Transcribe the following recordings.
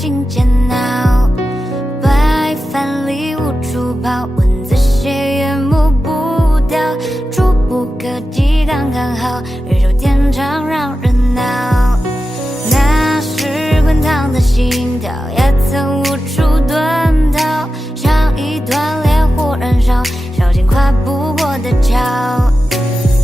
心煎熬，白饭里无处跑，蚊子血也抹不掉，触不可及刚刚好，日久天长让人恼。那时滚烫的心跳也曾无处遁逃，像一团烈火燃烧，烧尽跨不过的桥。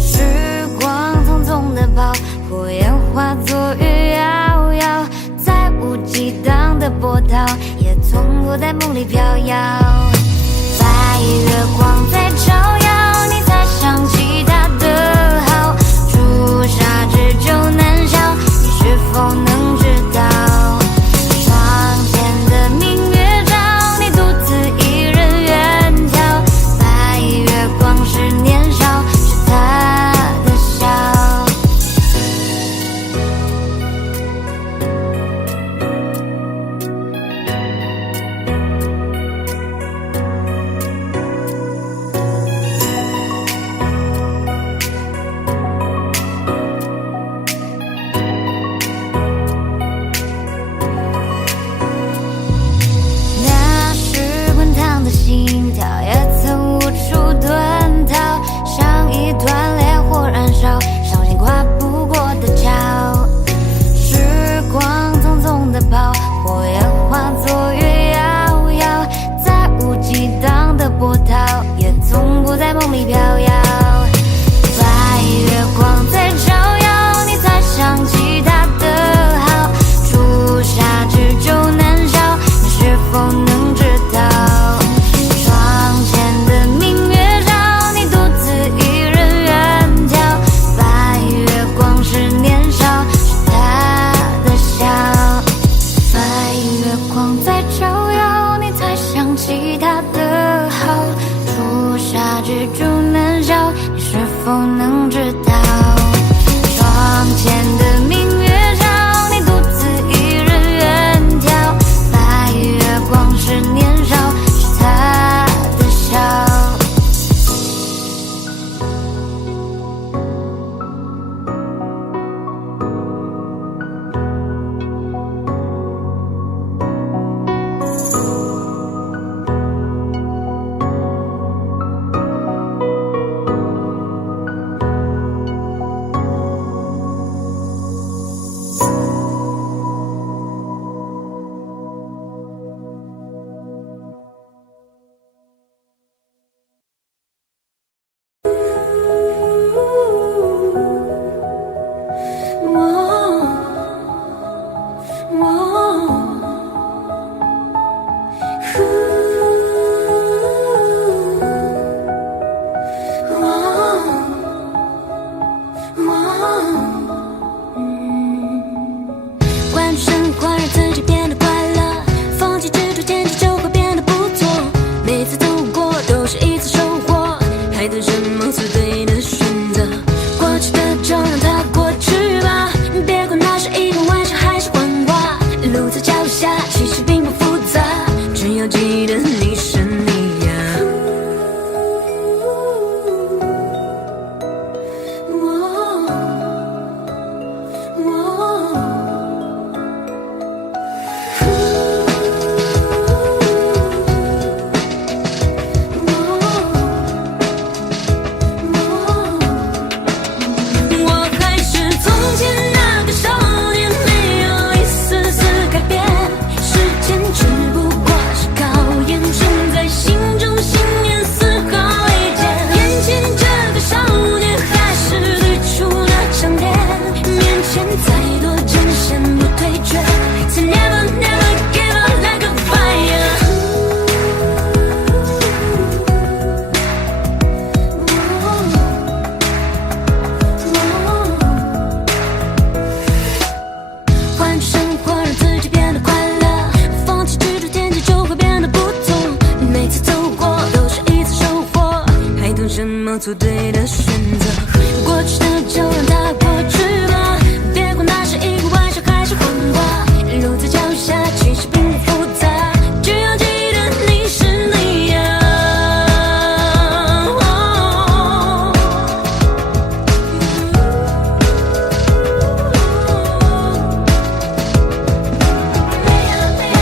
时光匆匆地跑，火焰化作雨遥遥，再无激荡的波涛，也从不在梦里飘摇。白月光在照耀，你才想起他的好，朱砂痣就难消，你是否能知道？窗前的明月照，你独自一人远眺，白月光是年少，是他的笑。那时滚烫的心跳也曾无处遁逃，像一团烈火燃烧，烧尽跨不过的桥。时光匆匆地跑，火焰化作雨遥遥，再无激荡的波涛，也从不在梦里飘摇。白月光在照耀，你才想起他的好，朱砂痣就难消，你是否能知道？窗前的明月照，你独自一人远眺，白月光是年少，是他的笑。白月光在照耀，你才想起他的好，朱砂痣就难消，你是否能知道？窗前的明月照，你独自一人远眺，白月光是年少，是他的笑。关注生活，让自己变得快乐，放弃执着，坚持就会变得不错。每次走过都是一次收获，还等什么？做对的选择。过去的就让它过去吧，别管那是一个玩笑还是谎话。路在脚下，其实并不复杂，只要记得你是你呀。做对的选择，过去的就让它过去吧，别管那是一个玩笑还是谎话。路在脚下，其实并不复杂，只要记得你是你呀。没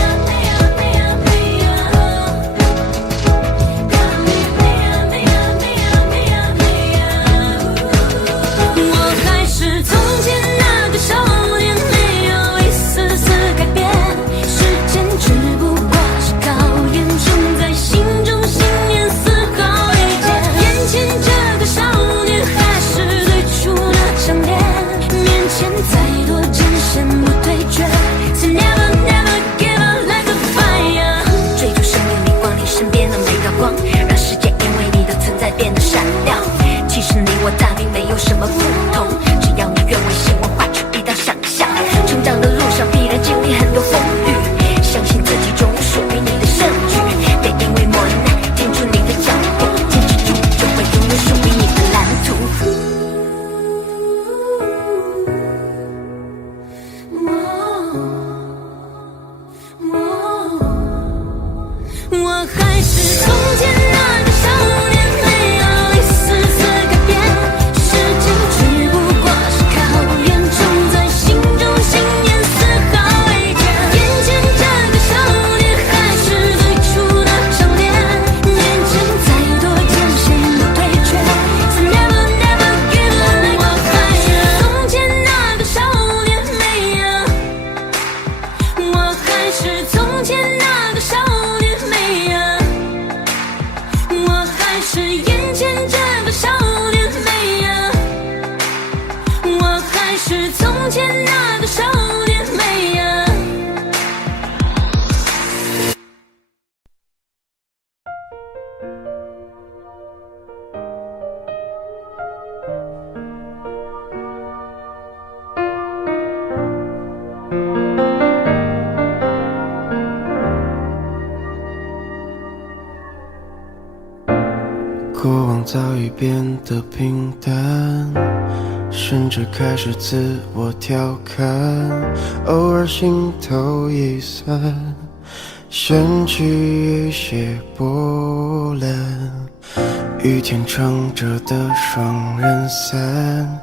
从前那个少年美呀。过往早已变得平淡，甚至开始自我调侃，偶尔心头一酸，掀起一些波澜。雨天撑着的双人伞，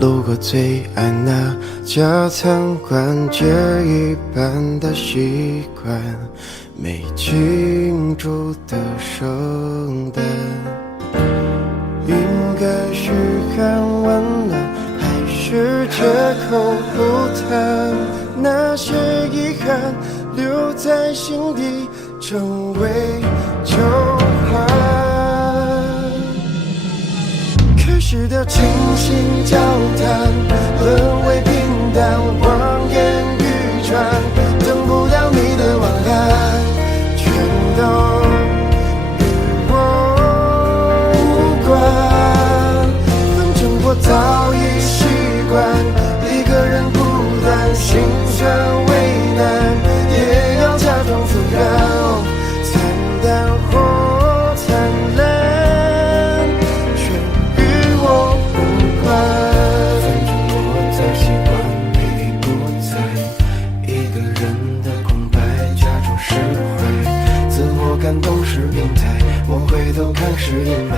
路过最爱那家餐馆，借一半的习惯，没庆祝的圣诞。应该是喊完了，还是借口不谈？那些遗憾留在心底，成为旧患。开始的倾心交谈，沦为平淡，望眼欲穿，等不到你的晚安，全都我早已习惯一个人孤单，心酸为难，也要假装自然，惨淡或灿烂，全与我无关。反正我早习惯你不在，一个人的空白，假装释怀，自我感动是病态，我回头看是阴霾，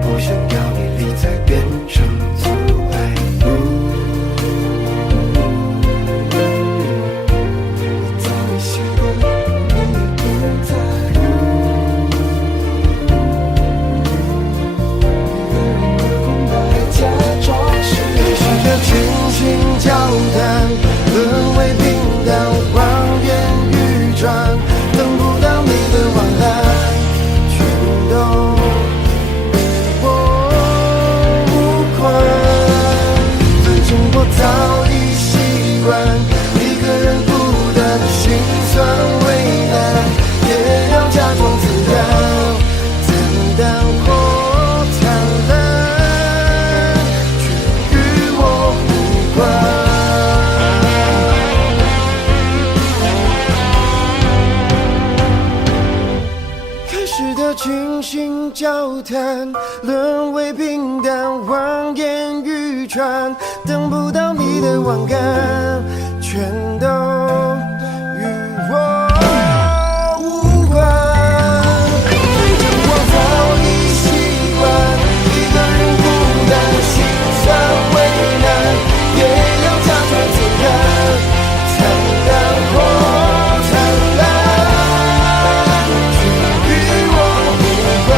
不想要你离开变成阻碍。我早已习惯你不在，一个人的空白，假装是开始的倾心交谈，沦为平淡，望眼欲穿，等不到你的晚安，全都我早已习惯一个人孤单，心酸为难，也要假装自然，惨淡或灿烂，却与我无关。开始的倾心交谈，沦为平淡，望眼欲穿，等不到你的晚安，全都与我无关。反正我早已习惯一个人孤单，心酸为难，也要假装自然，惨淡或灿烂，却与我无关。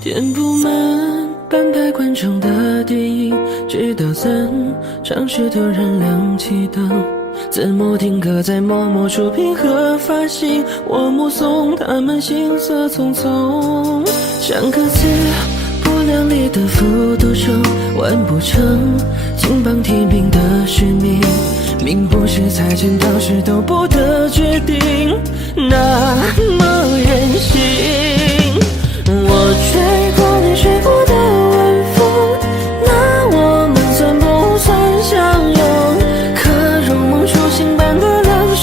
填不满半排观众的电影，直到散场时突然亮起灯，字幕定格在某某出品和发行，我目送他们行色匆匆，像个字不量力的复读生，完不成金榜题名的使命，命不是财神当时都不得决定，那么任性。我吹过你吹过的晚风，那我们算不算相拥？可如梦初醒般的两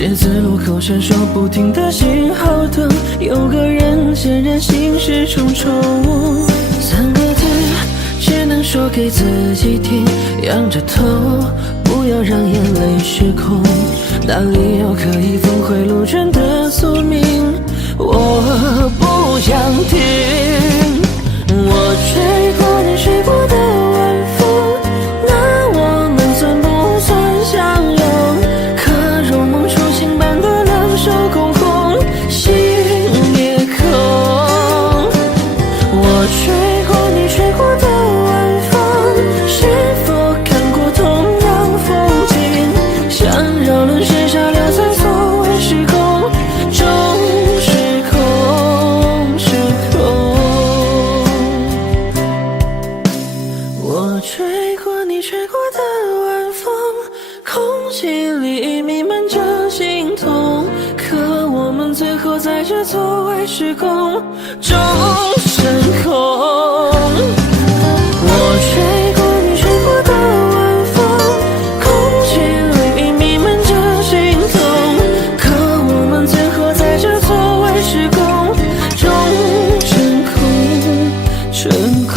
十字路口闪烁不停的信号灯，有个人显然心事重重。三个字只能说给自己听，仰着头，不要让眼泪失控。哪里有可以峰回路转的宿命，我不想听。我吹过你吹过的晚风，那我们算不算相拥？可如梦初醒般的两手空空，心也空。我吹过你吹过的晚风，是否看过同样风景？像绕轮时沙流在所谓时空中，时空时空。我吹过你吹过的晚风，空气里弥漫着心痛，可我们最后在这所谓时空中升空。我吹过你吹过的晚风，空气里弥漫着心痛，可我们最后在这所谓时空中升空升空。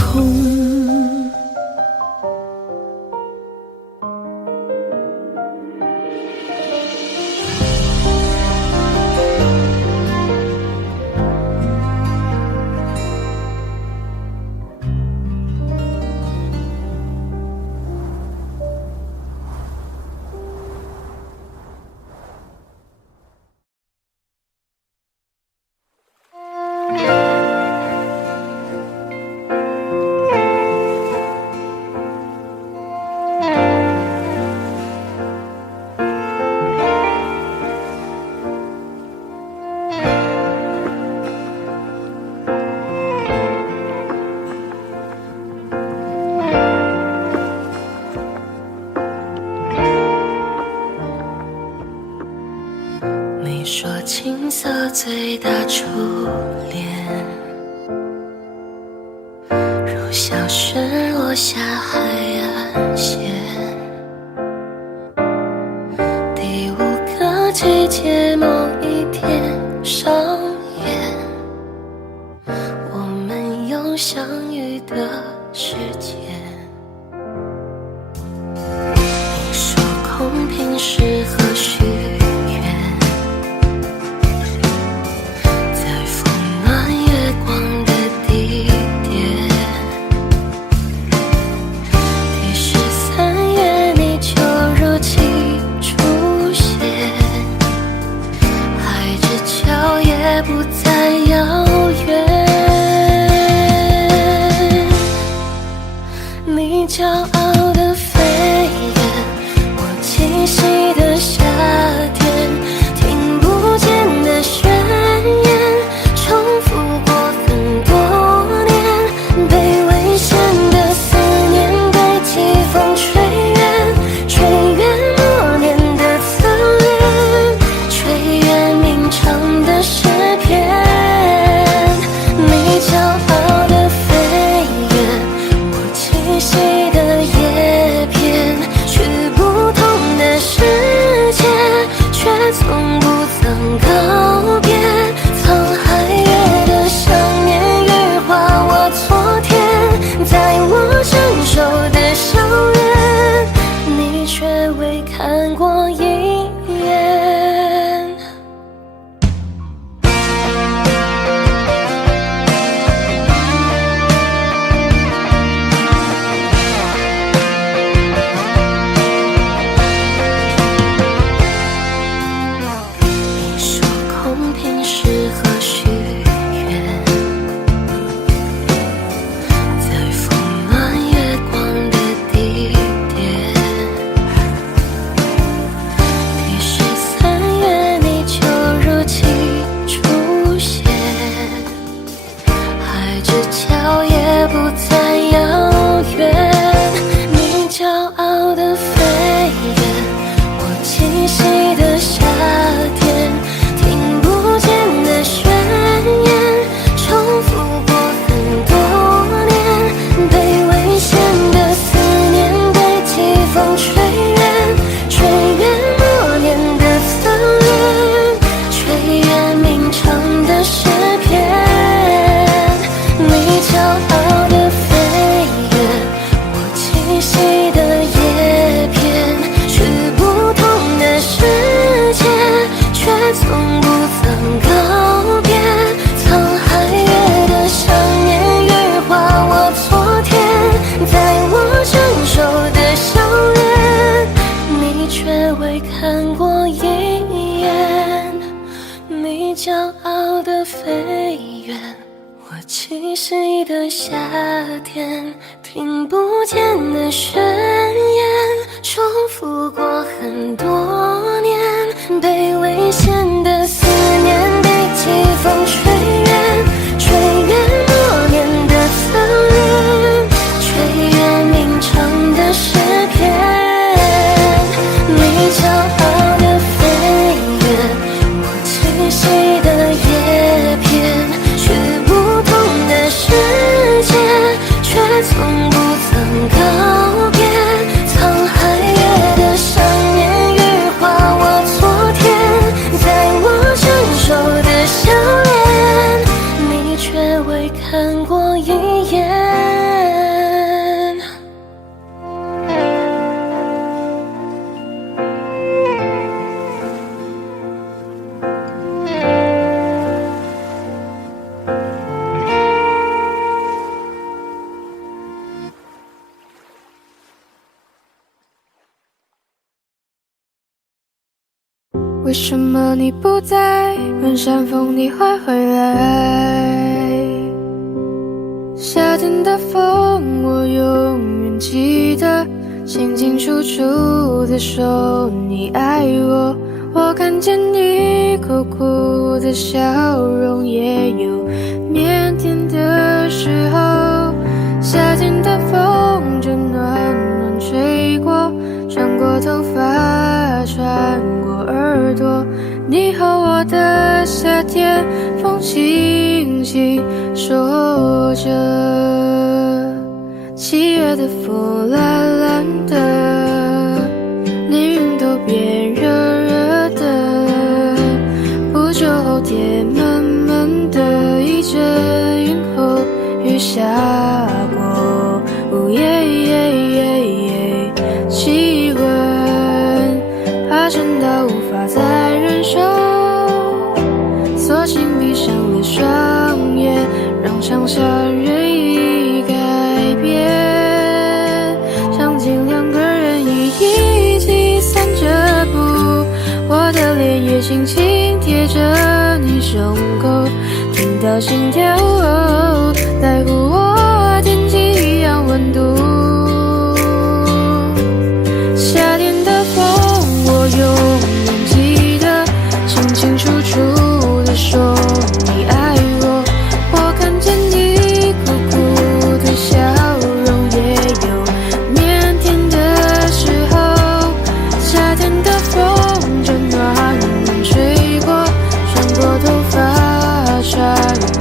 你说青涩最大初恋，如小雪落下海岸线，第五个季节某一天上演，我们有相遇的时间。你说空瓶适合许愿，在风暖月光的地点，第13月你就如期出现，海之角也不再遥远。你骄傲的飞远，我栖息的夏天，听不见的宣言，重复过很多年，被危险的思念被季风吹远，吹远默念的侧脸，吹远鸣唱的诗篇。你骄傲的飞远，我栖息的夜曾告别。沧海月的想念羽化我昨天，在我成熟的笑脸，你却未看过一眼。你骄傲的飞远，我栖息的夏天，听不见的宣言，重复过很多年，被危险的思念，被季风吹远，吹远默念的侧脸，吹远鸣唱的诗篇。你骄傲的飞远，我栖息的叶片，去不同的世界，却从不曾告别。沧海月的想念羽化我昨天，在我成熟的笑脸，你却未看过一眼。为什么你不在？问山风你会回来？夏天的风，我永远记得，清清楚楚地说你爱我。我看见你苦苦的笑容，也有腼腆的时候。夏天的风正暖暖吹过，穿过头发，穿过耳朵。你和我的夏天，风轻轻说着。7月的风蓝蓝的，连云都变热热的。不久后天闷闷的，一阵云后雨下过。气温爬升到无法再忍受，索性闭上了双眼，让长夏任意改变。场景2个人一起散着步，我的脸也轻轻贴着你胸口，听到心跳在乎我天气一样温度。夏天的风我永远记得，清清楚楚地说你爱我。我看见你苦苦的笑容，也有腼腆的时候。夏天的风正暖暖吹过，穿过头发，穿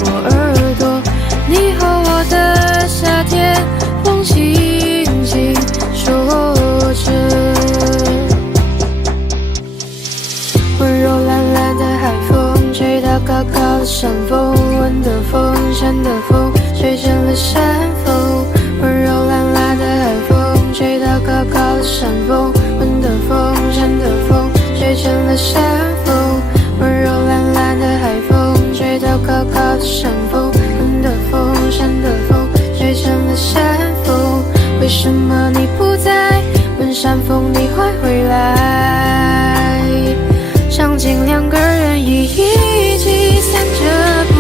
过耳朵。你和我的夏天，风轻轻说着。温柔懒懒的海风，吹到高高的山峰，闻的风，山的风，吹成了山风。温柔懒懒的海风，吹到高高的山峰，闻的风，山的风，吹成了山风。温柔懒懒的海风，吹到高高的山峰，闻的风，山的风，吹成了山风。为什么你不在？问山风你会回来？场景2个人一起散着步，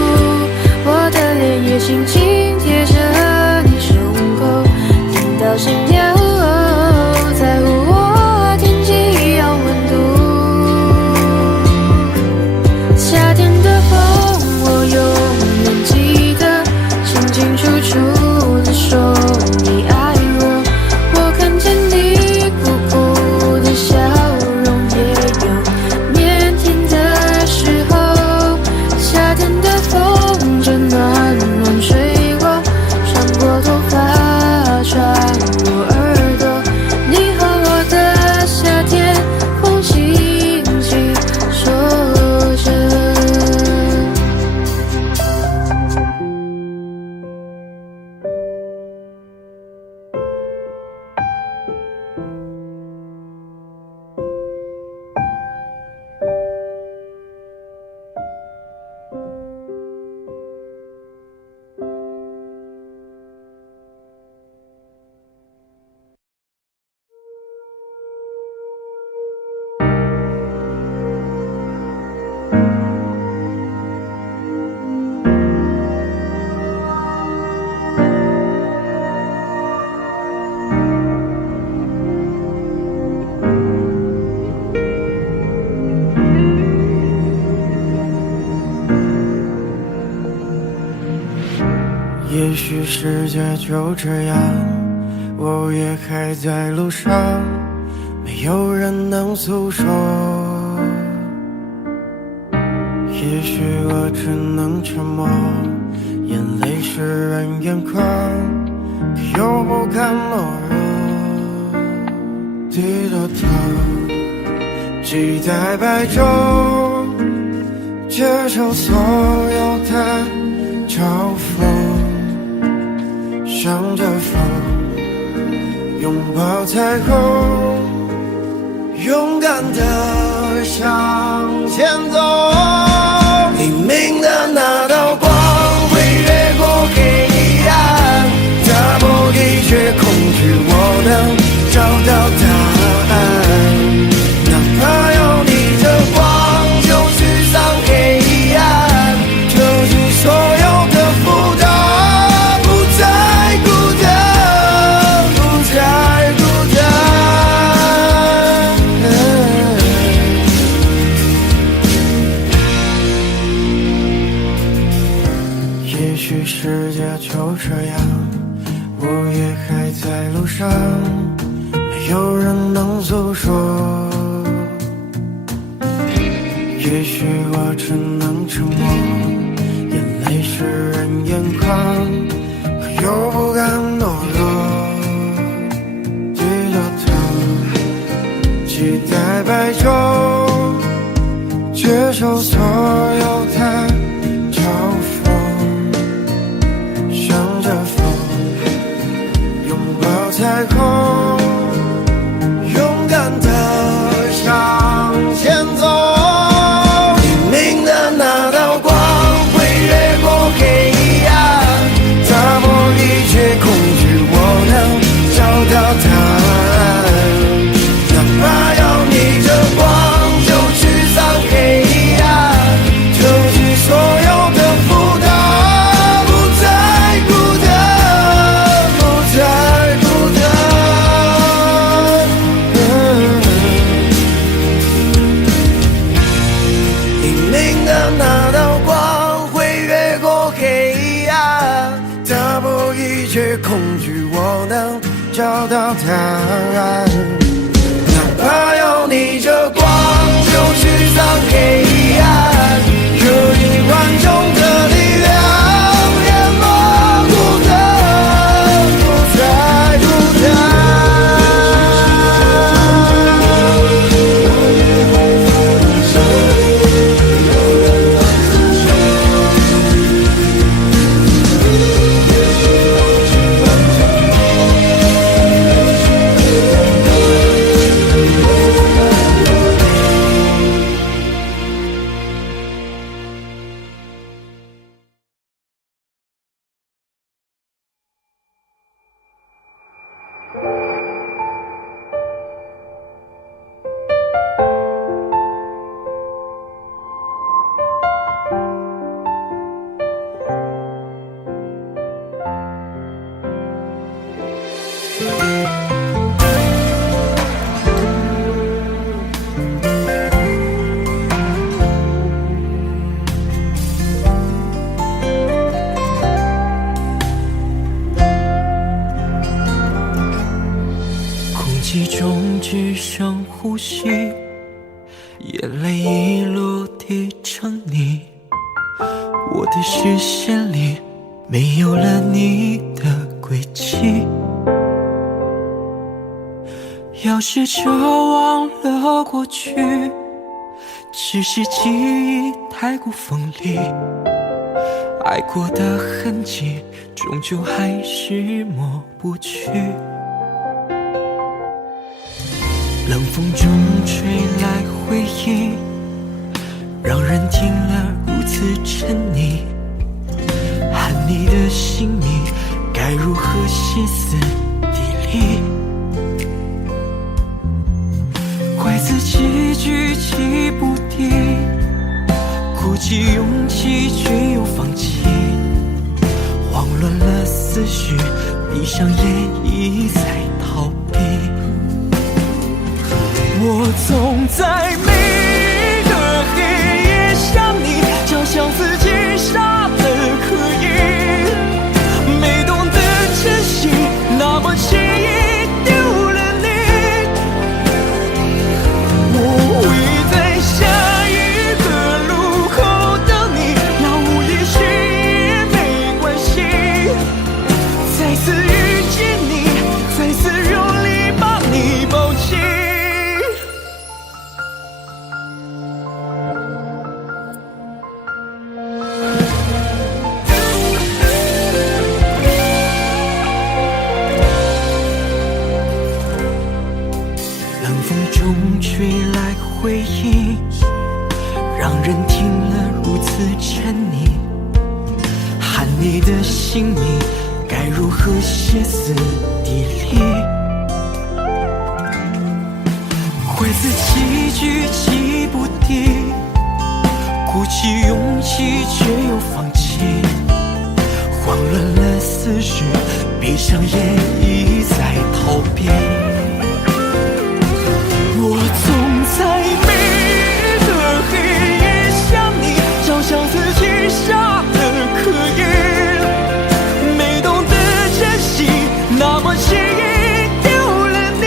我的脸也轻轻贴着你胸也许世界就这样，我也还在路上，没有人能诉说。也许我只能沉默，眼泪湿润眼眶，可又不敢懦弱。低着头，期待白昼，接受所有的嘲讽，向着风，拥抱彩虹，勇敢地向前走。黎明的那道光会越过黑暗，打破一切恐惧，我能找到答案。哪怕要逆着光就驱散黑暗，丢弃所有的负担，不再孤单，不再孤单。也许世界就这样，我也还在路上，没有人能诉说。也许我只能沉默，眼泪湿润眼眶，可又不敢懦弱。低着头，期待白昼，接受所有的嘲讽，向着风，拥抱彩虹，勇敢地向前走。黎明的那道光会越过黑暗，打破一切恐惧，我能找到答案。哪怕要逆着光就驱散黑暗，丢弃所有的负担，不再孤单，不再孤单。黎明的那道光会越过黑暗，打破一切恐惧，我能找到答案。哪怕要逆着光就驱散黑暗，有一万种的力量淹没孤单，不再孤单。空气中只剩呼吸，眼泪已落地成泥，我的视线里没有了你的轨迹。要试着忘了过去，只是记忆太过锋利，爱过的痕迹终究还是抹不去。冷风中吹来回忆，让人听了如此沉溺。喊你的姓名，该如何歇斯底里？怪自己举棋不定，鼓起勇气却又放弃，慌乱了思绪，闭上眼一再逃避。我总在每个黑夜想你，就像自己杀了可以，回应，让人听了如此沉溺。喊你的姓名，该如何歇斯底里？挥字几句记不定，鼓起勇气却又放弃，慌乱了思绪，闭上眼一再逃避。我总在每一个黑夜想你，嘲笑自己傻得可以，没懂得珍惜，那么轻易丢了你。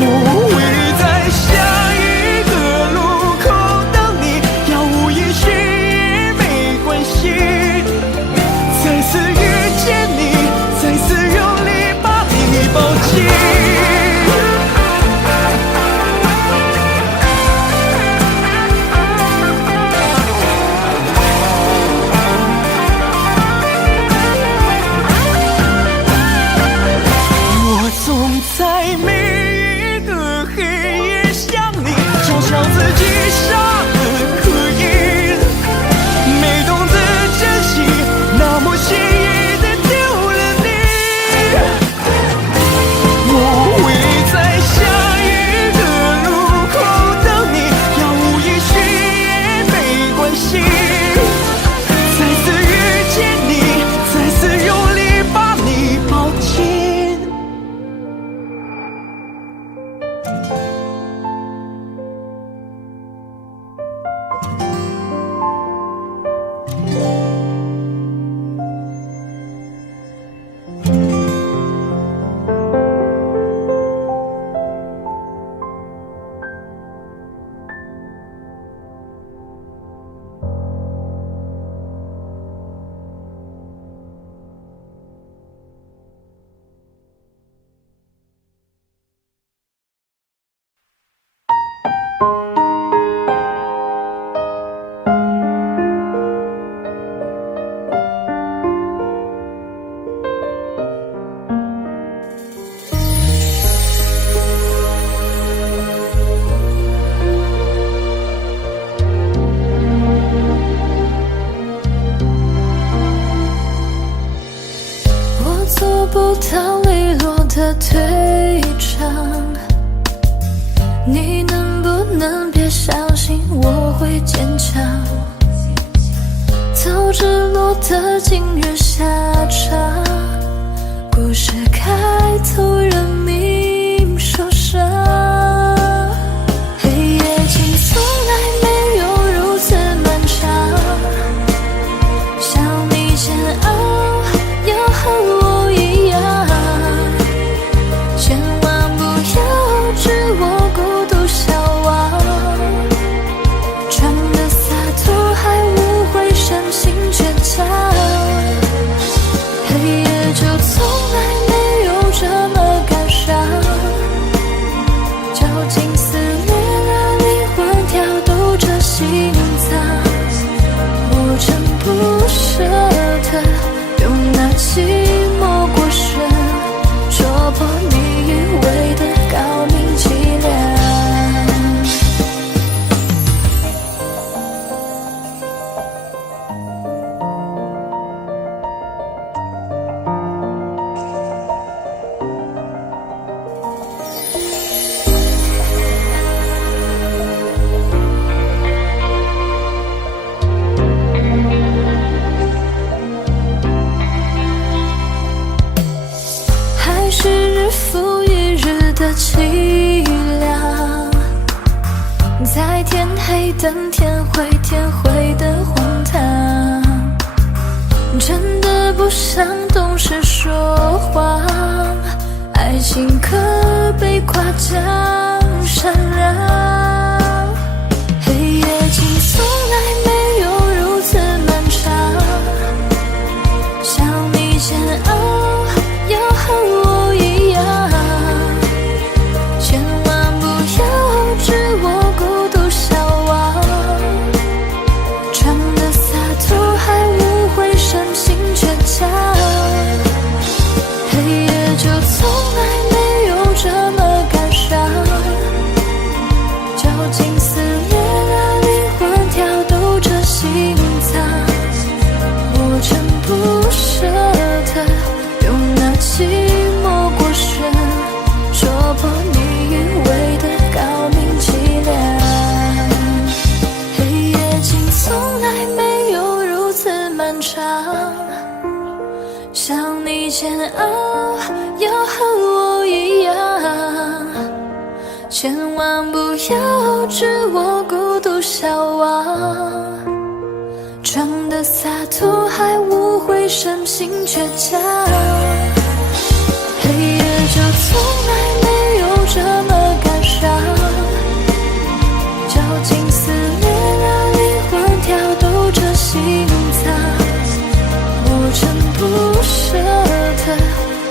我会在下一个路口等你，杳无音讯也没关系，再次遇见你，再次用力把你抱紧。在每一个黑夜想你，嘲笑自己傻得可以，没懂得珍惜，那么轻易的丢了你。我会在下一个路口等你，杳无音讯也没关系，再次遇见你，再次用力把你抱紧。不到利落的退场，你能不能别相信我会坚强？早知落得今日下场，故事开头人命受伤。黑夜竟从来没有如此漫长，想你煎熬要和我一样，千万不要置我孤独消亡，装的洒脱还误会深情倔强，黑夜就从来没有这么感伤，绞尽撕裂了灵魂，挑逗着心脏，我真不舍得用那寂寞过深戳破你以为的高明伎俩。还是日复一日的凄凉，在天黑等天灰，天灰的荒唐，真的不想懂事说谎，爱情可被夸奖善良，黑夜竟从来没有如此漫长，想你煎熬要和我一样，千万不要置我孤独消亡，装的洒脱还误会深情倔强，黑夜就从来没有这么感伤，煎熬要和我一样，千万不要置我孤独消亡。装的洒脱还误会深情倔强，黑夜就从来没有这么感伤，绞尽撕裂让灵魂跳动着心脏，我真不舍得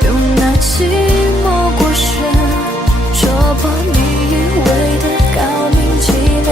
用那寂寞过深戳破你以为的高明伎俩。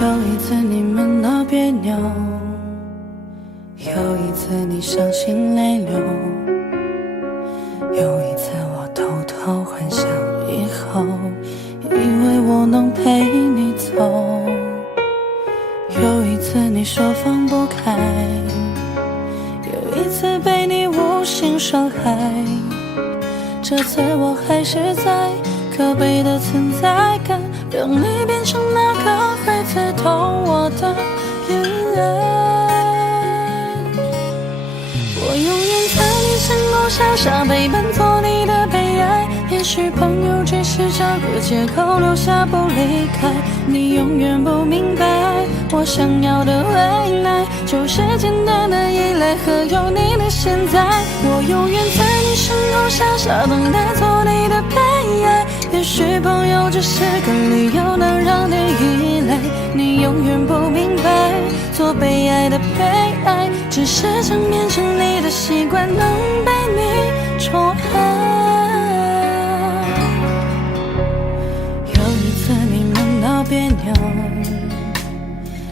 有一次你们闹别扭，有一次你伤心泪流，有一次我偷偷幻想以后，以为我能陪你走，有一次你说放不开，有一次被你无心伤害，这次我还是在可悲的存在感，让你变成那个会刺痛我的眼泪。我永远在你身后傻傻陪伴，做你的悲哀。也许朋友只是找个借口留下不离开，你永远不明白，我想要的未来就是简单的依赖和有你的现在。我永远在你身后傻傻等待，做你的悲哀。也许朋友只是个理由，能让你依赖，你永远不明白，做被爱的悲哀，只是想变成你的习惯，能被你宠爱。有一次你们闹别扭，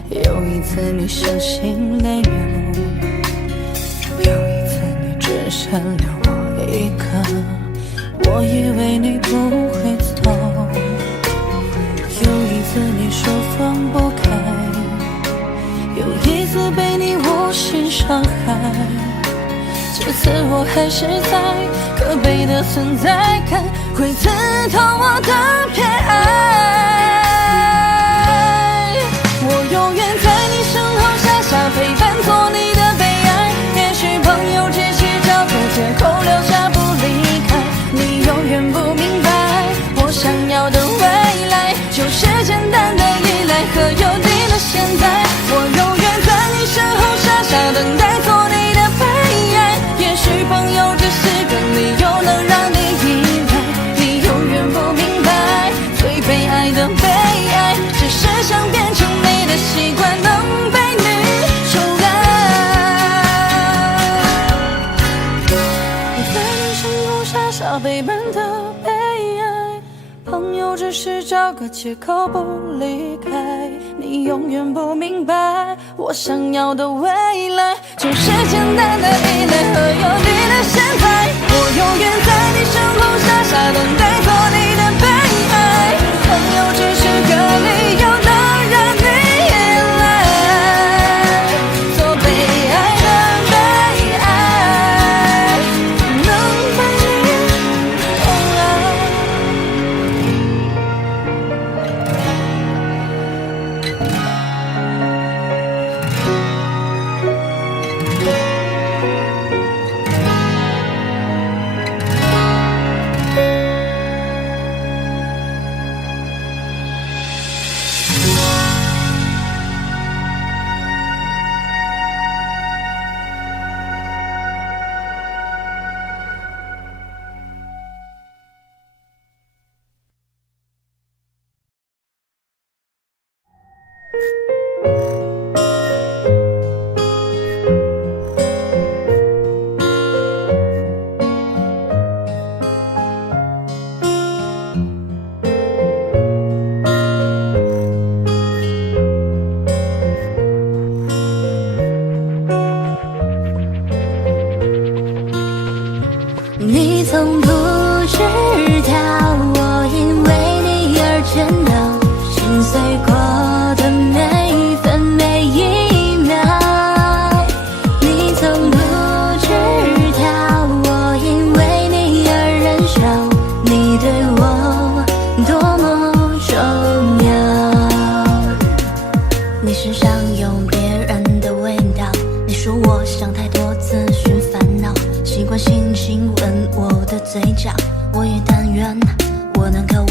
有一次你伤心泪流，有一次你只剩留我一个，我以为你不会走，有一次你说放不开，有一次被你无心伤害，这次我还是在可悲的存在感，会刺痛我的偏爱。我永远在你身后傻傻陪伴，做你的悲哀。也许朋友只是找个借口留下不离开，你永远不明白，我想要的未来就是简单的依赖和有你的现在。我永远在你身后傻傻等待，做你的悲哀。也许朋友只是个理由，能让你依赖，你永远不明白，最悲哀的悲哀，只是想变成你的习惯，能被你宠爱。我在你身后傻傻陪伴的悲哀，朋友只是找个借口不离开，你永远不明白，我想要的未来就是简单的依赖和有你的现在。我永远在你身后傻傻等待，做你的悲哀。朋友只是个理由，能让你依赖，做被爱的悲哀，能被你宠爱。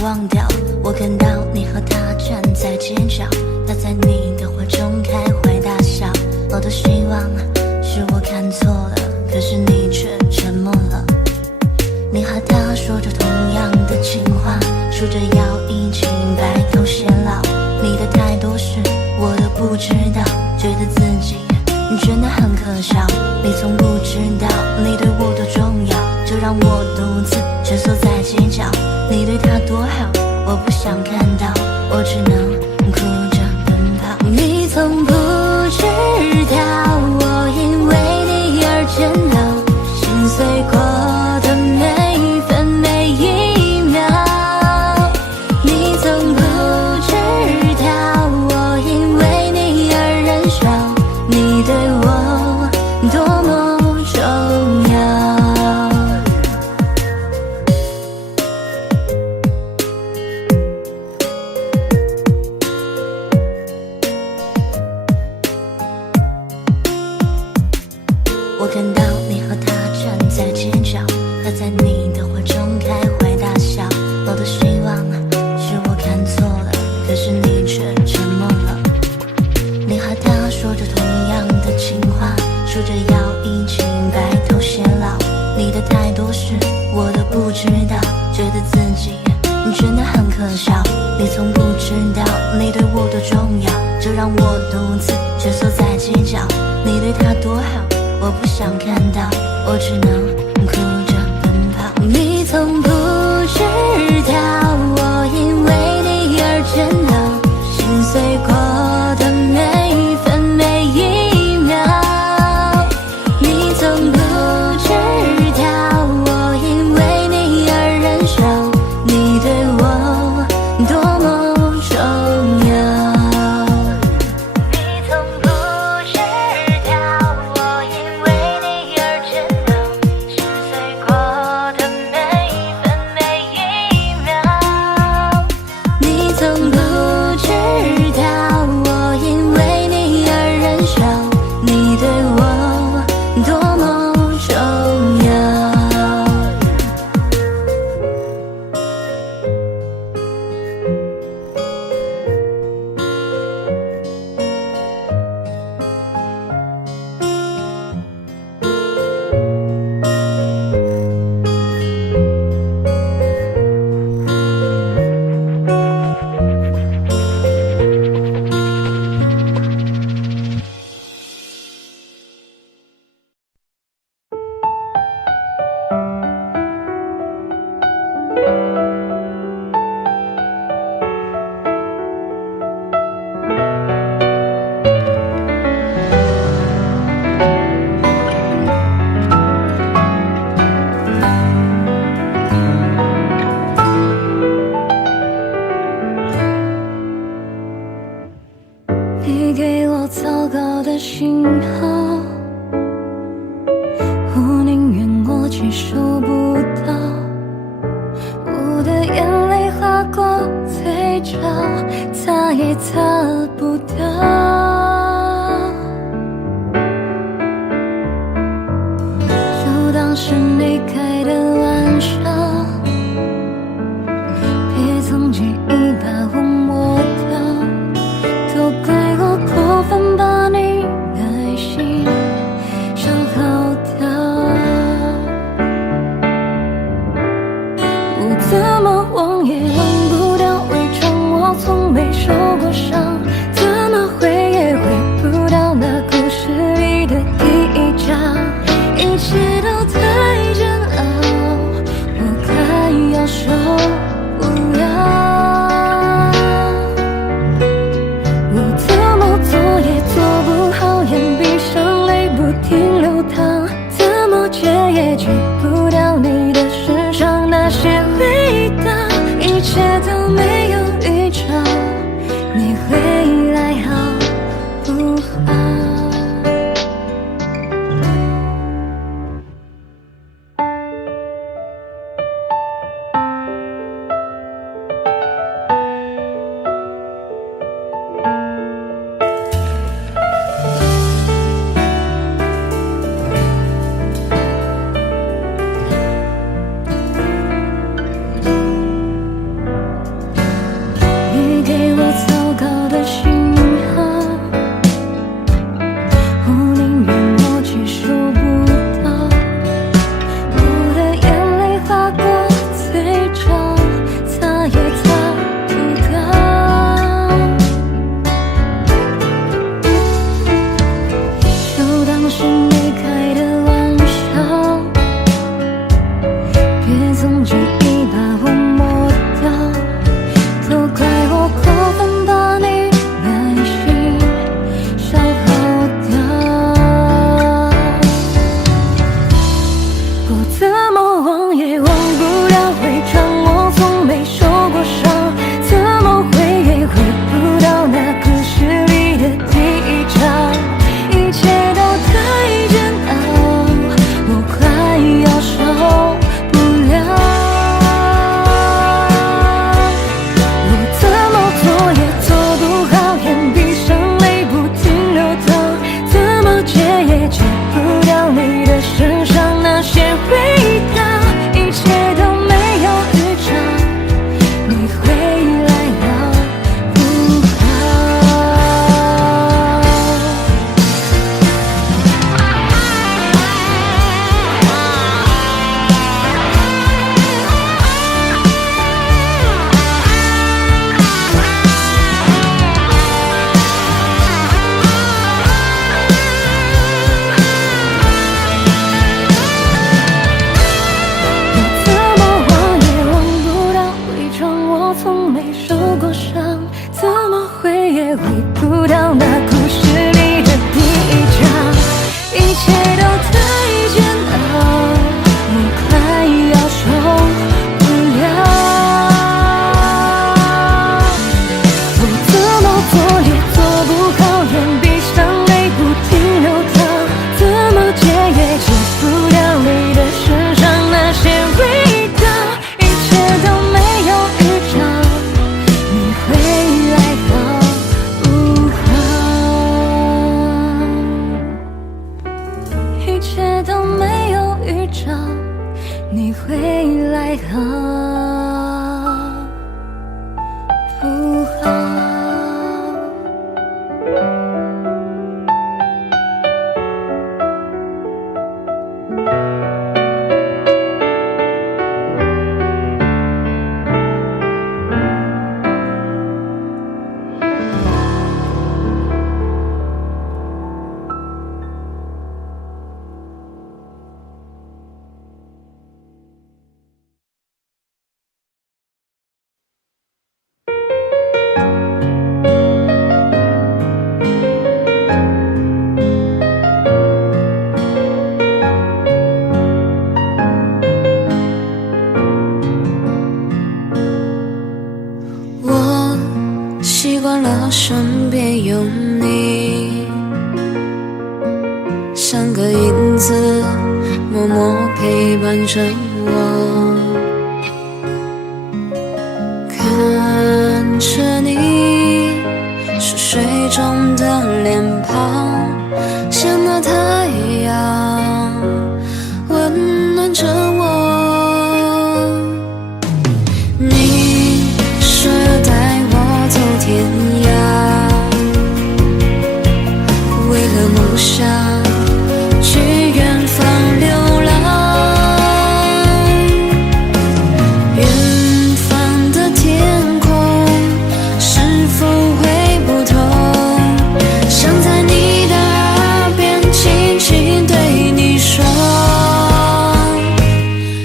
忘掉。我看到你和他站在街角，他在你的怀中开怀大笑。我多希望是我看错了，可是你却沉默了。你和他说着同样的情话，说着要一起白头偕老。你的太多事我都不知道，觉得自己真的很可笑。你从不知道你对我多重要，就让我独自蜷缩在街角。你对他多好，我不想看到，我只能哭着奔跑。你从不知道我因为你而颤抖，心碎过的每一分每一秒。你从不知道我因为你而燃烧，你对我多么重要。我看到你和他站在街角，他在你的怀中开怀大笑。我多希望是我看错了，可是你却沉默了。你和他说着同样的情话，说着要一起白头偕老。你的太多事我都不知道，觉得自己真的很可笑。你从不知道你对我多重要，就让我独自蜷缩在街角。你对他多好，我不想看到，我只能哭着奔跑。你从不知道我因为你而颤抖，心碎过的每一分每一秒。你从不知道我因为你而燃烧，你对我多么重要。你从不知道我因为你而颤抖，心碎过的每一分每一秒。你从不知道我因为你而燃烧，你对我多么重要。你给我糟糕的信号，我宁愿默契收不到，我的眼泪划过嘴角，擦也擦不到。就当是你开的玩笑，别从记忆把我抹掉，都怪我过分把你爱惜。受过伤，怎么会也回不到那故事里的第一章？一切都太煎熬，我快要受不了。我怎么做也做不好，眼闭上泪不停流淌，怎么戒也戒不掉你的身上那些味道。一切都没有预兆，你会来好不好？一切都没有预兆，你会来好不好？我习惯了身边有你，像个影子默默陪伴着我，看着你熟睡中的脸庞，像那太阳温暖着我。你说要带我走天涯，为了梦想去远方流浪。远方的天空是否会不同？想在你的耳边轻轻对你说，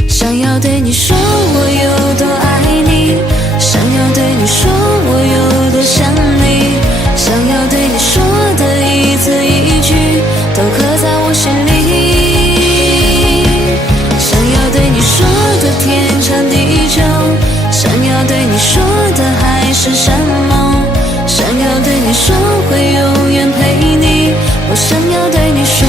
想要对你说我有多爱你，想要对你说我有多想你，想要对你说的一字一句都刻在我心里，想要对你说的天长地久，想要对你说的海誓山盟，想要对你说会永远陪你，我想要对你说。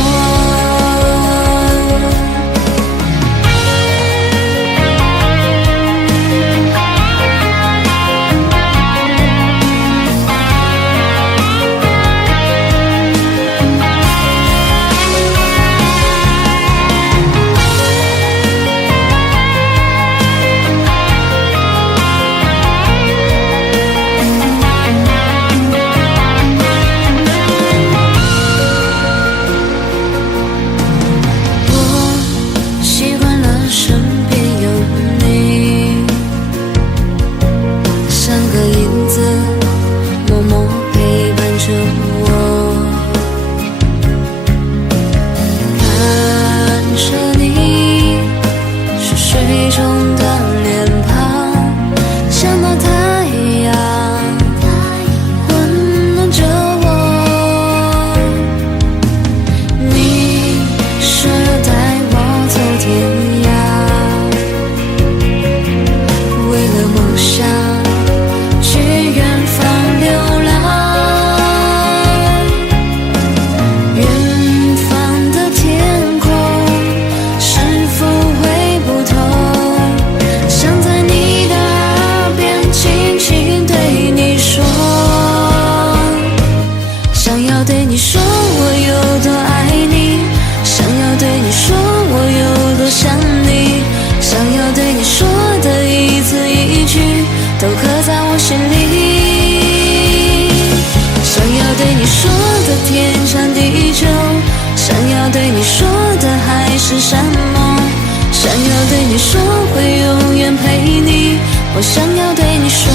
我想要对你说，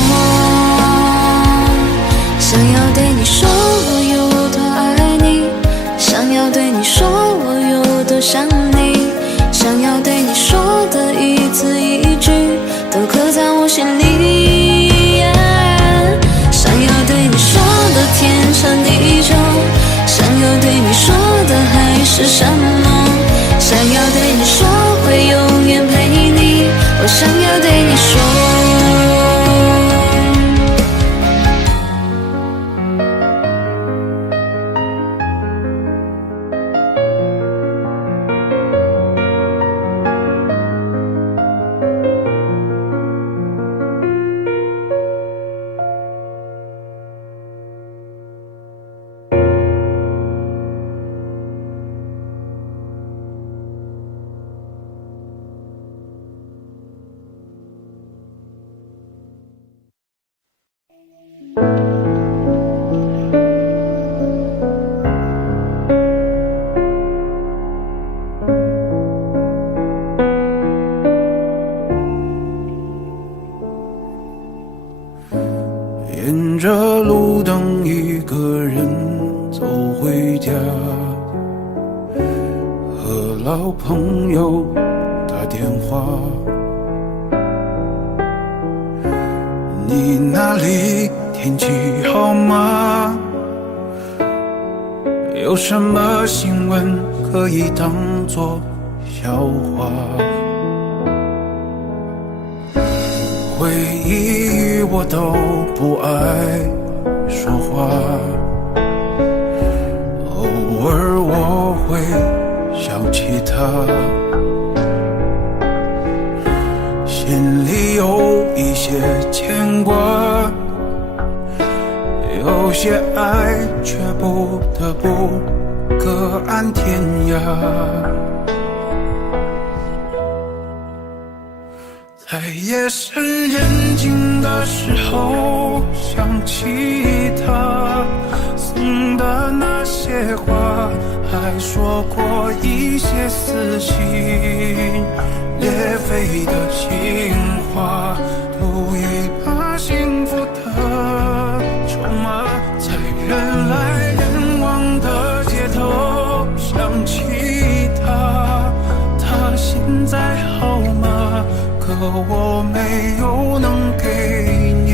想要对你说我有多爱你，想要对你说我有多想你，想要对你说的一字一句都刻在我心里。沿着路灯一个人走回家，和老朋友打电话。你那里天气好吗？有什么新闻可以当作笑话？回忆我都不爱说话，偶尔我会想起他，心里有一些牵挂，有些爱却不得不各安天涯。在夜深人静的时候，想起他送的那些话，还说过一些撕心裂肺的情话，赌一把幸福的筹码。在人来人往的街头，想起他，他现在好吗？可我没有能给你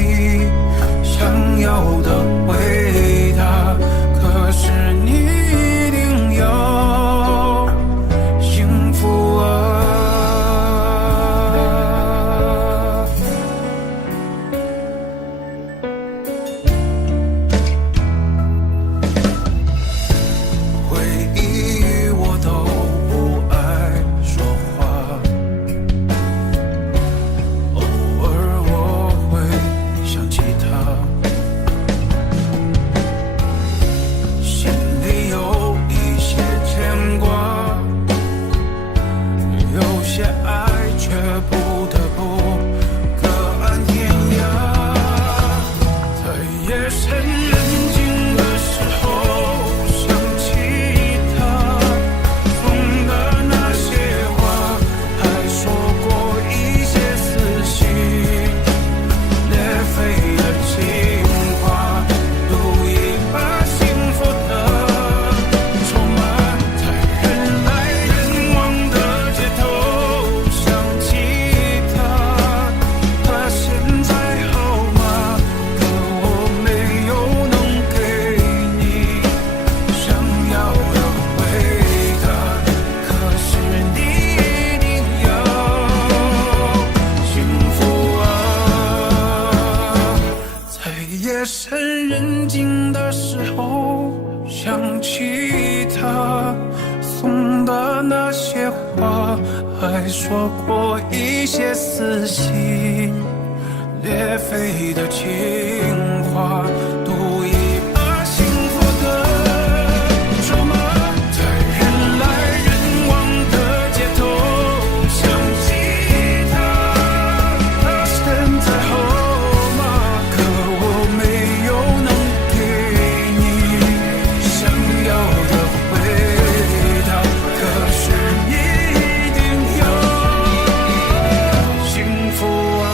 想要的回答，可是你一定要幸福啊。回忆我都不爱说话，偶尔我会想起他，心里有一些牵挂，有些爱却不得不各安天涯。在夜深人静的时候，想起他送的那些话，还说过一些撕心裂肺的情话，赌一把幸福的筹码。在人来人往的街头，想起他，他现在好吗？可我没有能给你想要的回答，可是你一定要幸福啊。在夜深人静的时候，想起他送的那些话，还说过一些撕心裂肺的情话，赌一把幸福的筹码。在人来人往的街头，想起他，他现在好吗？可我没有能给你想要的回答，可是你一定要幸福啊。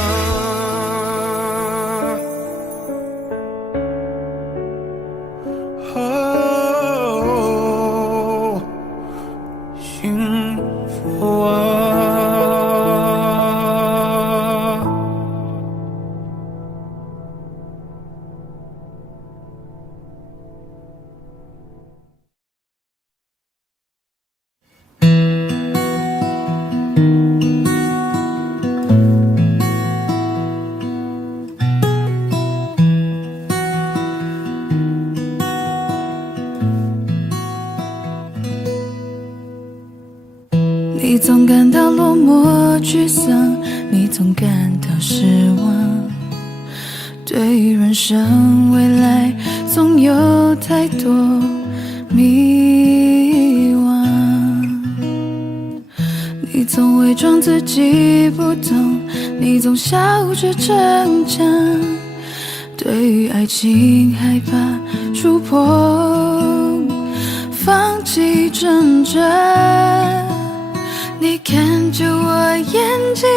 哦，幸福啊。你总感到落寞沮丧，你总感到失望，对于人生未来总有太多迷惘。你总伪装自己不懂，你总笑着逞强，对于爱情害怕触碰，放弃挣扎。你看着我眼睛，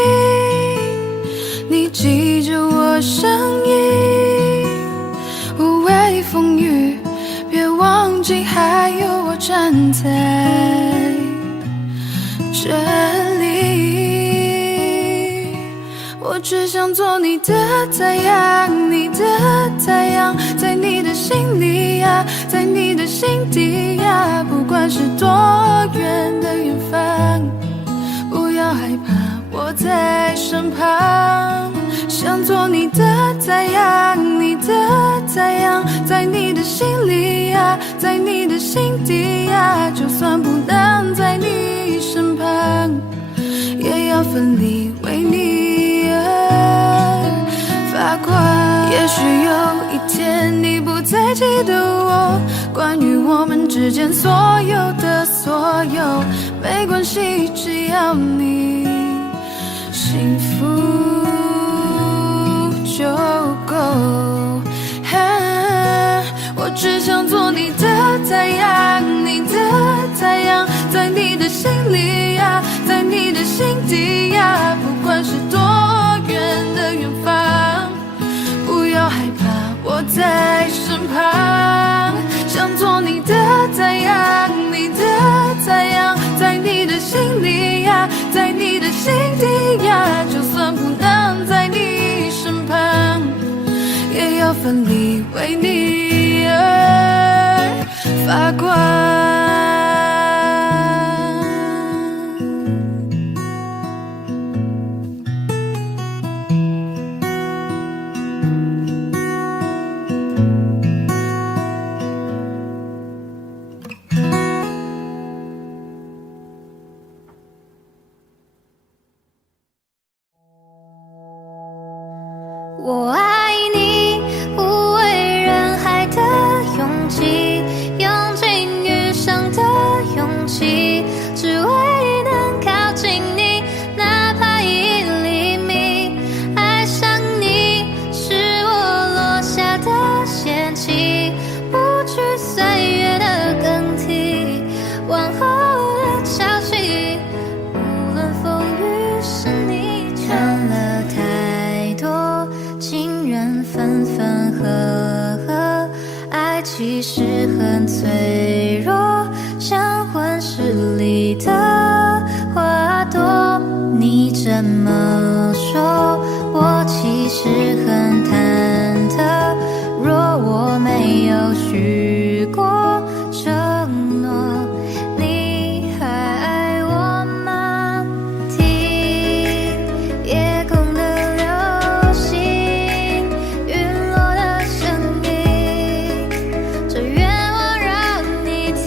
你记着我声音，无畏风雨，别忘记还有我站在这里。我只想做你的太阳，你的太阳，在你的心里呀，在你的心底呀，不管是多远的远方，不要害怕，我在身旁。想做你的太阳，你的太阳，在你的心里呀，在你的心底呀，就算不能在你身旁，也要奋力为你而发光。也许有一天你不再记得我，关于我们之间所有的所有，没关系，只要你幸福就够。我只想做你的太阳，你的太阳，在你的心里呀，在你的心底呀，不管是多远的远方，不要害怕，我在身旁。想做你的太阳，你的太阳，在你的心里呀，在你的心底呀，就算不能在你身旁，也要奋力为你而发光。我爱你，无畏人海的勇气，用尽余生的勇气，只为能靠近你，哪怕一厘米。爱上你是我落下的陷阱，不惧岁月的更替，往后的潮汐，无论风雨是你看了太多情人分分合合，爱其实很脆弱，像温室里的花朵。你这么说，我其实很忐忑，若我没有许过承诺，你还爱我吗？听夜空的流星，陨落的声音，这愿望让你听。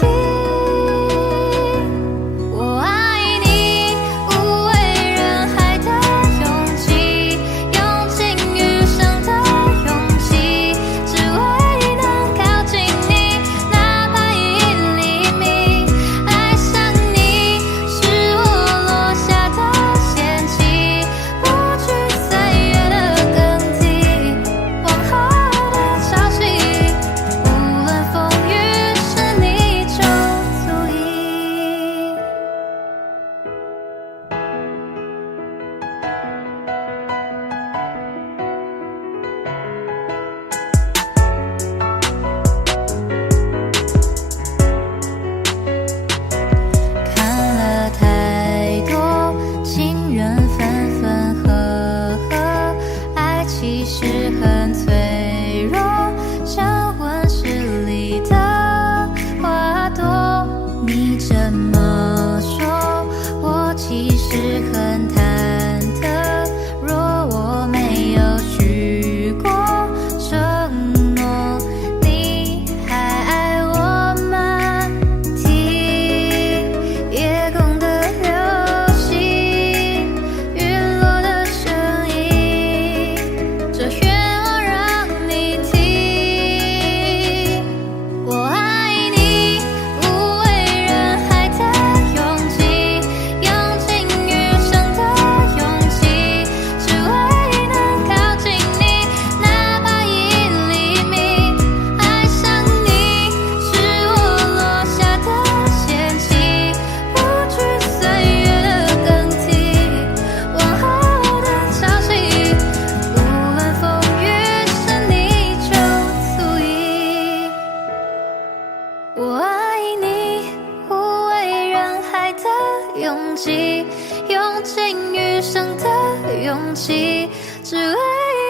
放弃，只为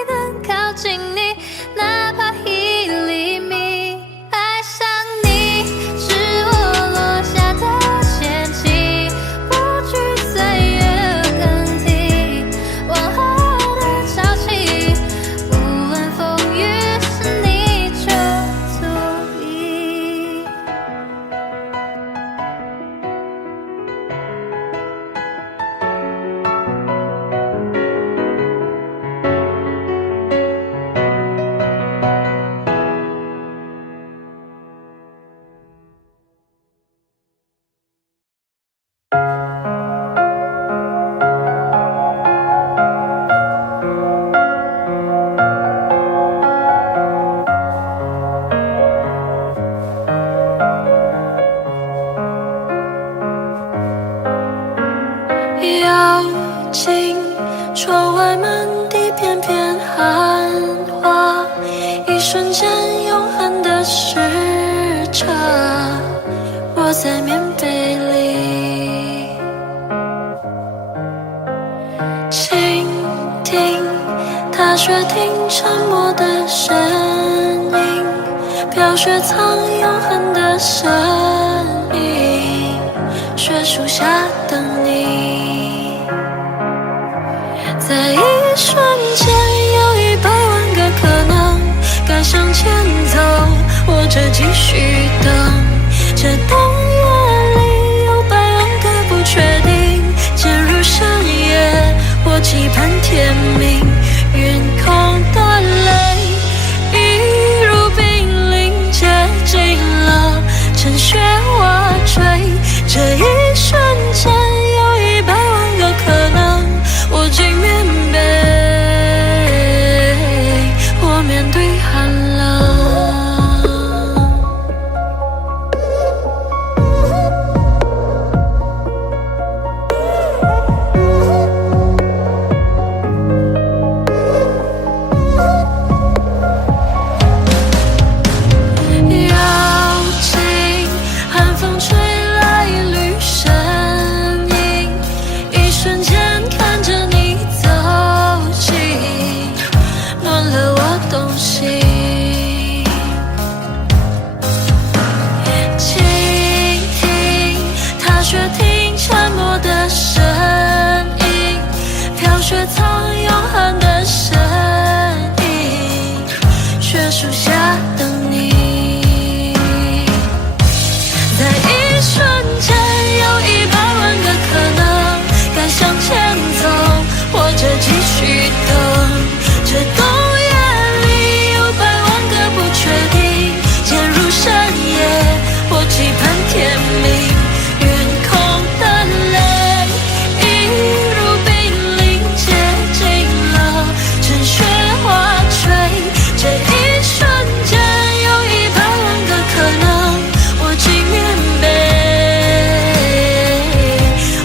能靠近你，哪怕1厘米。爱上你是我落下的陷阱，不惧岁月更替，往后的潮起，无论风雨是你就足矣。妖精，窗外满地片片寒花，一瞬间永恒的时差，窝在棉被里，倾听踏雪听沉默的声音，飘雪藏永恒的身影，雪树下等你。在一瞬间有100万个可能，该向前走或者继续等，这冬夜里有100万个不确定，渐入深夜或期盼天明，云空的泪一如冰凌接近了，趁雪瓦坠，这一瞬间有100万个可能，我竟面被我面对寒冷。妖精，寒风吹来一缕身影，一瞬间看着你走近，暖了我东西。倾听踏雪听沉默的声音，飘雪藏永恒的身影，雪树下等你。在一瞬间有100万个可能，该向前走或者继续等，这冬夜里有100万个不确定，渐入深夜或期盼天明，云空的泪一如冰凌接近了，趁雪花坠，这一瞬间有100万个可能，我竟面被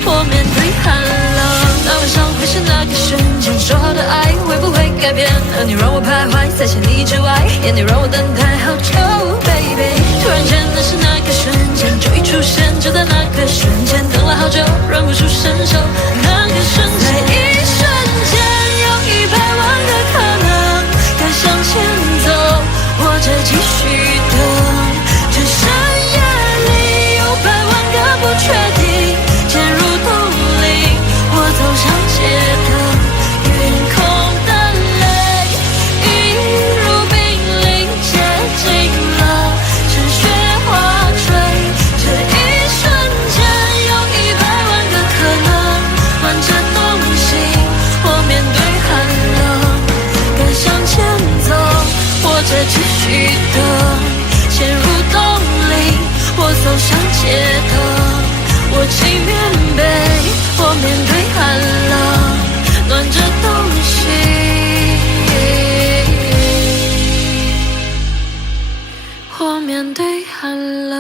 我面对寒冷。那晚上会是那个瞬间，说好的爱会不会改变？而你让我徘徊在千里之外，眼你让我等待好久 ，baby。突然间那是那个瞬间，就一出现，就在那个瞬间，等了好久，忍不住伸手，那个瞬间，在一瞬间有100万个可能，该向前走或者继续等，这深夜里有100万个不确定，渐入冬令，我走上街头，云空的泪一如冰凌接近了，趁雪花坠，这一瞬间有100万个可能，暖着东西，我面对寒冷，该向前走或者继续等，陷入冬令，我走上街头，我竟面被我面对寒冷，暖着东西，我面对寒冷。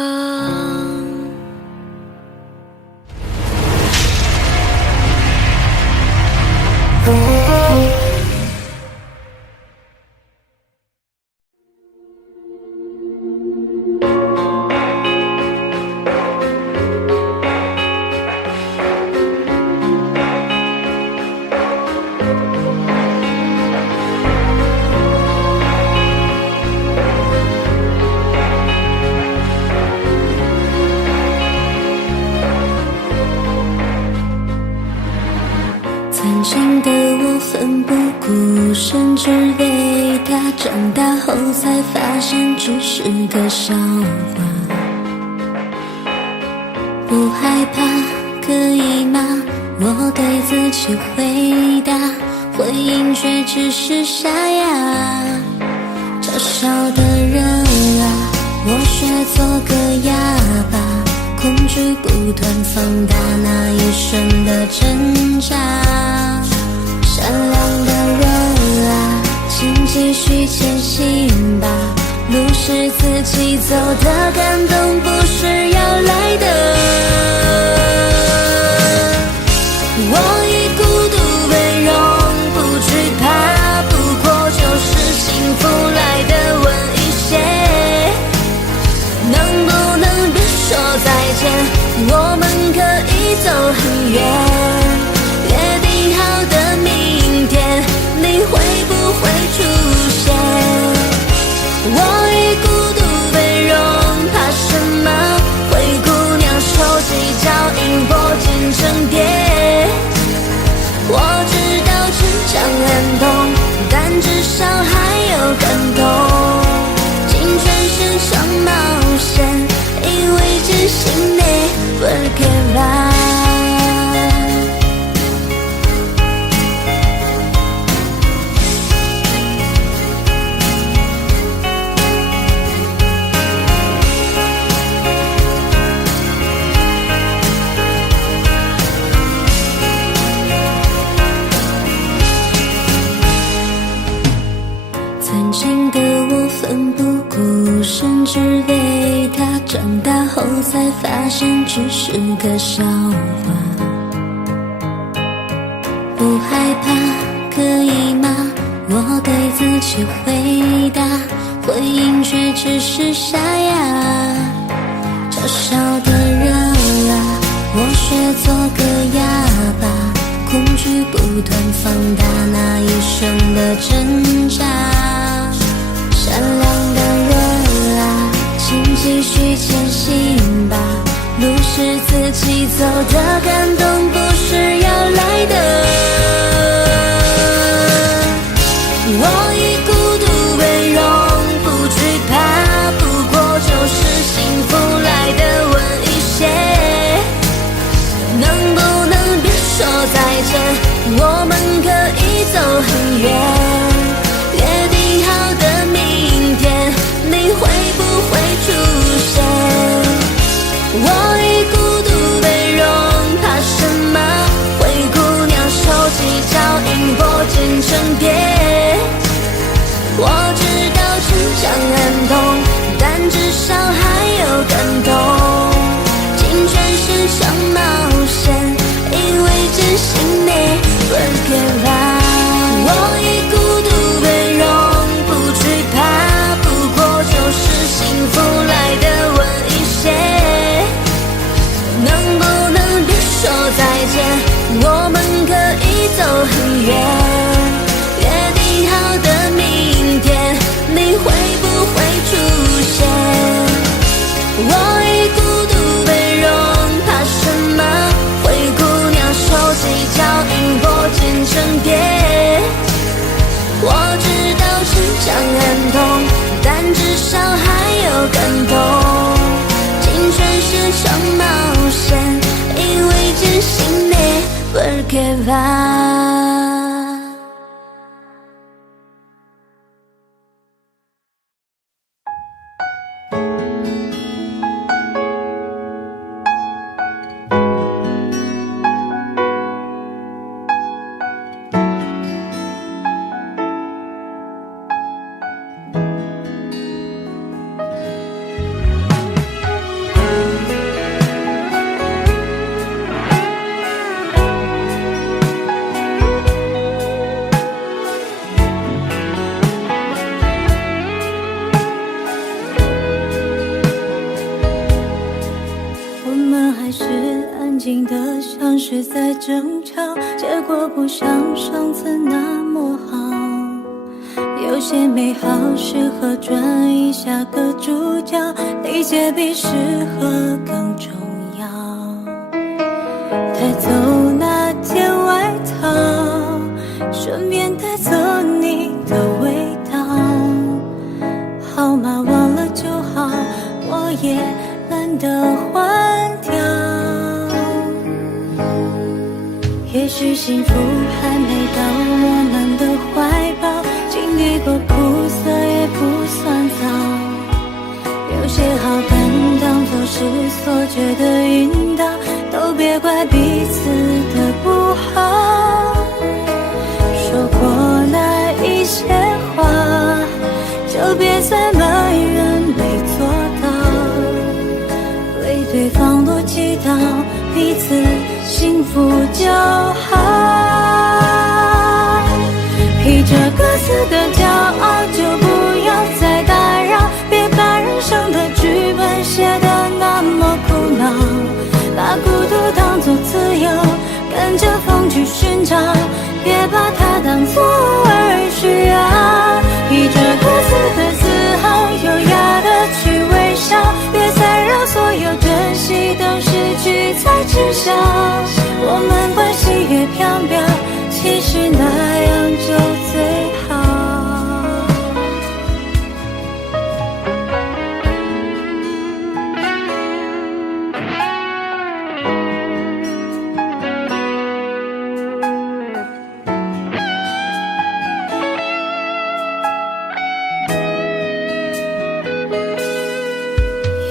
之伟大，长大后才发现只是个笑话。不害怕，可以吗？我对自己回答，回应却只是沙哑。嘲笑的人啊，我学做个哑巴，恐惧不断放大那一瞬的挣扎。善良的人啊，请继续前行吧，路是自己走的，感动不是要来的。我以孤独为荣，不惧怕，不过就是幸福来的晚一些。能不能别说再见，我们可以走很远，约定好的明天，你会不会出现？我以孤独为荣，怕什么？灰姑娘手机脚印拨进成蝶。我知道成长很痛，但至少还有感动。青春是场冒险，因为真心never give up。曾经的我奋不顾身，只为他，长大后才发现只是个笑话。不害怕，可以吗？我对自己回答，回应却只是沙哑。嘲笑的人啊，我学做个哑巴，恐惧不断放大那一瞬的挣扎。善良的人啊，请继续前行吧，路是自己走的，感动不是要来的。我以孤独为荣，不惧怕，不过就是幸福来的晚一些。能不能别说再见，我们可以走很远，约定好的明天，你会不会出现？我以孤独为荣，怕什么？灰姑娘手机脚印拨进成蝶。我知道成长很痛，但至少还有感动。青春是场冒险，因为真心never give up。我以孤独为荣，不惧怕，不过就是幸福来的晚一些。能不能别说再见，我们可以走很远，约定好的明天，你会不会出现？我以孤独为荣，怕什么？灰姑娘手机脚印拨进成蝶。我知道成长很痛，但至少还有感动。青春是场冒险，因为真心never give up。像是在争吵，结果不像上次那么好。有些美好适合转移下个主角，理解比适合更重要。带走那件外套，顺便带走你的味道。号码忘了就好，我也懒得换掉。也许幸福还没到我们的怀抱，经历过苦涩也不算早。有些好感当作是错觉的引导，都别怪彼此的不好。说过那一些话，就别再埋怨没做到，为对方多祈祷，彼此幸福就好。披着各自的骄傲，就不要再打扰，别把人生的剧本写得那么苦恼，把孤独当作自由，跟着风去寻找，别把它当作而需要。披着各自的自豪，优雅的去微笑，别再让所有珍惜都失去才知晓。我们关系越飘渺，其实那样就最好。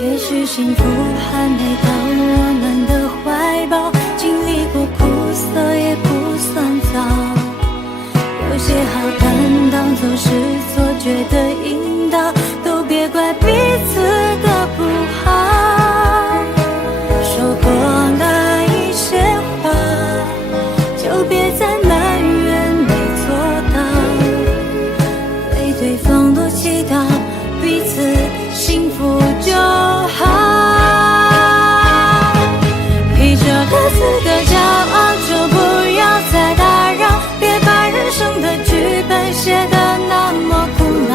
也许幸福还没到我们的怀抱，经历过苦涩也不算早。有些好感当作是错觉的引导，都别怪彼此的不好。说过那一些话，就别再埋怨没做到，为对方多祈祷，彼此幸福就好。披着各自的骄傲，就不要再打扰，别把人生的剧本写得那么苦恼，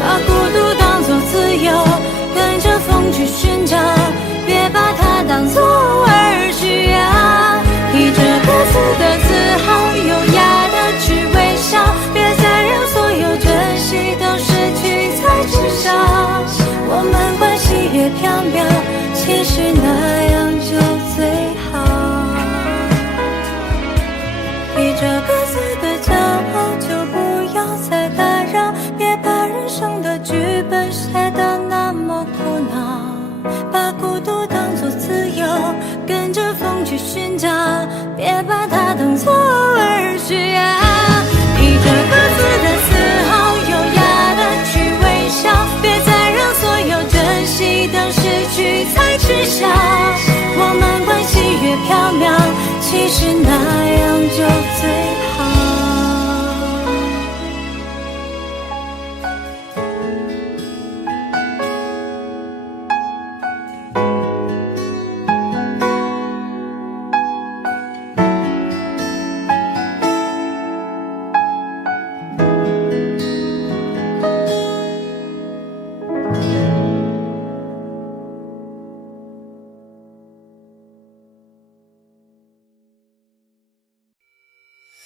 把孤独当作自由，跟着风去寻找，别把它当作而需要。披着各自的自豪，优雅的去微笑，别再让所有珍惜都失去才知晓。我们关系越飘渺，其实那样就最好。披着各自的骄傲，就不要再打扰，别把人生的剧本写得那么苦恼，把孤独当作自由，跟着风去寻找，别把它当作而需要。披着各自的自豪，优雅的去微笑，别再让所有珍惜都失去才知晓。我们关系越飘渺，其实那样就最好。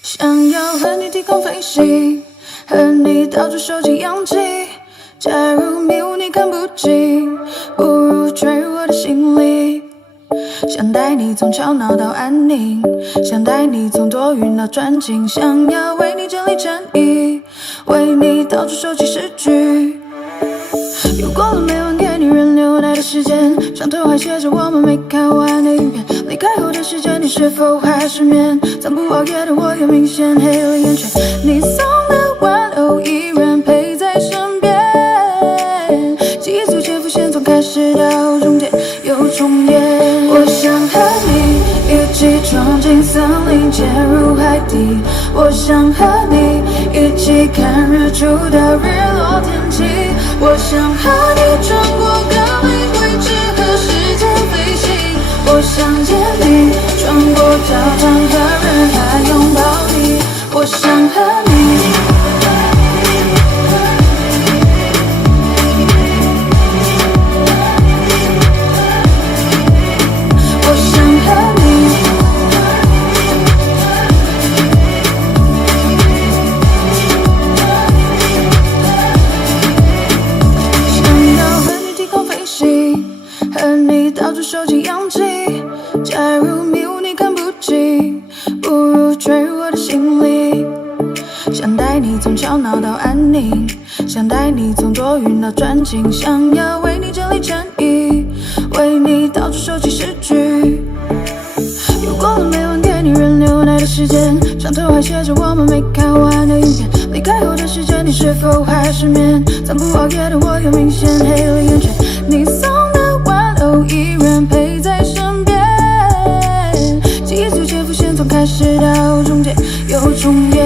想要和你低空飞行，和你到处收集氧气。假如迷雾你看不清，不如坠入我的心里。想带你从吵闹到安宁，想带你从多云到专情。想要为你整理衬衣，为你到处收集诗句。又过了每晚给你人留待的时间，上头还写着我们没看完的影片。离开后的时间，你是否还失眠？暂不熬夜的我又明显黑了眼圈。你送的玩偶依然陪在身边，记忆逐渐浮现，从开始到终点又重演。我想和你一起闯进森林，潜入海底。我想和你一起看日出到日落天气。我想和你穿过各类位置和时间飞行。我想见你，穿过教堂和人海拥抱你。我想和你。我想和你。收集氧气，假如迷雾你看不清，不如坠入我的心里。想带你从吵闹到安宁，想带你从多云到转晴，想要为你整理衬衣，为你到处收集诗句。又过了每晚给你人流奶的时间，上头还写着我们没看完的影片。离开后的时间，你是否还失眠？残酷熬夜的我又明显黑了眼圈。你送的玩偶依然陪在身边，记忆逐渐浮现，从开始到终结又重演。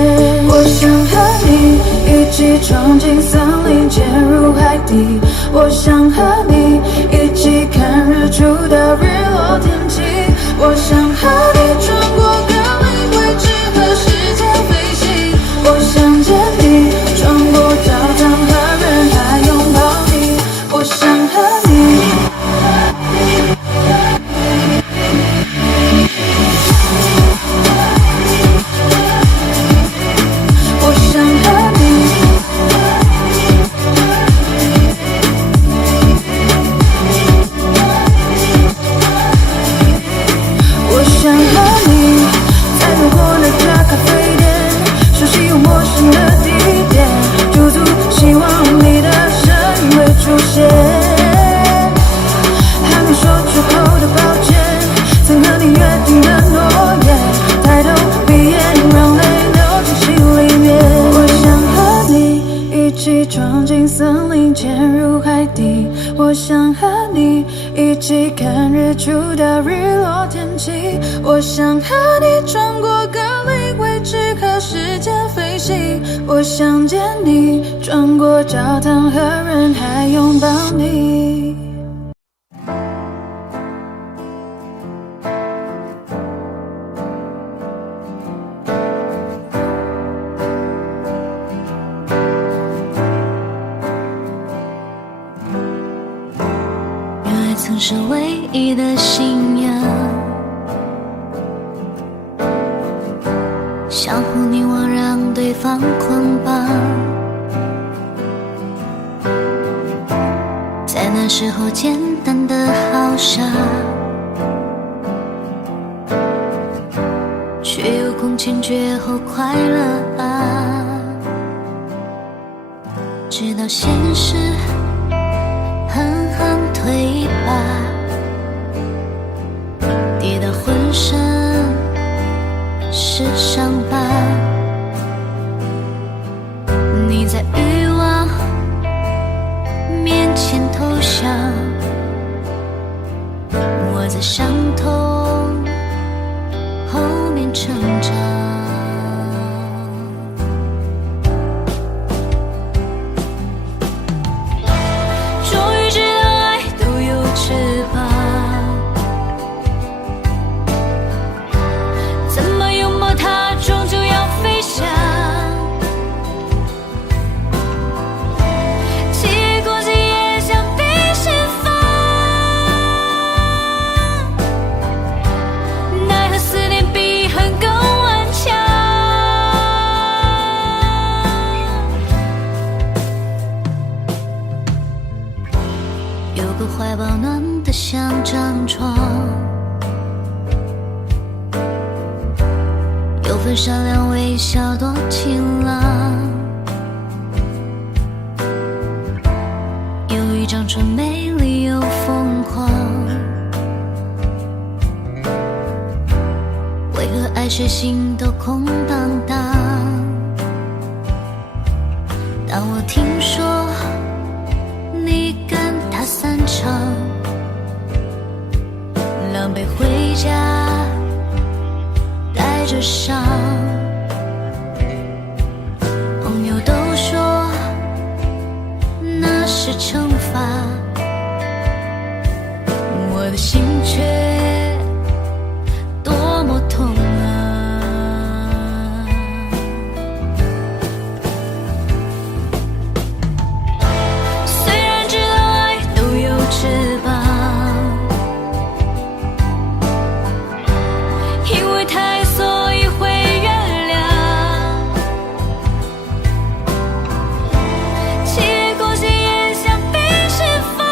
我想和你一起闯进森林，潜入海底。我想和你一起看日出到日落天际。我想和你穿过各类位置和时间飞行。我想见你，穿过教堂和人海拥抱你。我想和你，我想和你，我想和你，在路过那家咖啡店，熟悉又陌生的地点，驻足希望你的身影会出现。还没说出口的抱歉，曾和你约定的诺言，抬头闭眼让泪流进心里面。我想和你一起闯进森林，潜入海底。我想和你一起看日出到日落天际。我想和你穿过各类位置和时间飞行。我想见你，穿过教堂和人海拥抱你。原来曾是唯一的信仰，相互凝望，让对方捆绑。在那时候简单的好傻，却有空前绝后快乐啊！直到现实狠狠推把，跌到浑身是伤疤。你在欲望面前投降，我在伤痛后面成长。怀抱暖得像张床，有份善良微笑多晴朗，有一张唇美丽又疯狂，为何爱谁心都空荡荡？当我听说你跟他散场，狼狈回家带着伤，朋友都说那是惩罚，我的心却多么痛啊！虽然知道爱都有翅膀，因为太所以会原谅，结果竟也想被释放。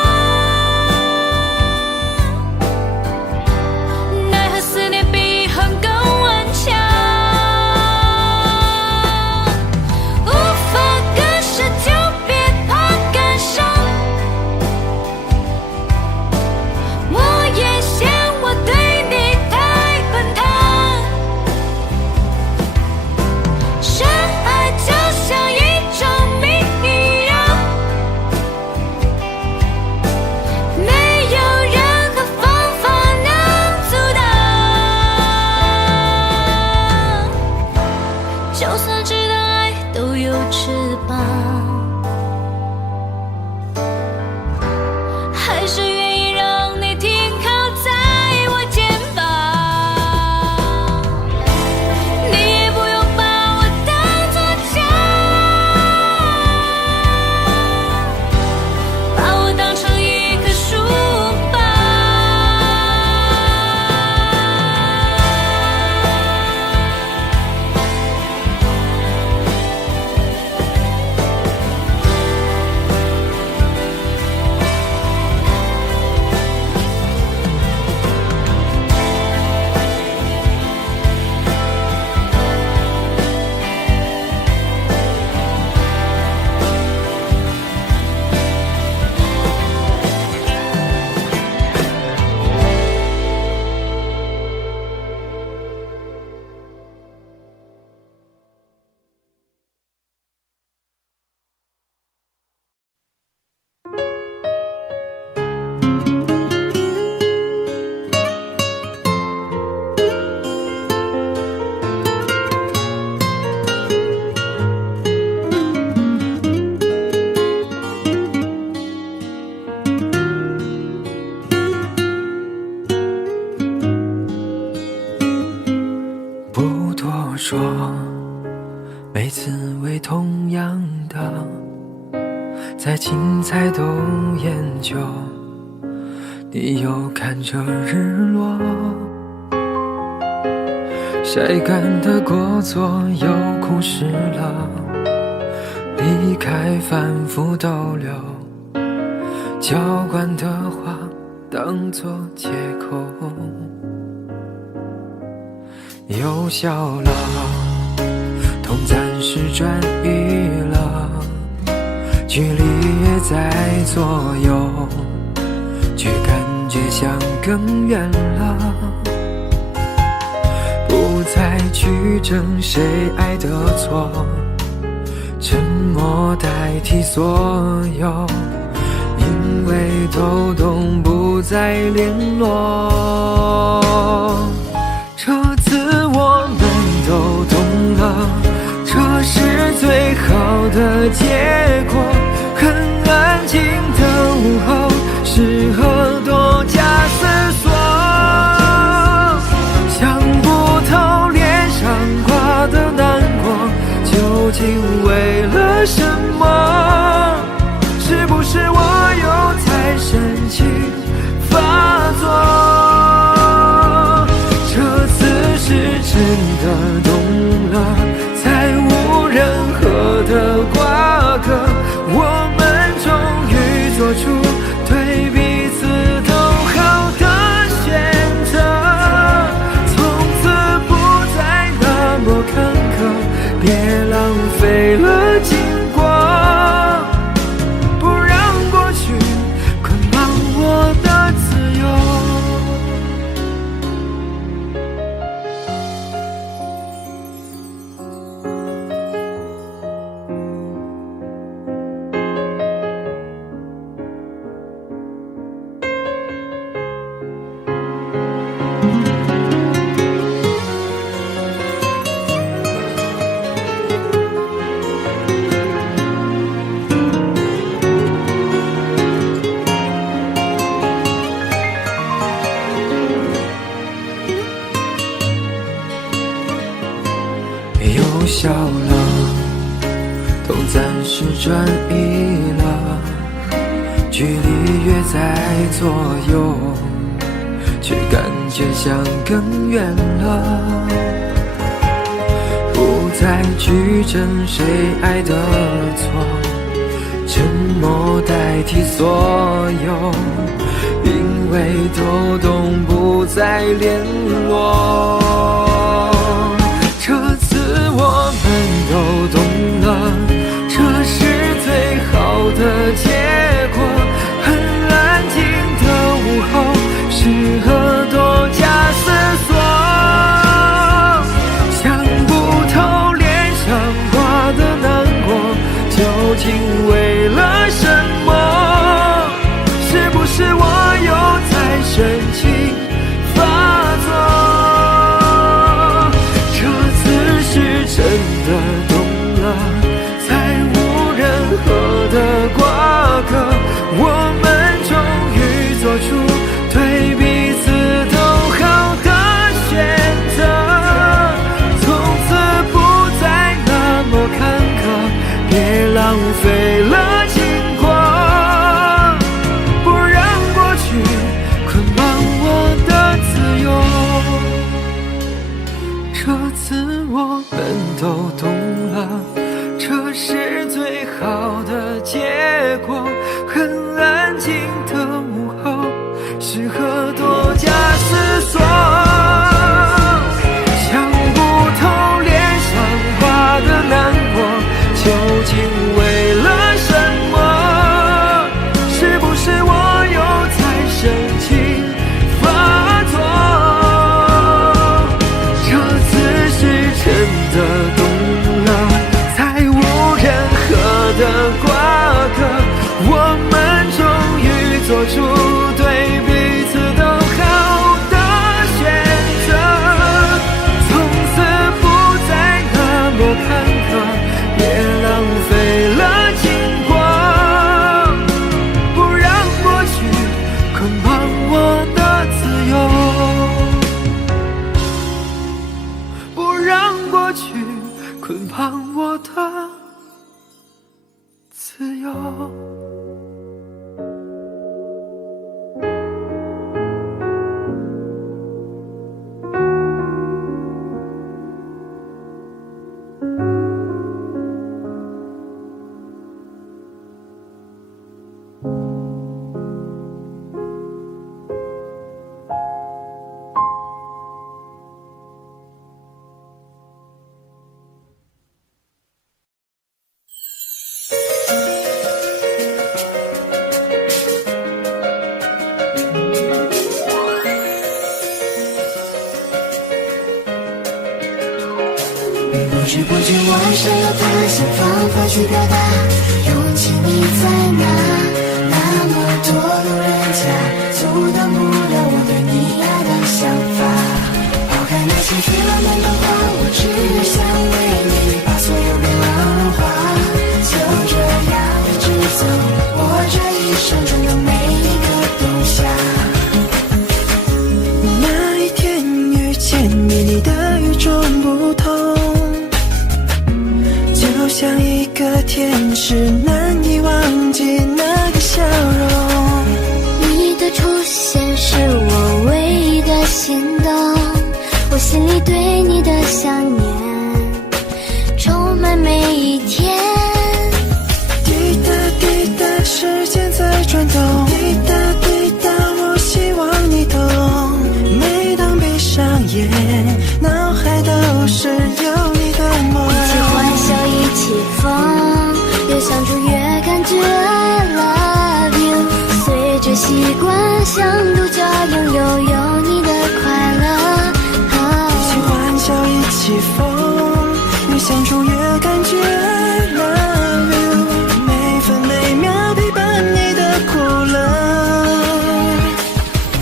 说，每次为同样的，再精彩都研究，你又看着日落。晒干的过错又枯湿了，离开反复逗留，浇灌的话当作借口，又笑了，痛暂时转移了，距离也在左右，却感觉像更远了，不再去争谁爱的错，沉默代替所有，因为都懂不再联络。这次我们都懂了，这是最好的结果。很安静的午后，适合多加思索，想不透脸上挂的难过究竟为了什么，是不是我又太深情发作？这次是真的懂了，才无任何的瓜葛，我们终于做出对彼此都好的选择，从此不再那么坎坷，别浪费了经过，不让过去捆绑我的自由。又笑了，痛暂时转移了，距离越在左右，却感觉像更远了，不再去争谁爱的错，沉默代替所有，因为都懂不再联络。这次我们都懂了，这是最好的结果。很安静的午后，适合多加思索，想不透脸上挂的难过究竟为了什么，是不是我又太深情发作？真的懂了，知不觉我想要他，想方法去表达，勇气你在哪？那么多路人甲，阻挡不了我对你爱的想法。抛开那些最浪漫的话，我只想为你把所有变浪融化。就这样一直走，我这一生中的每一个冬夏。那一天遇见你，你的与众不同，就像一个天使，难以忘记那个笑容。你的出现是我唯一的心动，我心里对你的想念充满每一天。滴答滴答，时间在转动，滴答滴答，我希望你懂。每当闭上眼，脑海都是有你的梦。一起欢笑，一起疯，越相处越感觉 I love you。随着习惯，像独角有你的快乐。一起欢笑，一起疯，越相处越感觉 I love you。每分每秒陪伴你的苦乐。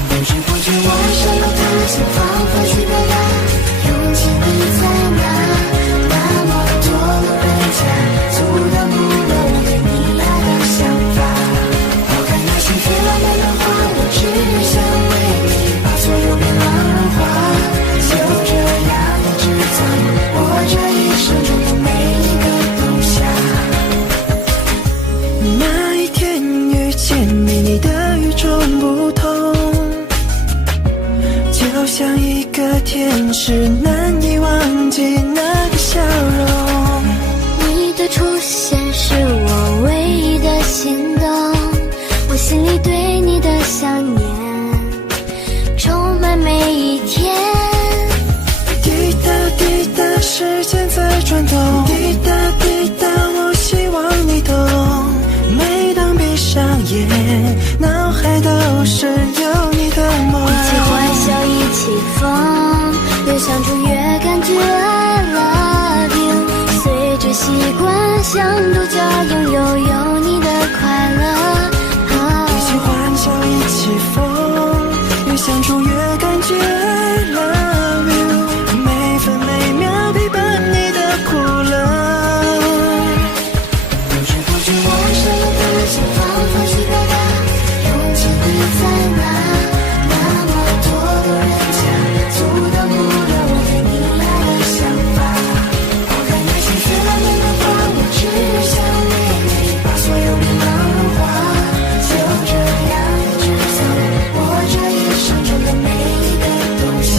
不知不觉我想要他，想方法去表达，勇气你在哪？那么多路人甲，阻挡不了我对你爱的想法。抛开那些最浪漫的话，我只想为你把所有变浪融化。就这样一直走，我这一生中的每一个冬夏。那一天遇见你，你的与众不同，就像一个天使，难以忘记那个笑容。你的出现是我唯一的心动，我心里对你的想念充满每一天。滴答滴答，时间在转动，滴答滴答，我希望你懂。每当闭上眼，脑海都是有你的梦。一起欢笑，一起疯，越相处越感觉 I love you。随着习惯，像独角有你的快乐。一起欢笑，一起疯，越相处越感觉 I love you。每分每秒陪伴你的苦乐。不知不觉我想要他，想方法去表达，勇气你在哪？那么多路人甲，阻挡不了我对你爱的想法。抛开那些最浪漫的话，我只想为你把所有变浪融化。就这样一直走，我这一生中的每一个冬夏。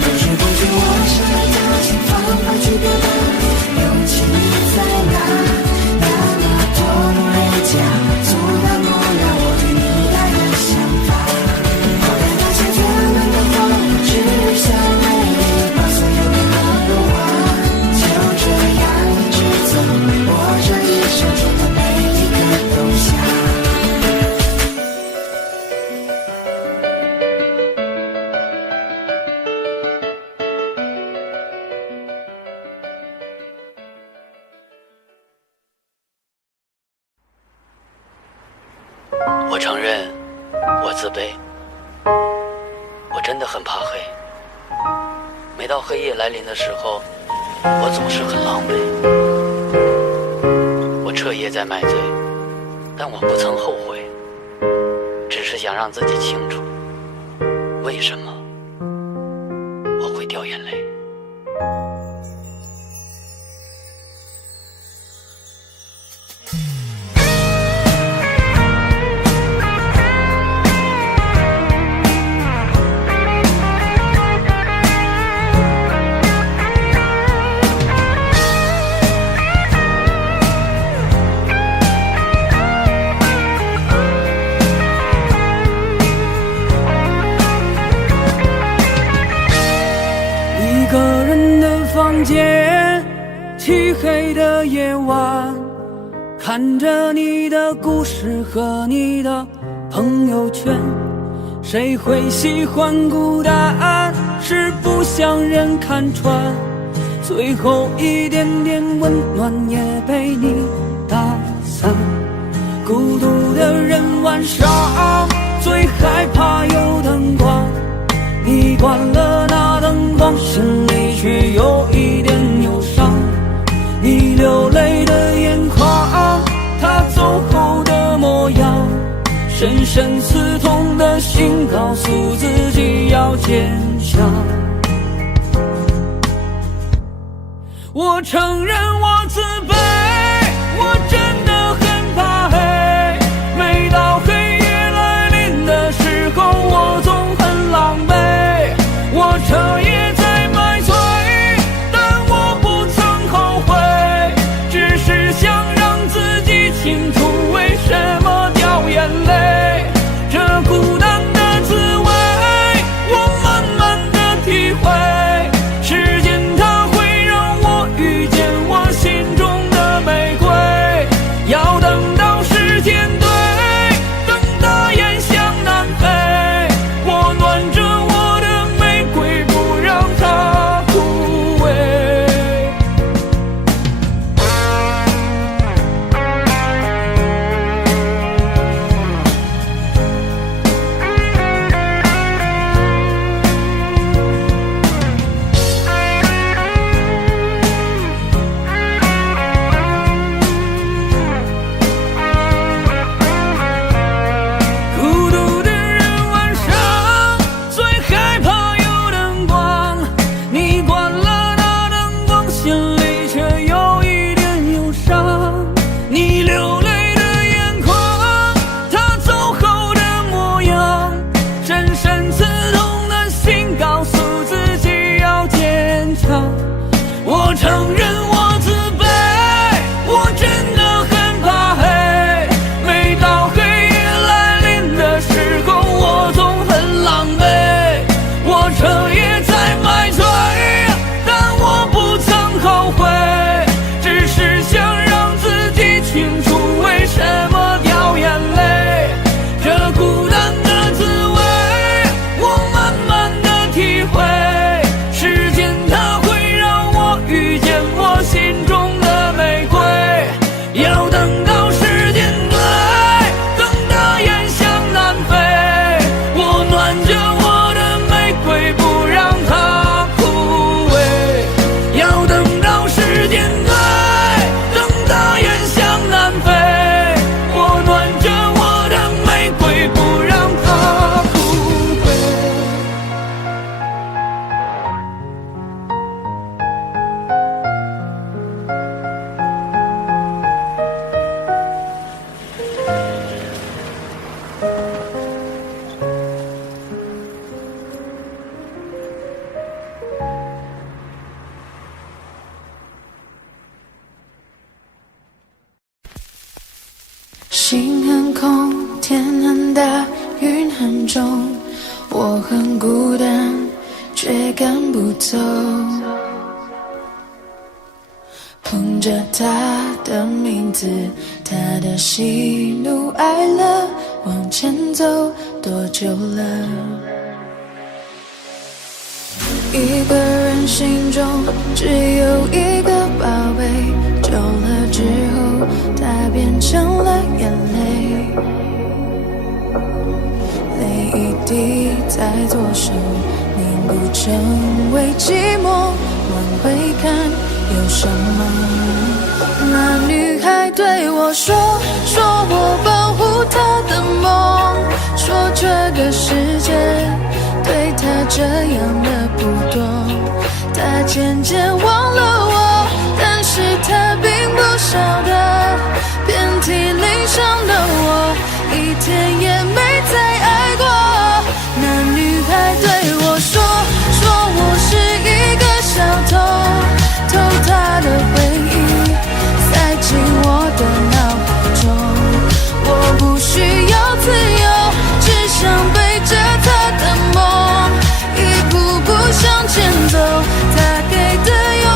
不知不觉我想要他，想方法去表达，勇气你在哪？那么多路人甲，阻挡不了我对你爱的想法。抛开那些最浪漫的话，我只想为你把所有变浪融化。就这样一直走，我这一生中的每一个冬夏。我承认，我自卑，我真的很怕黑。每到黑夜来临的时候，我总是很狼狈。我彻夜在买醉，但我不曾后悔，只是想让自己清楚，为什么我会掉眼泪。一个人的房间，漆黑的夜晚，看着你的故事和你的朋友圈，谁会喜欢孤单？是不想人看穿，最后一点点温暖也被你打散。孤独的人晚上最害怕有灯光，你关了那灯光，心里却有一点忧伤。你流泪的眼眶，他走后的模样，深深刺痛的心告诉自己要坚强。我承认我自卑，我真的很怕黑，每到黑夜来临的时候，我总很狼狈。我彻夜在买醉，但我不曾后悔，只是想让自己清楚为什么掉眼泪。这孤单的滋味，我慢慢的体会，时间它会让我遇见我心中的玫瑰，要等到时间对，等到炎香南飞，我暖着我的玫瑰，不让它枯萎。孤独的人晚上最害怕有灯光，你关了那灯光，心里却有一点忧伤。你流泪的眼眶，他走后的模样，深深刺痛的心告诉自己要坚强。我承认我自卑，我真的很怕黑，每到黑夜来临的时候，我总很狼狈。我彻夜在买醉，但我不曾后悔，只是想让自己清楚为什么掉眼泪。这孤单的滋味，我慢慢的体会，时间它会让我遇见我心中的玫瑰，要等到时间对，等到炎香南飞，我暖着我的玫瑰，不让它枯萎，要等到时间对，等到炎香南飞，我暖着我的玫瑰，不让它枯萎。心很空，天很大，云很重，我很孤单，却赶不走。哼着他的名字，他的喜怒哀乐，往前走多久了？一个人心中只有一个宝贝，久了之后，它变成了眼泪。泪一滴在左手凝固成为寂寞，往回看有什么？那女孩对我说，说我保护她的梦，说这个世界对她这样的不多，她渐渐忘了我，但是她并不晓得，遍体鳞伤的我，一天也没再爱过。那女孩对我说，说我是一个小偷，偷她的回忆，塞进我的脑海中，我不需要自由，只想背着她的梦，一步步向前走，她给的勇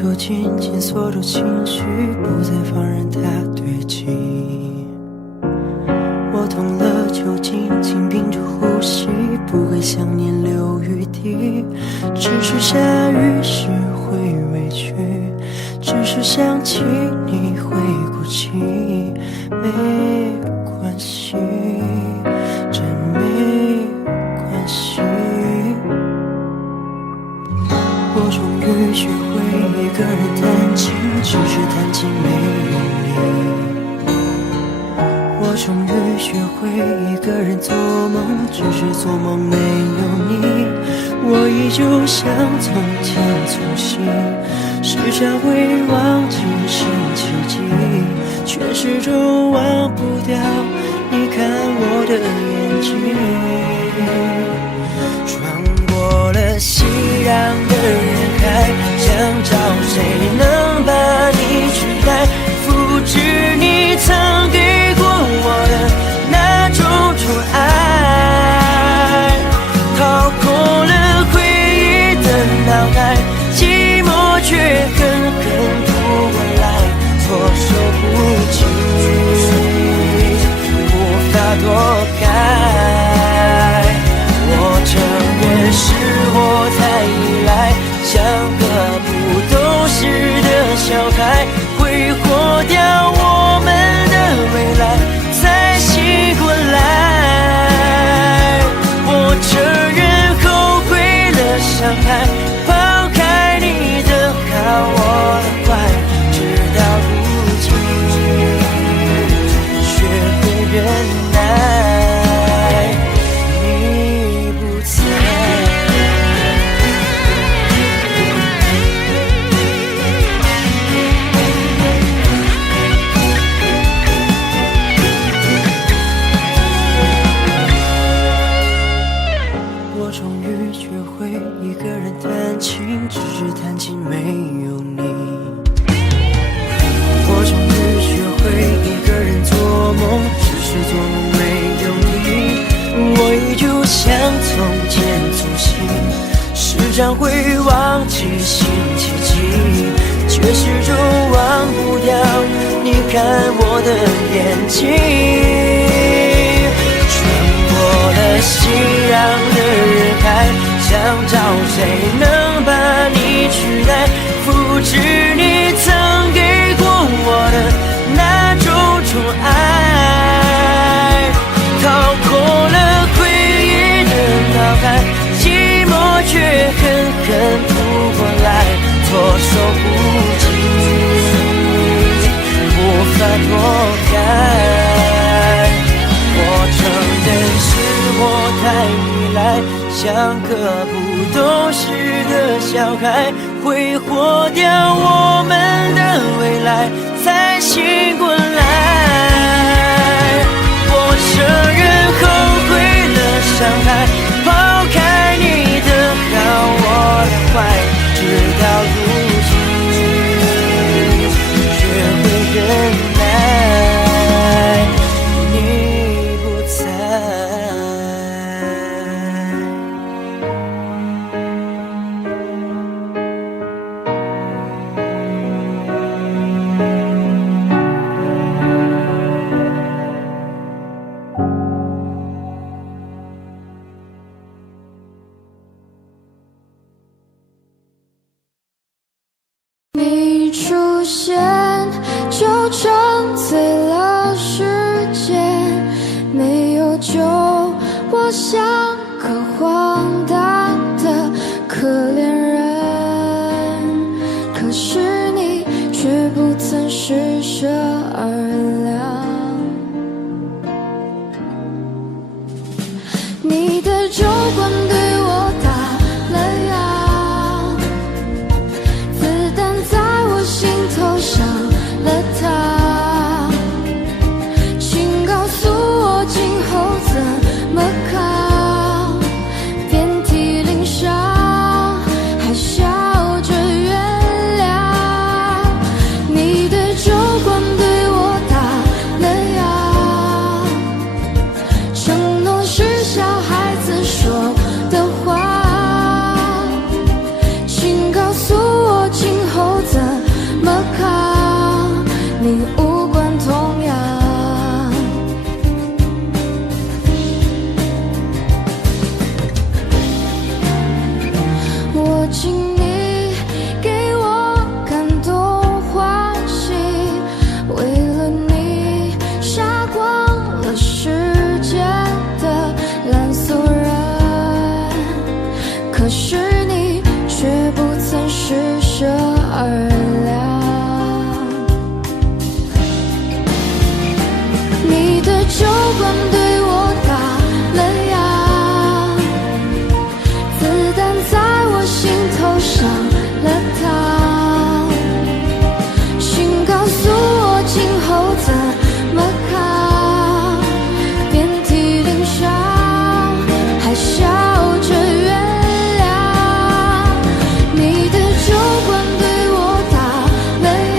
就紧紧锁住情绪，不再放任它堆积。我痛了就紧紧屏住呼吸，不会想念流雨滴。只是下雨时会委屈，只是想起你会哭泣。没关系，真没关系。我终于学会一个人弹琴，只是弹琴没有你。我终于学会一个人做梦，只是做梦没有你。我依旧像从前粗心，时常会忘记星期几，却始终忘不掉你看我的眼睛。穿过了熙攘的人海，想找谁能把你取代，复制你曾给过我的那种宠爱，逃过了回忆的脑海，寂寞却狠狠扑过来，措手不及，无法躲开。我承认是我太依赖，像个不懂事的小孩，挥霍掉我们的未来，才醒过来。我承认后悔了伤害，抛开你的好我的坏，直到如今学会忍耐，你不在。我终于学会一个人弹琴，只是弹琴没有你。我终于学会一个人做梦，只是做梦没有你。我依旧像从前粗心，时常会忘记星期几，却始终忘不掉你看我的眼睛。穿过了熙攘的人海，想找谁能把你取代，复制你曾给过我的那种宠爱，逃过了回忆的脑海，寂寞却狠狠扑过来，措手不及，无法躲开。我承认是我太依赖，像个不懂事的小孩，挥霍掉我们的未来，才醒过来。我承认后悔了伤害，抛开你的好我的坏，直到如今学会忍耐，你不在。你出现就震碎了世界，没有救我像个荒诞的可怜人，可是你却不曾施舍而凉。你的酒馆对我打了烊，子弹在我心头上可是你却不曾施舍二两。你的酒馆对我打了烊，子弹在我心头上了膛，请告诉我今后怎么扛，遍体鳞伤还笑着原谅。你的酒馆对我打了烊，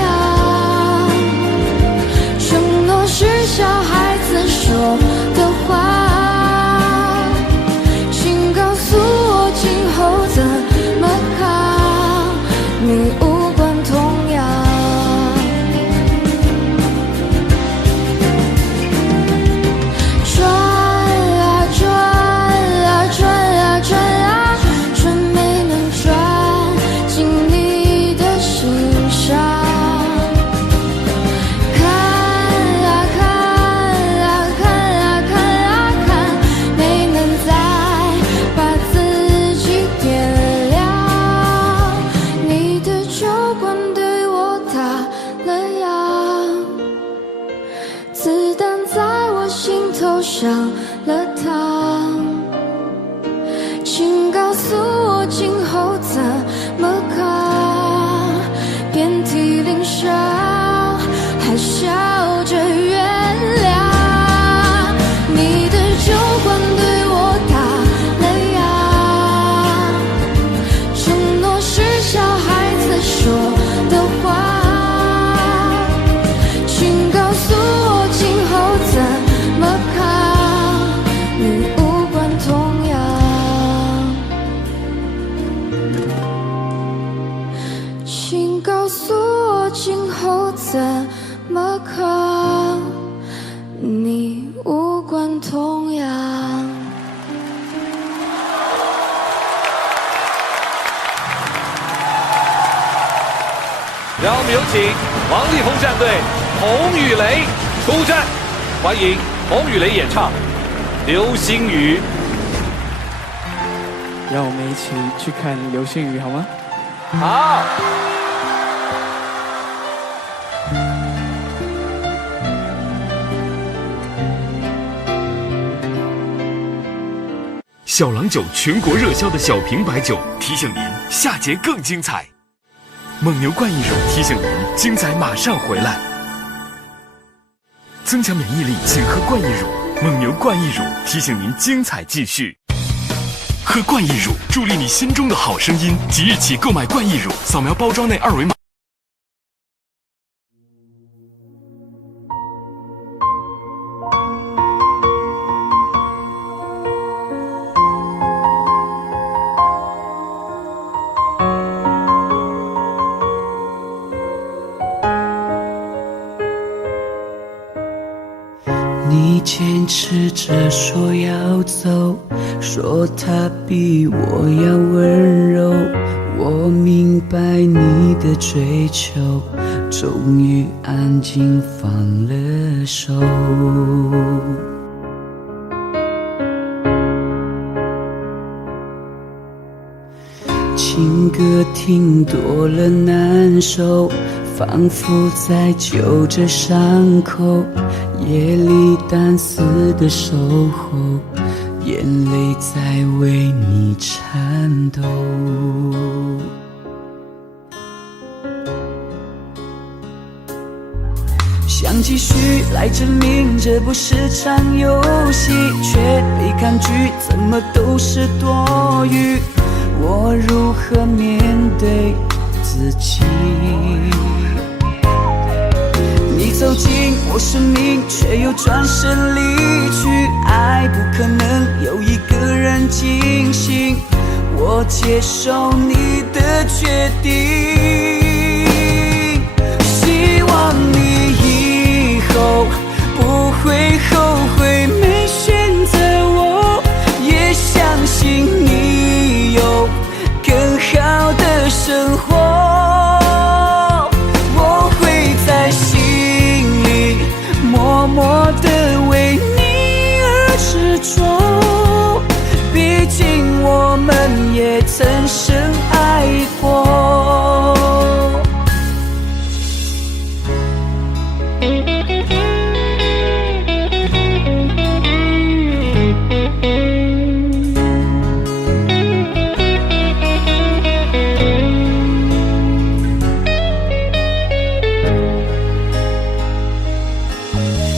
承诺是小孩子说的话，请告诉我今后怎么扛，你无关痛痒。转啊转啊转啊转啊转，没能转进你的心上。看啊看啊看啊看啊看，没能再把自己点亮。你的酒馆对我打了烊，子弹在我心头上了膛，请告诉我今后怎么扛，遍体鳞伤还笑着原谅。你的酒馆对我打了烊，承诺是小孩子说的话，请告诉我今后怎么扛，你无关痛痒。请告诉我今后怎么扛，你无关痛痒。让我们有请王力宏战队洪宇雷出战，欢迎洪宇雷演唱《流星雨》。让我们一起去看流星雨好吗？好。小郎酒全国热销的小瓶白酒提醒您下节更精彩。蒙牛冠益乳提醒您精彩马上回来。增强免疫力，请喝冠益乳。蒙牛冠益乳提醒您精彩继续。喝冠益乳，助力你心中的好声音。即日起购买冠益乳，扫描包装内二维码。你坚持着说要走，说他比我要温柔。我明白你的追求，终于安静放了手。情歌听多了难受，仿佛在揪着伤口，夜里单丝的守候，眼泪在为你颤抖。想继续来证明这不是场游戏，却被抗拒，怎么都是多余。我如何面对自己？你走进我生命，却又转身离去。爱不可能有一个人进行，我接受你的决定。希望你以后不会后悔没选择我，也相信你有更好的生活。我会在心里默默地为你而执着，毕竟我们也曾深爱过。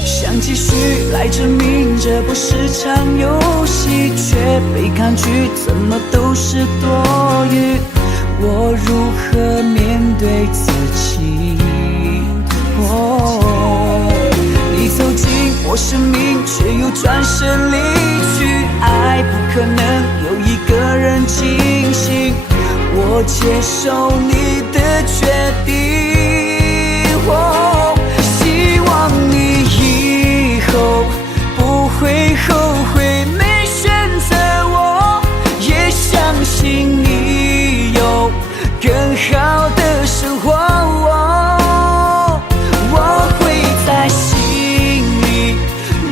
想继续来证明这不是场游戏，却被抗拒，怎么都是多余。我如何面对自己？你走进我生命，却又转身离去。爱不可能有一个人清醒，我接受你的决定。希望你以后不会后悔没选择我，也相信你有更好的生活。我会在心里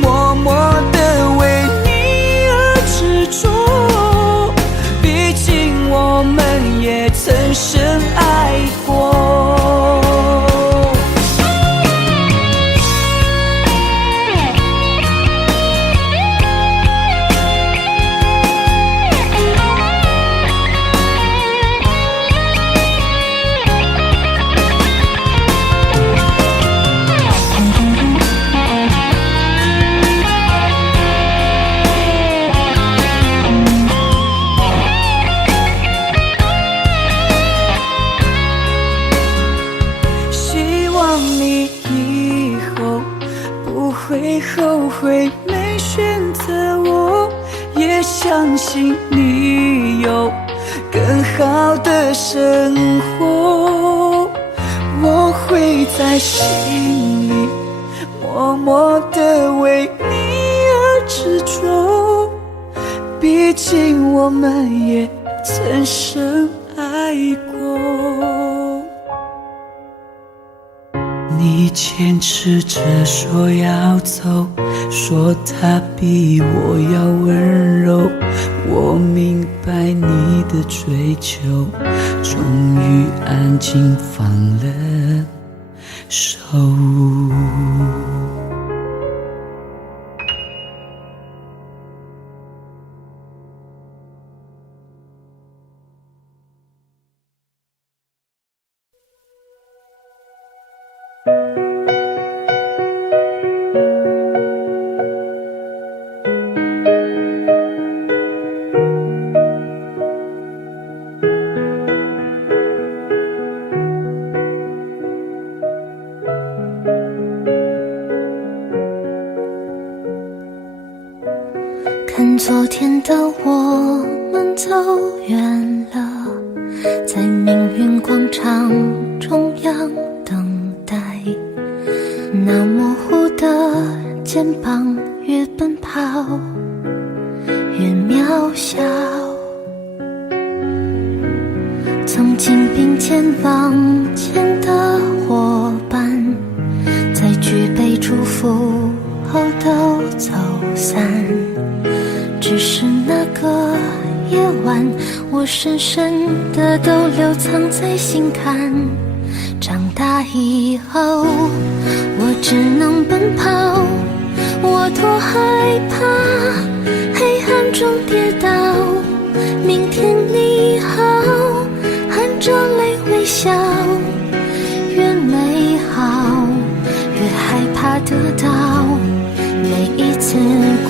默默地为你而执着，毕竟我们也曾深爱过。后悔没选择我，也相信你有更好的生活。我会在心里默默地为你而执着，毕竟我们也曾深爱过。你坚持着说要走，说他比我要温柔，我明白你的追求，终于安静放了手。看昨天的我们走远了，在命运广场中央等待，那模糊的肩膀越奔跑越渺小。曾经并肩往前的伙伴，在举杯祝福后都走散，只是那个夜晚，我深深的都留藏在心坎。长大以后，我只能奔跑，我多害怕黑暗中跌倒。明天你好，含着泪微笑，越美好越害怕得到，每一次哭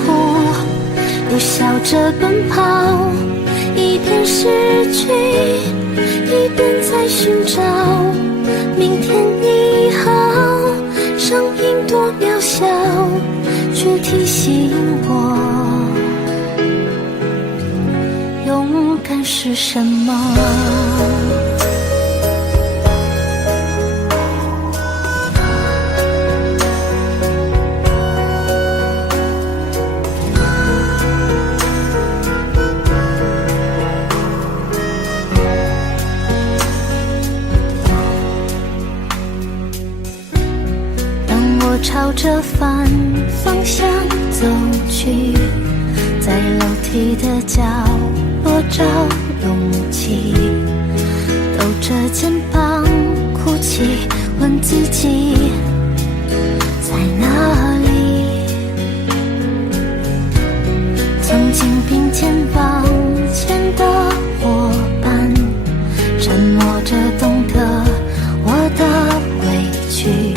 都笑着奔跑，一边失去一边在寻找。明天你好，声音多渺小，却提醒我勇敢是什么。朝着反方向走去，在楼梯的角落找勇气，抖着肩膀哭泣，问自己在哪里。曾经并肩往前的伙伴，沉默着懂得我的委屈。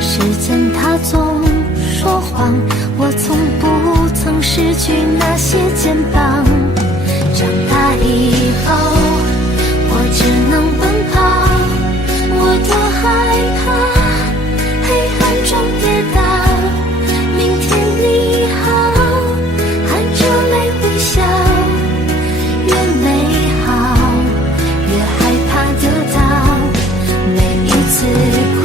时间它总说谎，我从不曾失去那些肩膀。长大以后，我只能奔跑，我多害怕黑暗中跌倒。明天你好，含着泪微笑，越美好越害怕得到。每一次哭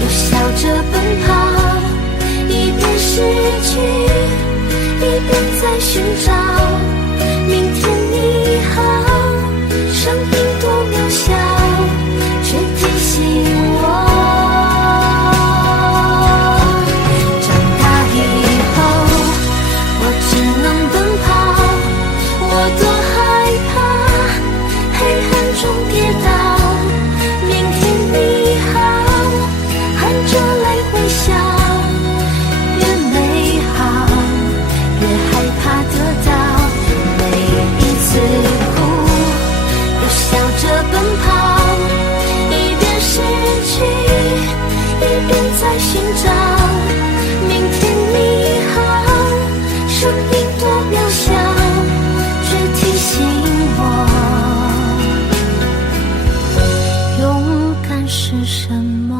又笑着奔跑，一边失去一边在寻找。明天你好，声音多渺小，却提醒我。长大以后，我只能奔跑，我多害怕黑暗中跌倒。明天你好，含着泪微笑，越美好越害怕得到。每一次哭又笑着奔跑，一边失去一边在寻找。明天你好，声音多渺小，却提醒我勇敢是什么。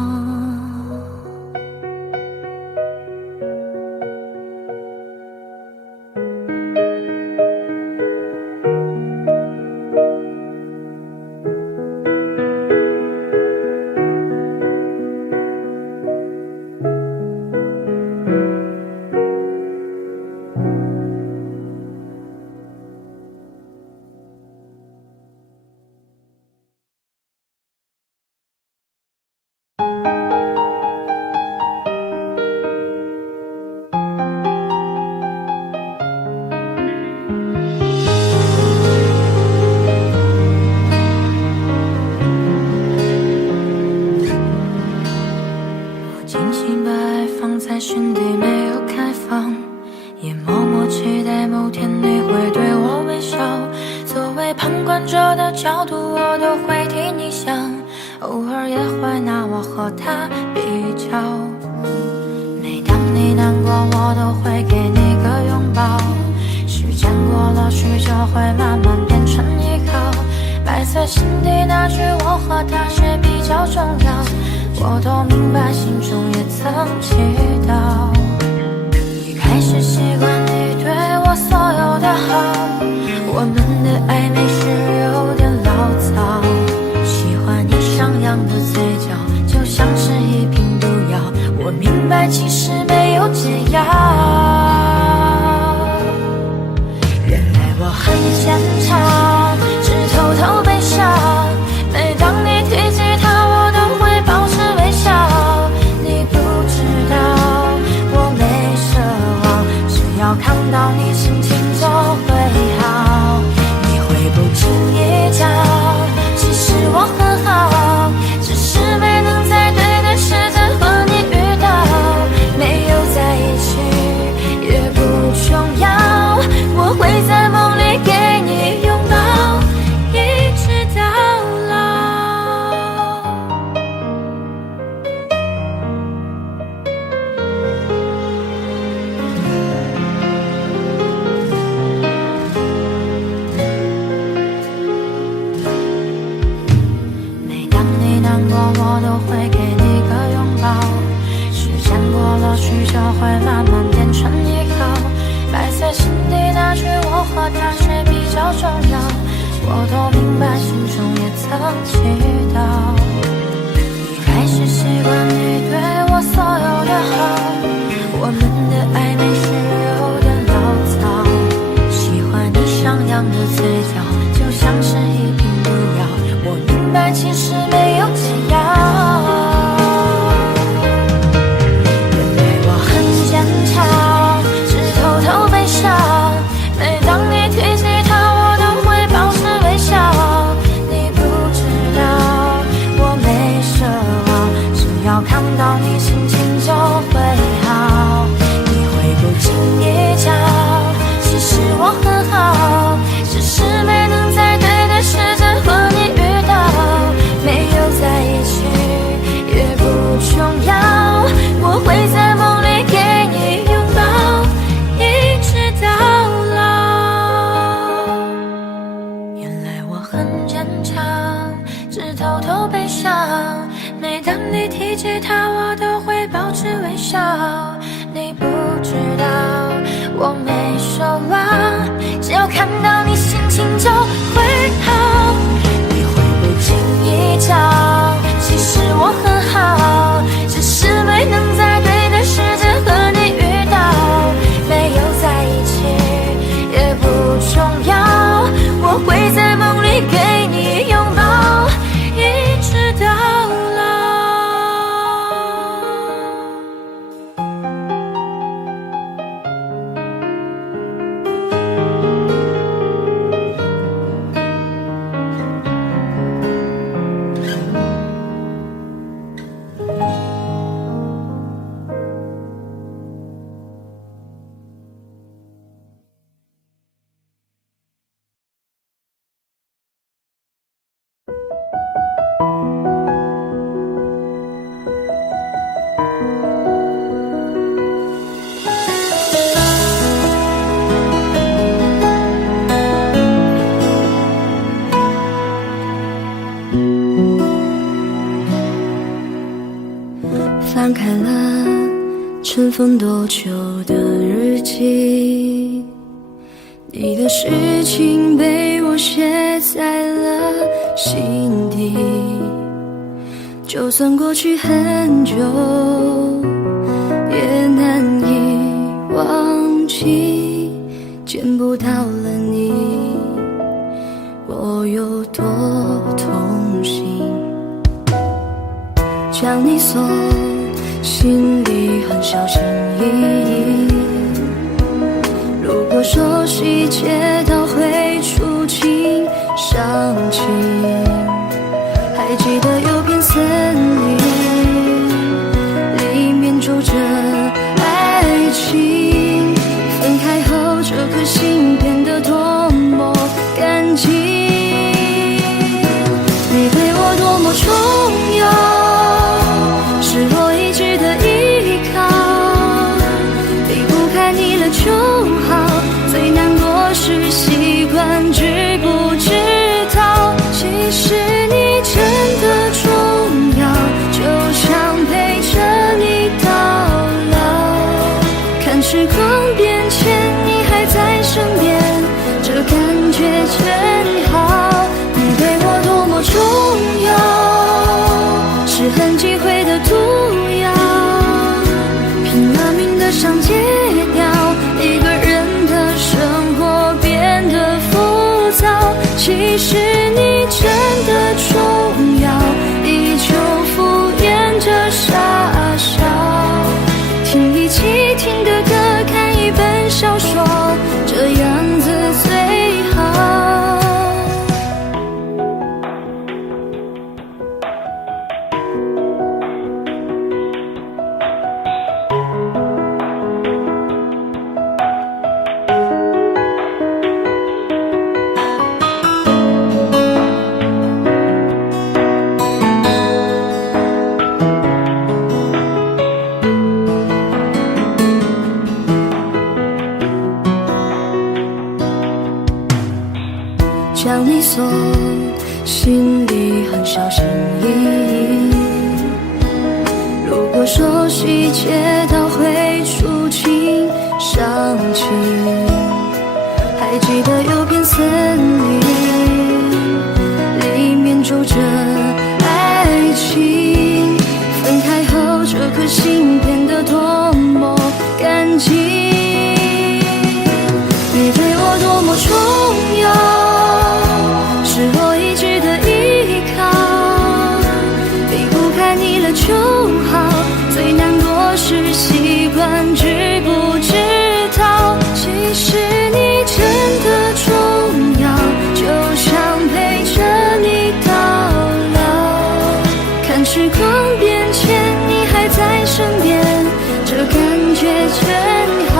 每当你提起他，我都会其他我都会保持微笑。你不知道我没奢望，只要看到你心情就会好。你会不经意讲，其实我很好，只是没能在对的时间和你遇到。没有在一起也不重要，我会在梦里给你拥抱，一直到老。翻开了尘封多久的日记，你的事情被我写在了心底。就算过去很久，也难以忘记。见不到了你，我有多痛心。将你锁心里很小心翼翼，如果说细节都会触景伤情，还记得有片森林，里面住着爱情，分开后这颗心变得多么干净。你对我多么重要，是我一直的依靠，离不开你了就好，最难过是习惯知不知道，其实你真的重要，就想陪着你到老。看时光变迁，你还在身边，这感觉真好。你对我多么重要，是很忌讳的毒药，拼了命的想戒掉，一个人的生活变得浮躁。其实你真的重要，依旧敷衍着傻笑，听一起听的歌，看一本小说，这样子最好。将你锁心里很小心翼翼，如果说细节都会触景伤情，还记得有片森林，里面住着爱情，分开后这颗心变得多么干净。你对我多么重要，是我一直的依靠，离不开你了就好，最难过是习惯知不知道，其实你真的重要，就想陪着你到老。看时光变迁，你还在身边，这感觉真好。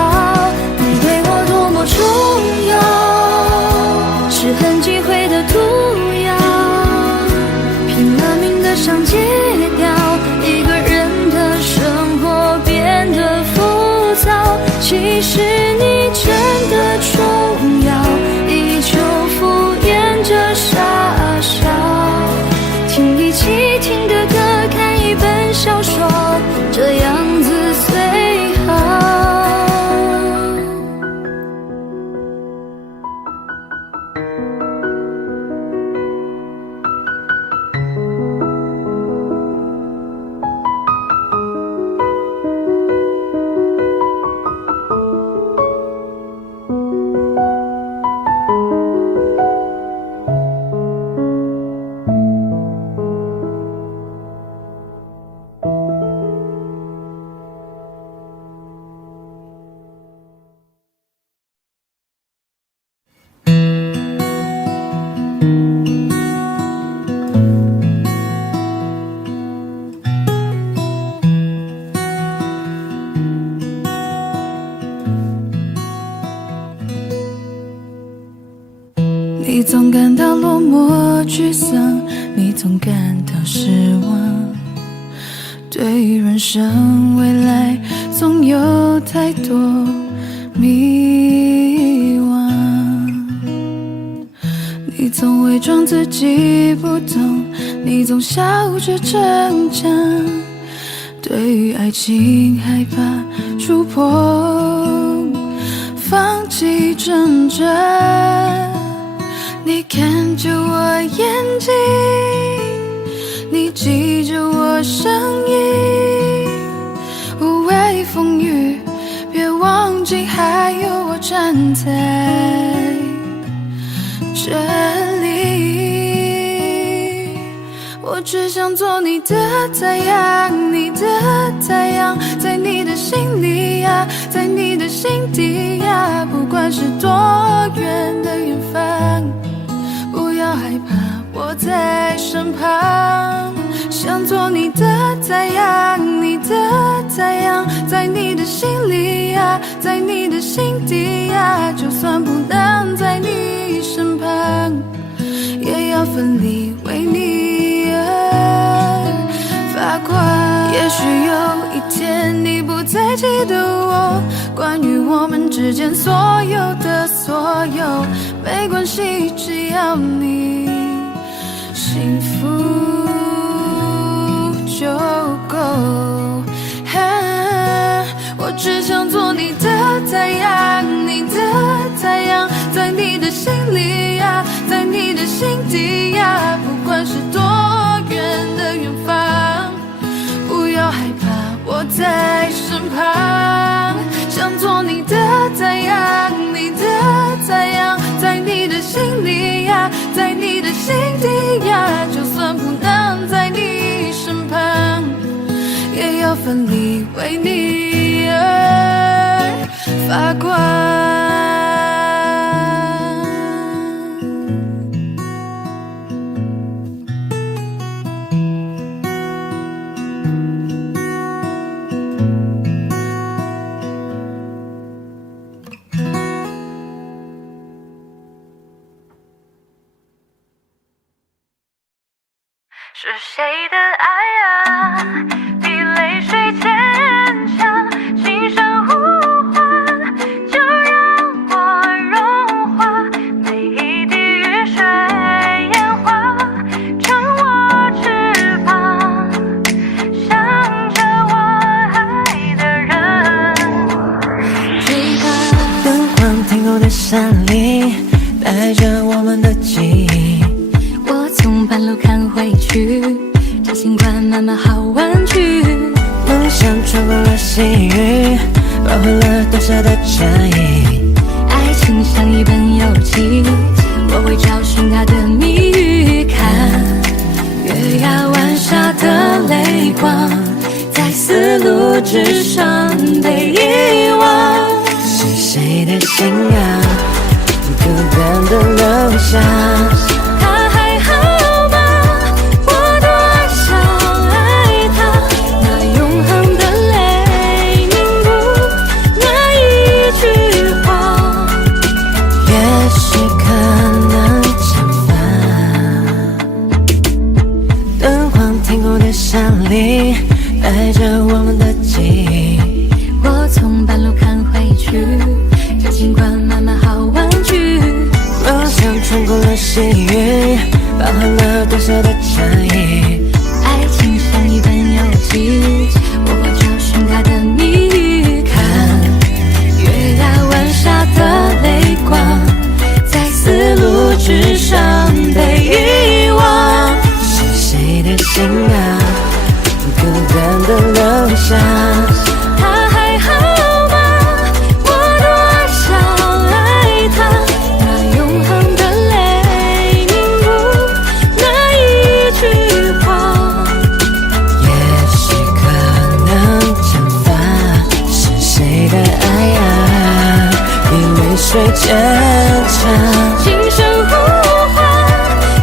你总感到落寞沮丧，你总感到失望，对于人生未来总有太多迷惘。你总伪装自己不懂，你总笑着逞强，对于爱情害怕触碰，放弃挣扎。你看着我眼睛，你记着我声音，无畏风雨，别忘记还有我站在这里。我只想做你的太阳，你的太阳，在你的心里呀，在你的心底呀，不管是多远的远方，不要害怕，我在身旁。想做你的太阳，你的太阳，在你的心里呀，在你的心底呀，就算不能在你身旁，也要奋力为你而发光。也许有一天你不再记得我，关于我们之间所有的所有，没关系，只要你幸福就够。我只想做你的太阳，你的太阳，在你的心里呀，在你的心底呀，不管是多远的远方，不要害怕，我在身旁。想做你的太阳，你的太阳，在你的心里呀，在你的心底呀，就算不能在你身旁，也要奋力为你而发光。是谁的爱啊，比泪水坚强，轻声呼唤，就让我融化，每一滴雨水烟花，成我翅膀，向着我爱的人飞吧。灯光停留在山里，带着我们的记忆，我从半路看回去，这尽管慢慢好玩具，梦想穿过了细雨，包围了短小的战役。爱情像一本游记，我会找寻它的谜语。看月牙湾下的泪光，在丝路之上被遗忘。是谁的心啊，孤单的留下。带着我们的记忆，我从半路看回去，这尽管慢慢好玩具。梦想穿过了细雨，包含了短小的战役。爱情像一本游记，我会找寻它的谜语。看月牙湾下的泪光，在丝路之上被遗忘。是谁的心啊，孤单的留下。他还好吗？我多想爱他，那永恒的泪凝固，那一句话。也许可能蒸发，是谁的爱啊，比泪水坚强。轻声呼唤，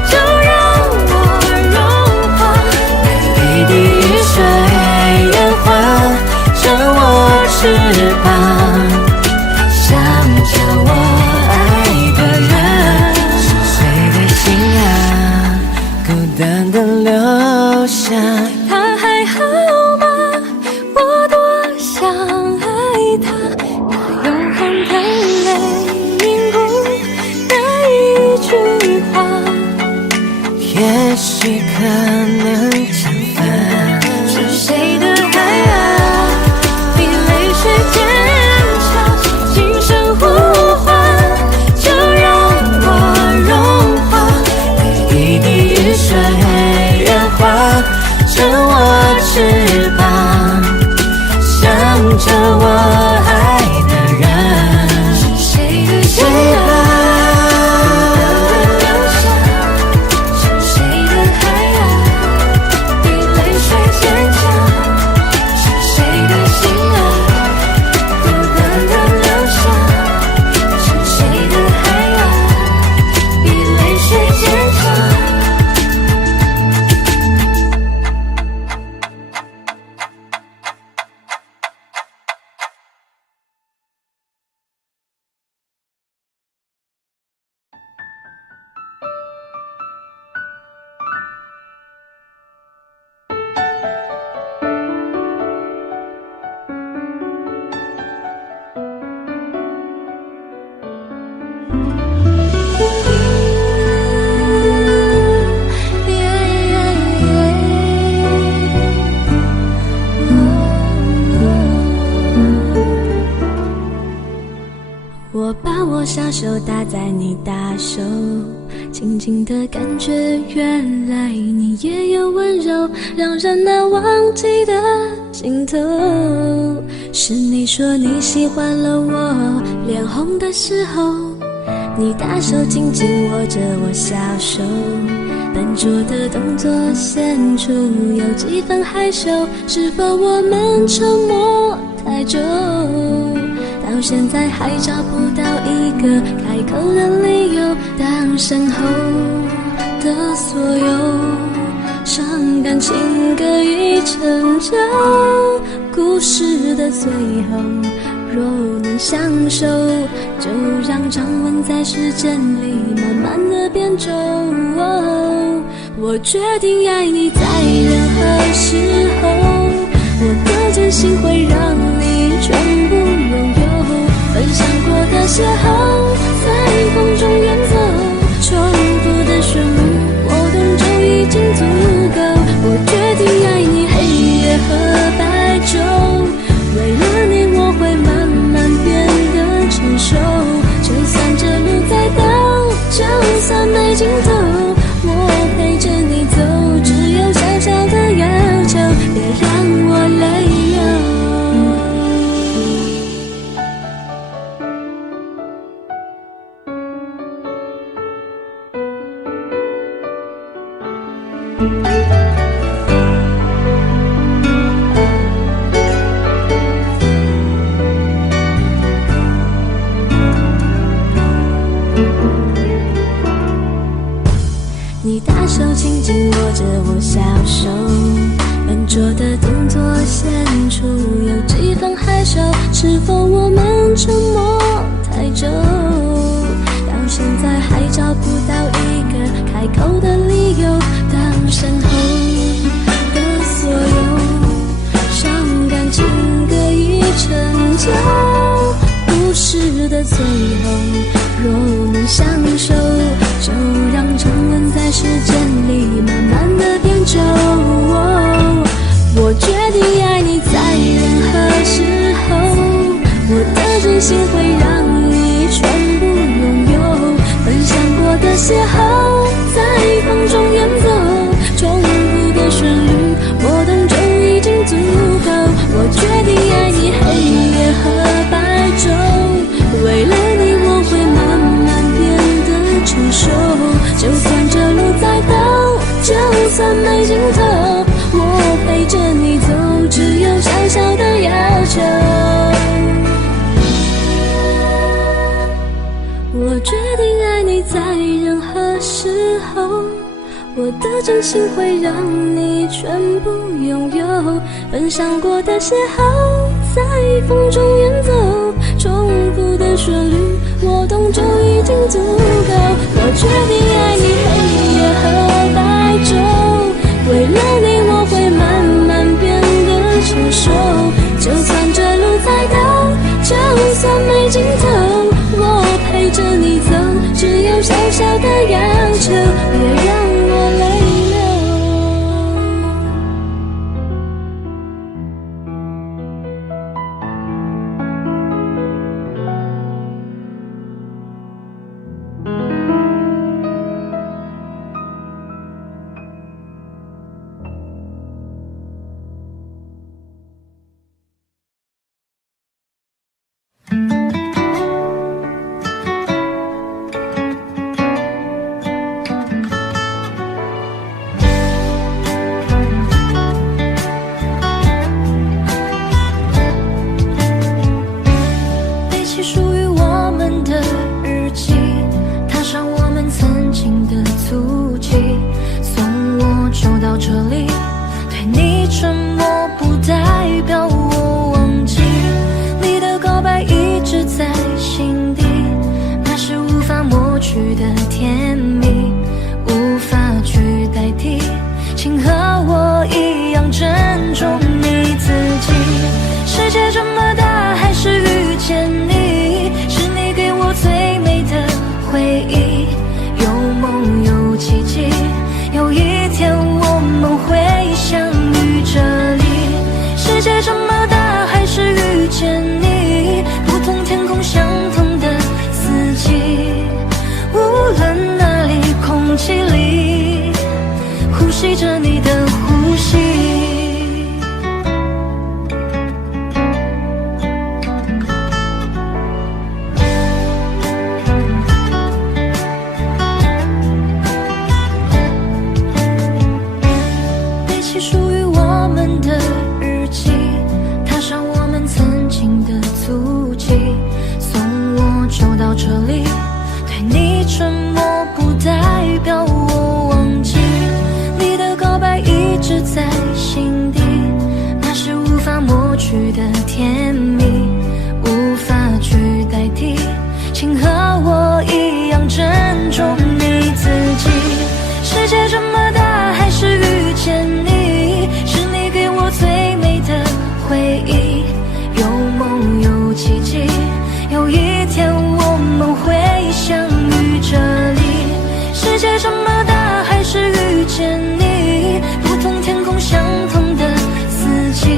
就让我融化，每一滴雨水烟花，成我翅膀，向着我爱的人。是谁能降分？是谁的爱啊，比泪水坚强？轻声呼唤，就让我融化，一滴雨水融化成我翅膀，向着我爱的人。是谁的谁啊？我把我小手搭在你大手，轻轻的感觉，原来你也有温柔，让人难忘记的心头。是你说你喜欢了我脸红的时候，你大手紧紧握着我小手，笨拙的动作显出有几分害羞，是否我们沉默太久？到现在还找不到一个开口的理由，当身后的所有伤感情歌已成就，故事的最后若能相守，就让掌纹在时间里慢慢的变皱。我决定爱你在任何时候，我的真心会让你全部拥有，分享过的邂逅在风中远走，重复的旋律我懂就已经足够。我决定爱你黑夜和白昼，为了你我会慢慢变得成熟，就算这路再陡，就算没尽头，我陪着你走，只有小小的要求，别让我泪流。你大手紧紧握着我小手，笨拙的动作显出有几分害羞，是否我们沉默太久？到现在还找不到一个开口的理由，当身后的所有伤感情歌已成就，故事的最后若能相守，就让掌纹在时间里慢慢的变皱。我决定爱你在任何时候，我的真心会让你全部拥有，分享过的邂逅在风中远走，重复的旋律我懂就已经足够。我决定爱你黑夜和白昼，为了你我会慢慢变得成熟，就算这路再陡，就算没尽头，我陪着你走，只有小小的要求。我决定爱你在任何时候，我的真心会让你全部拥有，分享过的邂逅在风中远走，重复的旋律我懂就已经足够。我决定爱你黑夜和白昼，为了你我会慢慢变得成熟，就算这路再陡，就算没尽头，我陪着你走，只有小小的要求，别让我泪流。曾经的足迹，送我走到这里。对你沉默不代表我忘记，你的告白一直在心底，那是无法抹去的甜蜜，无法去代替。请和我一样珍重你自己。世界这么大，还是遇见你，是你给我最美的回忆。有梦有奇迹，有一天我们会相遇这里。世界这么大，还是遇见你，不同天空相同的四季。无论哪里，空气里呼吸着你的呼吸。背起属于我们的日记，踏上我们曾经的足迹，送我走到这里。对你沉默不代表我忘记，你的告白一直在心底，那是无法抹去的甜蜜，无法去代替。请和我一样珍重你自己。世界这么大，还是遇见你，是你给我最美的回忆。有梦有奇迹，有一天我们会相遇这里。世界这么大，还是遇见你，不同天空相同的四季。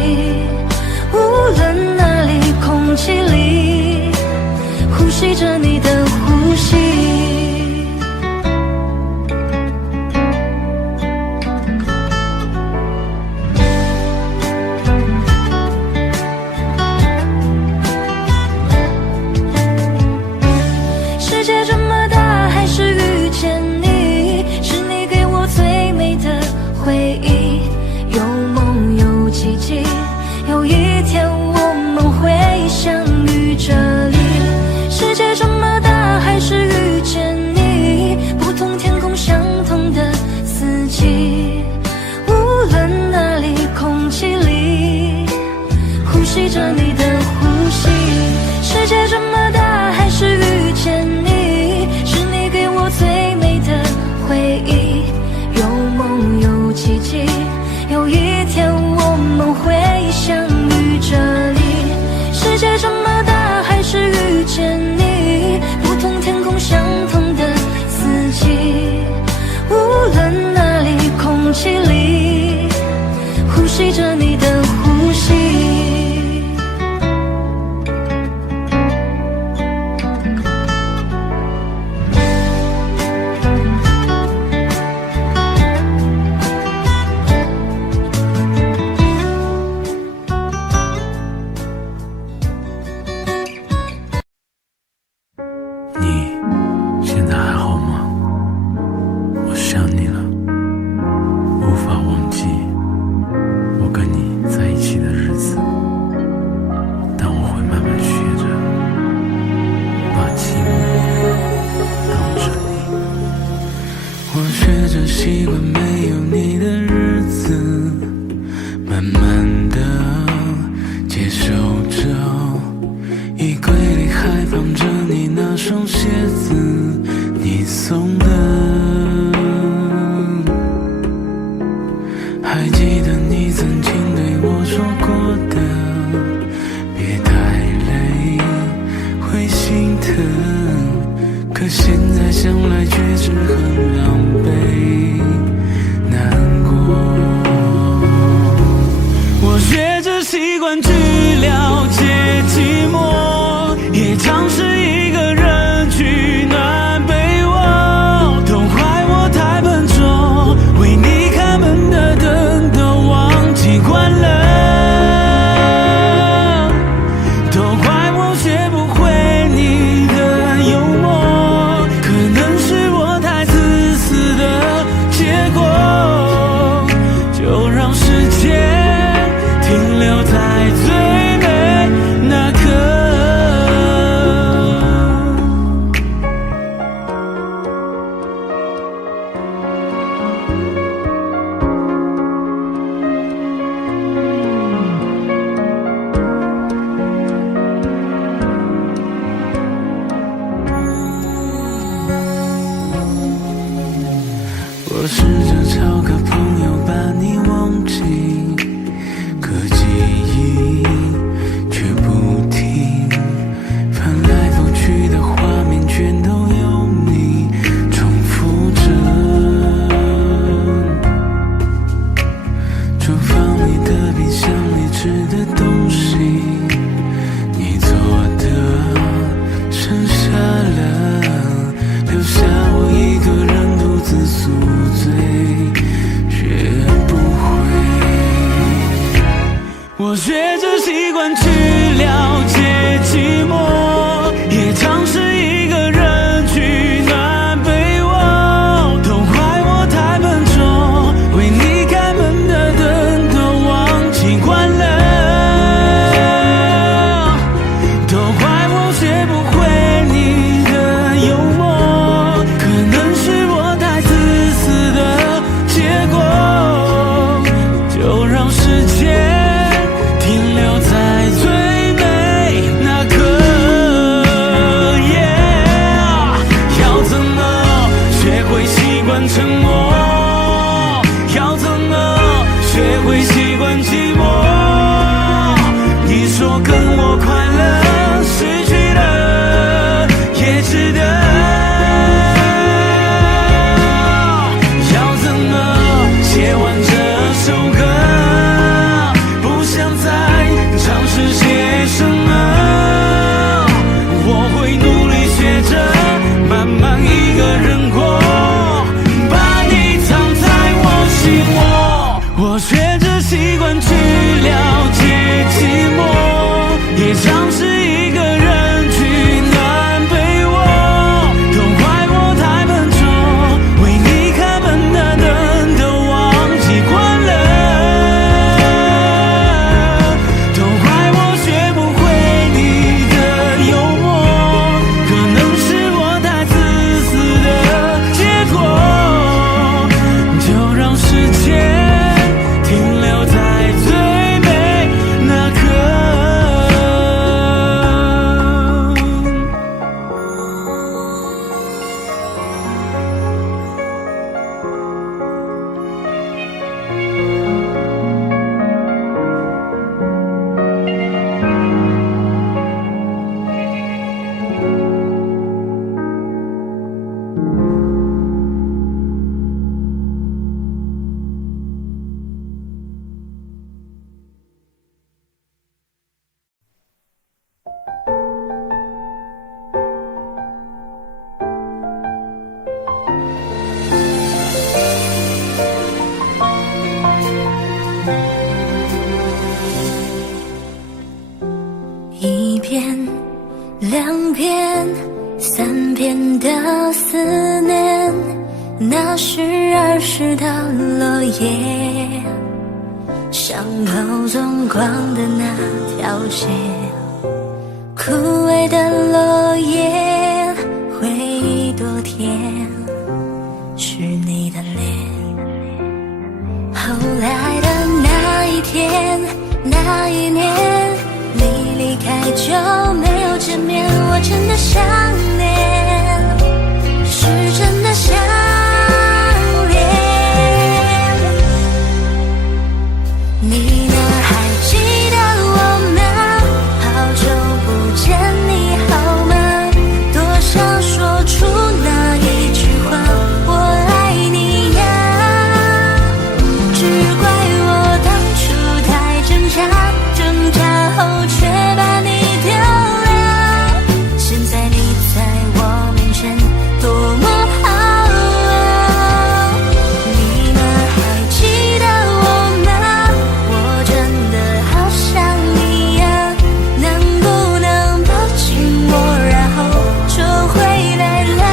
无论哪里，空气里呼吸着你的呼吸。世界这么大，还是遇见你，是你给我最美的回忆。有梦有奇迹，有一天我们会相遇这里。世界这么大，还是遇见你，不同天空相同的四季。无论哪里，空气里呼吸着你的呼吸。世界这么大，还是遇见你，是你给我最美的回忆。有梦有奇迹，有一天我们会相遇这里。世界这么大，还是遇见你，不同天空相同的四季。无论哪里，空气里呼吸着你的呼吸。习惯没有你的日子，慢慢的接受着，衣柜里还放着你那双鞋子，你送的。还记得你曾经对我说过的，别太累，会心疼。可现在想来却是很狼狈难过。我试着找个朋友把你忘记，可记忆却不停翻来覆去的画面，全都有你重复着。厨房里的冰箱里吃的东西，你做的剩下了，留下我一个人独自宿醉，学不会。我学着习惯去了解寂寞，也尝试一个人取暖被窝，都怪我太笨拙，为你开门的灯都忘记关了，都怪我学不会你的幽默，可能是我太自私的结果，就让时间停留在最美那刻。要怎么学会习惯沉默？要怎么学会习惯寂寞？你说跟我快乐，失去了也值得。要怎么写完这首歌？不想再尝试些什么，我会努力学着慢慢一个人过，把你藏在我心窝。我学着习惯去了解寂寞，也尝试一个人取暖被窝，都怪我太笨拙，为你开门的灯都忘记关了，都怪我学不会你的幽默，可能是我太自私的结果，就让时间停留在最美那刻。一篇、两篇、三篇的思念，那是儿时的落叶，像跑纵光的那条街，枯萎的落叶，回忆多甜，是你的脸。后来的那一天，那一年，你离开就没有见面，我真的想念，是真的想念。你呢？还记得我吗？好久不见，你好吗？多想说出那一句话，我爱你呀。只怪我当初太挣扎，挣扎后却把你丢了。现在你在我面前多么好啊！你呢？还记得我吗？我真的好想你呀，能不能抱紧我，然后就回来了？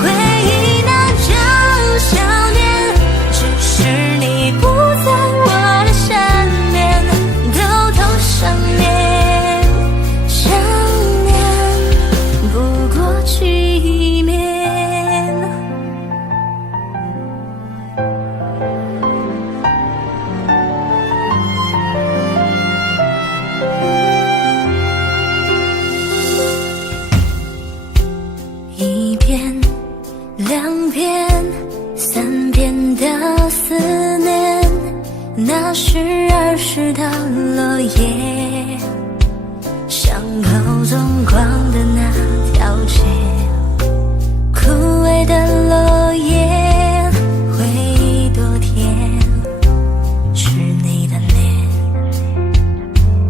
回忆那种想念，只是你不在我的身边，偷偷想念，想念不过去面。一篇、两篇、三遍的思念，那是儿时的落叶，巷口纵光的那条街，枯萎的落叶，回忆多甜，是你的脸。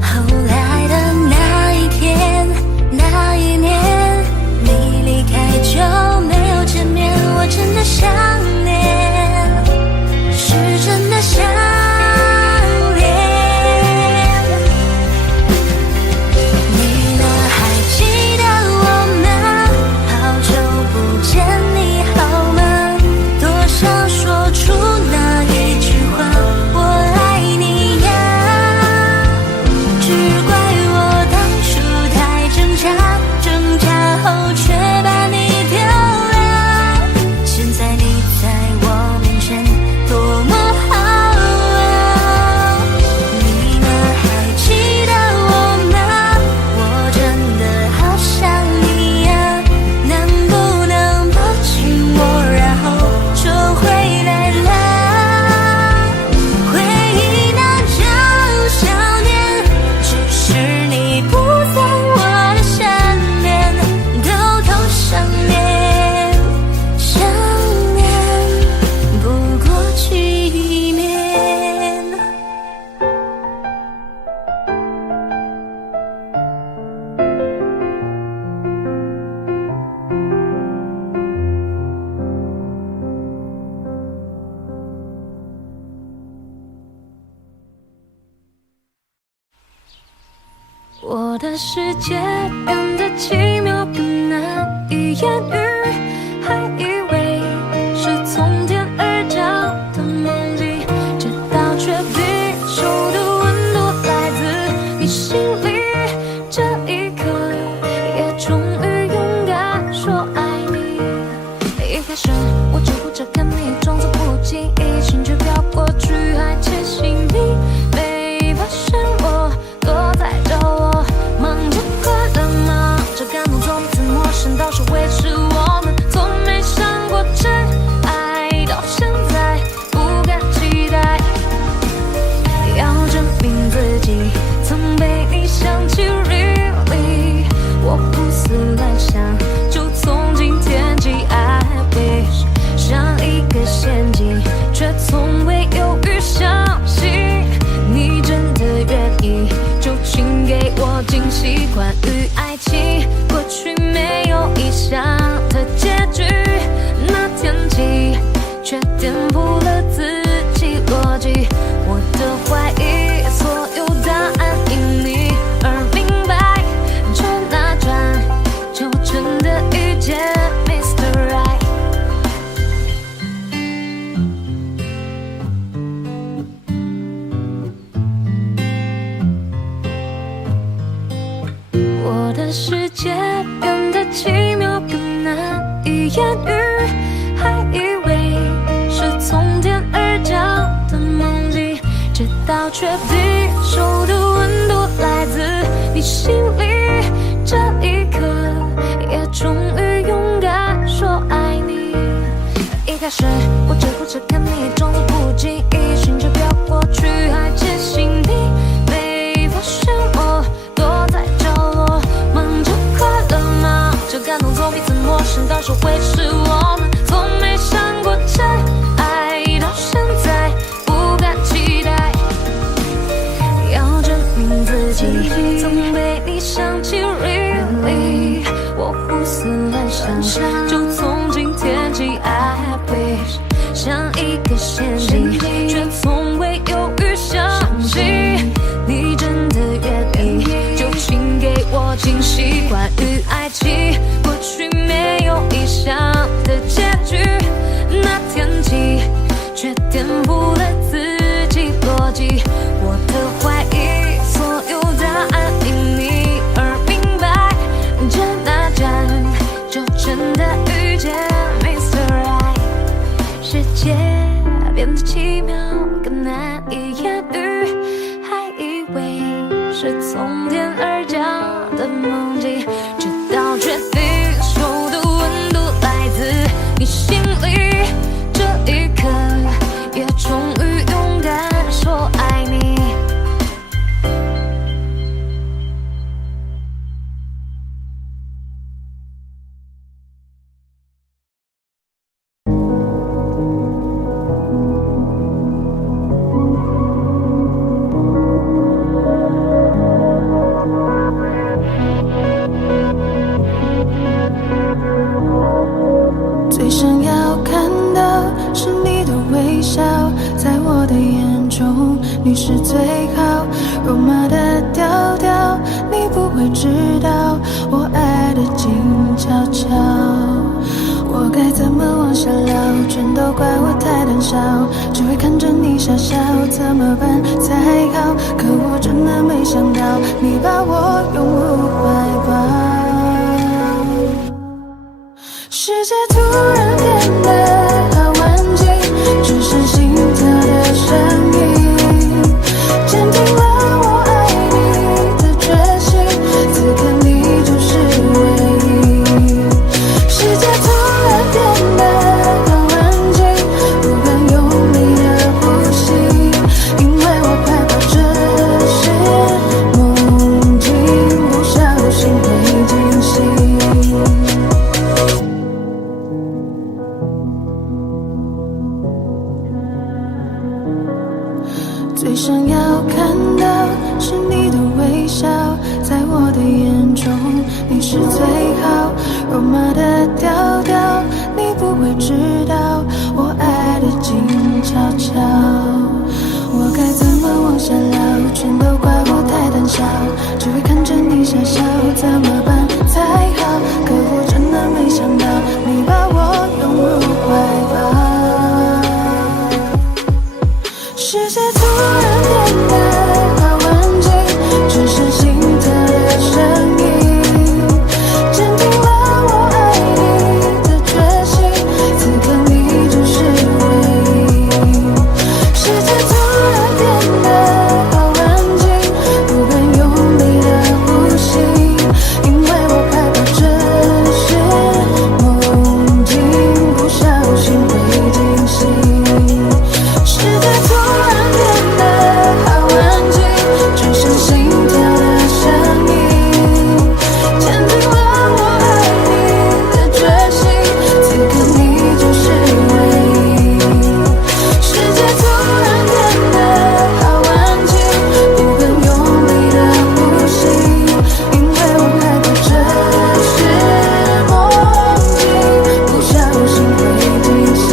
后来的那一天，那一年，你离开就没有见面，我真的想念，是真的想念。你呢，还记得我吗？好久不见，你好吗？多想说出那一句话，我爱你呀。只怪我当初太挣扎，挣扎后却把你丢了。现在你在我面前多么好啊！你呢，还记得我吗？我真的好想你呀，能不能抱紧我，然后就回来了？回忆那种想念，只是你不在我的身边，偷偷想念，想念不过几面。我的世界变得奇妙，更难以言喻，还以为是从天而降的梦境，直到确定手的温度来自你心里，这一刻也终于勇敢说爱你。一开始我只顾着看你，装作不经意，心却飘过去，还窃喜你没发现我躲在角落，忙着快乐，忙着感动，从此陌生到是维持我们，从没想过真爱，到现在不敢期待，要证明自己曾被你想起 really， 我胡思乱想，就从今天起 I wish， 像一个陷阱，却从未犹豫相信你真的愿意，就请给我惊喜。关于爱情，过去没有意想的结局，那天起却颠覆了自己逻辑，我的怀疑，所有答案因你而明白，转啊转，就真的遇见 Mr. Right。我的世界变得奇妙，更难以言喻，还以为是从天而降的梦境，直到确定手的温度来自你心里，这一刻也终于勇敢说爱你。一开始我只顾着看你，装作不经意，心却飘过去，还窃喜你没发现我躲在角落，忙着快乐，忙着感动，从彼此陌生到是维持我们，从没想过真爱，到现在不敢期待，要证明自己曾被你想起 really， 我胡思乱想，就从今天起 I wish， 像一个陷阱，却从未犹豫相信你真的愿意，就请给我惊喜。关于爱情，过去没有意想的结局，那天起却颠覆了自己逻辑，我的怀疑，所有答案因你而明白，转啊转，就真的遇见 Mr. Right， 世界变得奇知道我爱的静悄悄。我该怎么往下聊？全都怪我太胆小，只会看着你傻笑，怎么办才好？可我真的没想到，你把我拥入怀抱。世界突然变得好安静，只剩心跳的声音，坚定了我爱你的决心，此刻你就是唯一。世界突然变得好安静，不敢用力的呼吸，因为我害怕这是梦境，不小心会惊醒。最想要看到是你的微笑，在我的眼中你是最好。肉麻的调调，你不会知道我爱的静悄悄。我该怎么往下聊？全都怪我太胆小，只会看着你傻笑，怎么办才好？可我真的没想到，你把我拥入怀抱。世界突然变得好安静，只剩心跳的声音，坚定了我爱你的决心，此刻你就是唯一。世界突然变得好安静，不敢用力的呼吸，因为我害怕这是梦境，不小心会惊醒。世界突然变得好安静，只剩心跳的声音，坚定了我爱你的决心，此刻你就是唯一。世界突然变得好安静，不敢用力的呼吸，因为我害怕这是梦境，不小心会惊醒。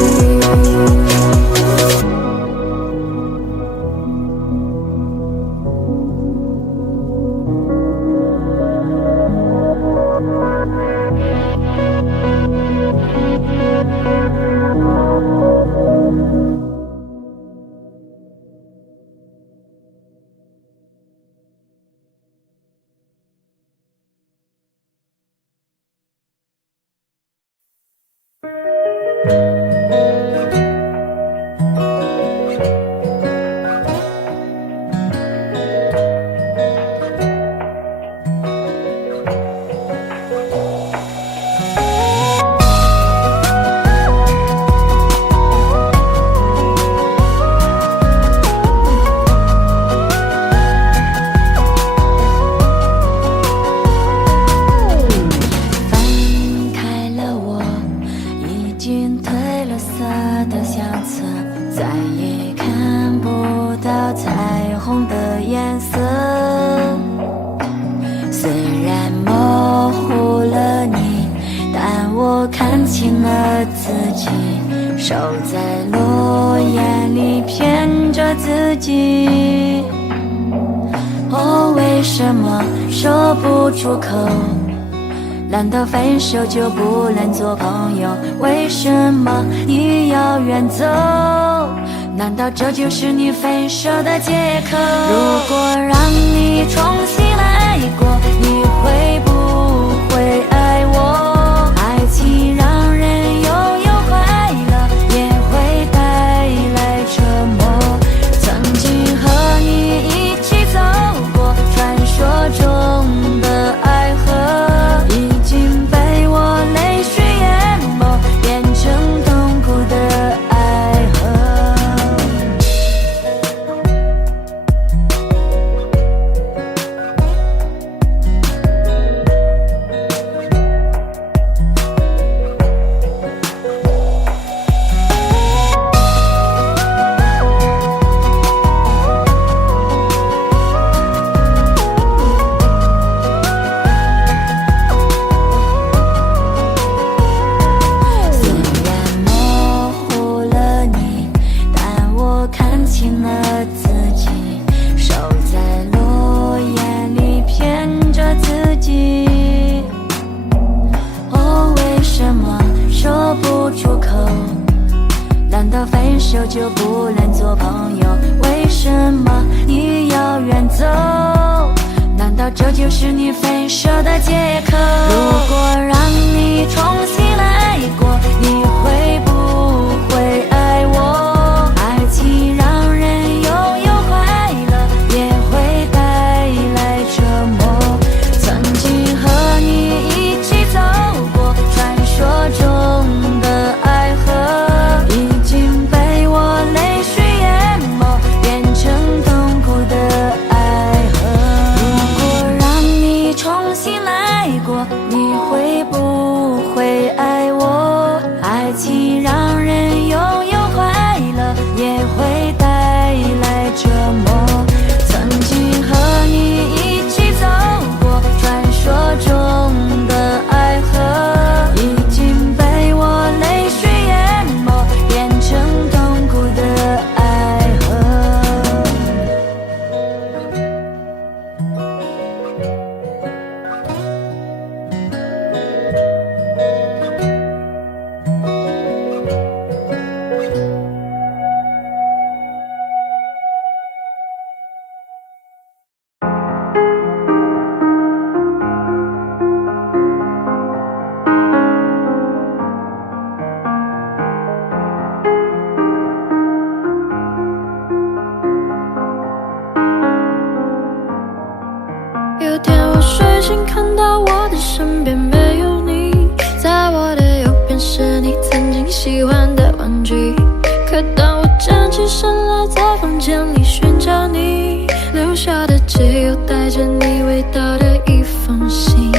翻开了我已经褪了色的相册，再也看不到彩虹的颜色。虽然模糊了你，但我看清了自己，守在落叶里骗着自己。哦，为什么说不出口？难道分手就不能做朋友？为什么你要远走？难道这就是你分手的借口？如果让你重新来过，你会不会爱我？爱情让人拥有快乐，也会带来折磨。曾经和你一起走过传说中的爱河，已经被我泪水淹没，变成痛苦的爱河。手就不能做朋友？为什么你要远走？难道这就是你分手的借口？如果让你重新来过，你会不会爱我？爱情让人拥有快乐，也会带来折磨。曾经和你一起走过传说中的爱河，已经被我泪水淹没，变成痛苦的爱河。如果让你重新来过，你会不会爱我？爱情让人拥有快乐，也会带来折磨。曾经和你一起走过传说中的爱河，已经被我泪水淹没，变成痛苦的爱河。有天我睡醒，看到我的身边没有你，在我的右边是你曾经喜欢的玩具。可当我站起身来，在房间里寻找你，留下的只有带着你味道的一封信。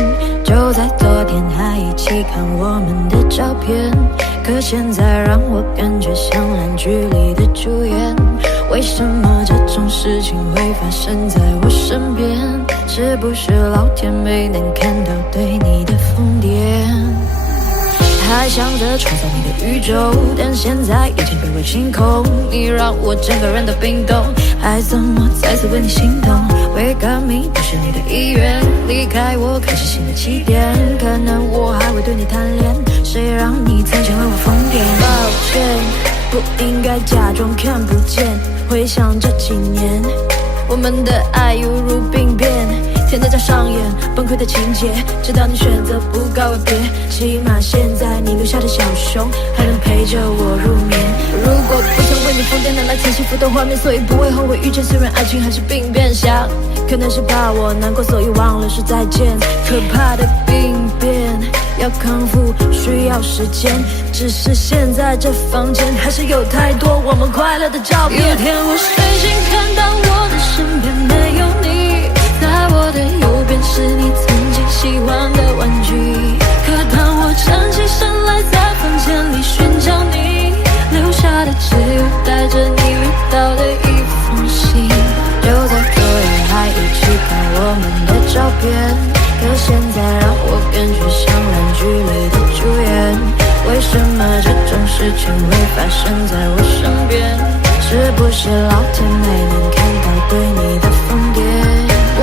就在昨天还一起看我们的照片，可现在让我感觉像烂剧里的主演。为什么这种事情会发生在我身边？是不是老天没能看到对你的疯癫？还想着创造你的宇宙，但现在已经被我清空。你让我整个人都冰冻，还怎么再次为你心动？为革命不是你的意愿，离开我开始新的起点。可能我还会对你贪恋，谁让你曾经为我疯癫？抱歉，不应该假装看不见。回想这几年，我们的爱犹如病变，天天在上演崩溃的情节，直到你选择不告而别。起码现在你留下的小熊还能陪着我入眠。如果不曾为你疯癫，哪来曾幸福的画面？所以不会后悔遇见，虽然爱情还是病变。想可能是怕我难过，所以忘了说再见。可怕的病变要康复需要时间，只是现在这房间还是有太多我们快乐的照片。有天我睡醒，看到我的身边没有你，在我的右边是你曾经喜欢的玩具。可当我站起身来，在房间里寻找你，留下的只有带着你味道的一封信。就在昨夜还一起看我们的照片，可现在让我感觉像烂剧里的主演。为什么这种事情会发生在我身边？是不是老天没能看到对你的疯癫？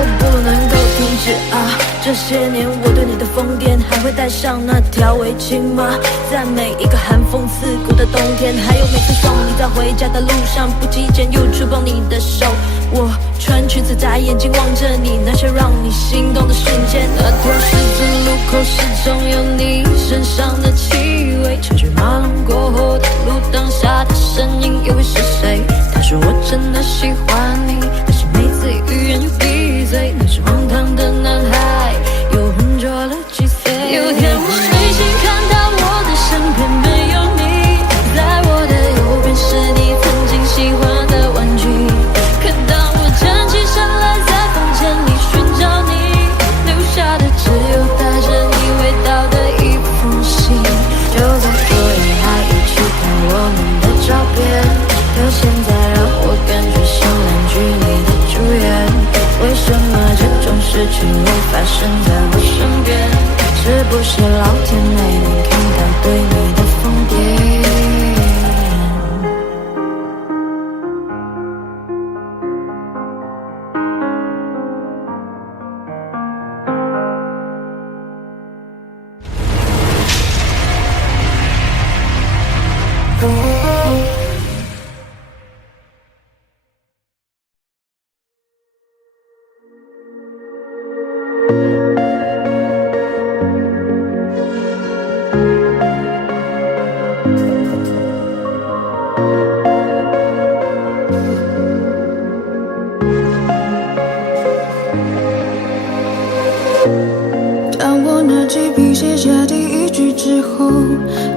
我不能够停止啊！这些年我对你的疯癫，还会带上那条围巾吗？在每一个寒风刺骨的冬天，还有每次送你在回家的路上，不经意间又触碰你的手。我穿裙子在眼睛望着你，那些让你心动的瞬间。那条十字路口始终有你身上的气味，车水马龙过后的路灯下的身影又会是谁？他说我真的喜欢你，但是每次欲言又闭嘴。那是荒唐的男孩又浑浊了几岁？有天我睡醒，看到我的身边没有你，在我的右边是你曾经喜欢的玩具。可当我站起身来，在房间里寻找你，留下的只有带着你味道的一封信。就在昨夜还一起看我们的照片，可现在让我感觉像烂剧里的主演。为什么这种事情会发生在我身边？是不是老天没能看到对你的疯癫？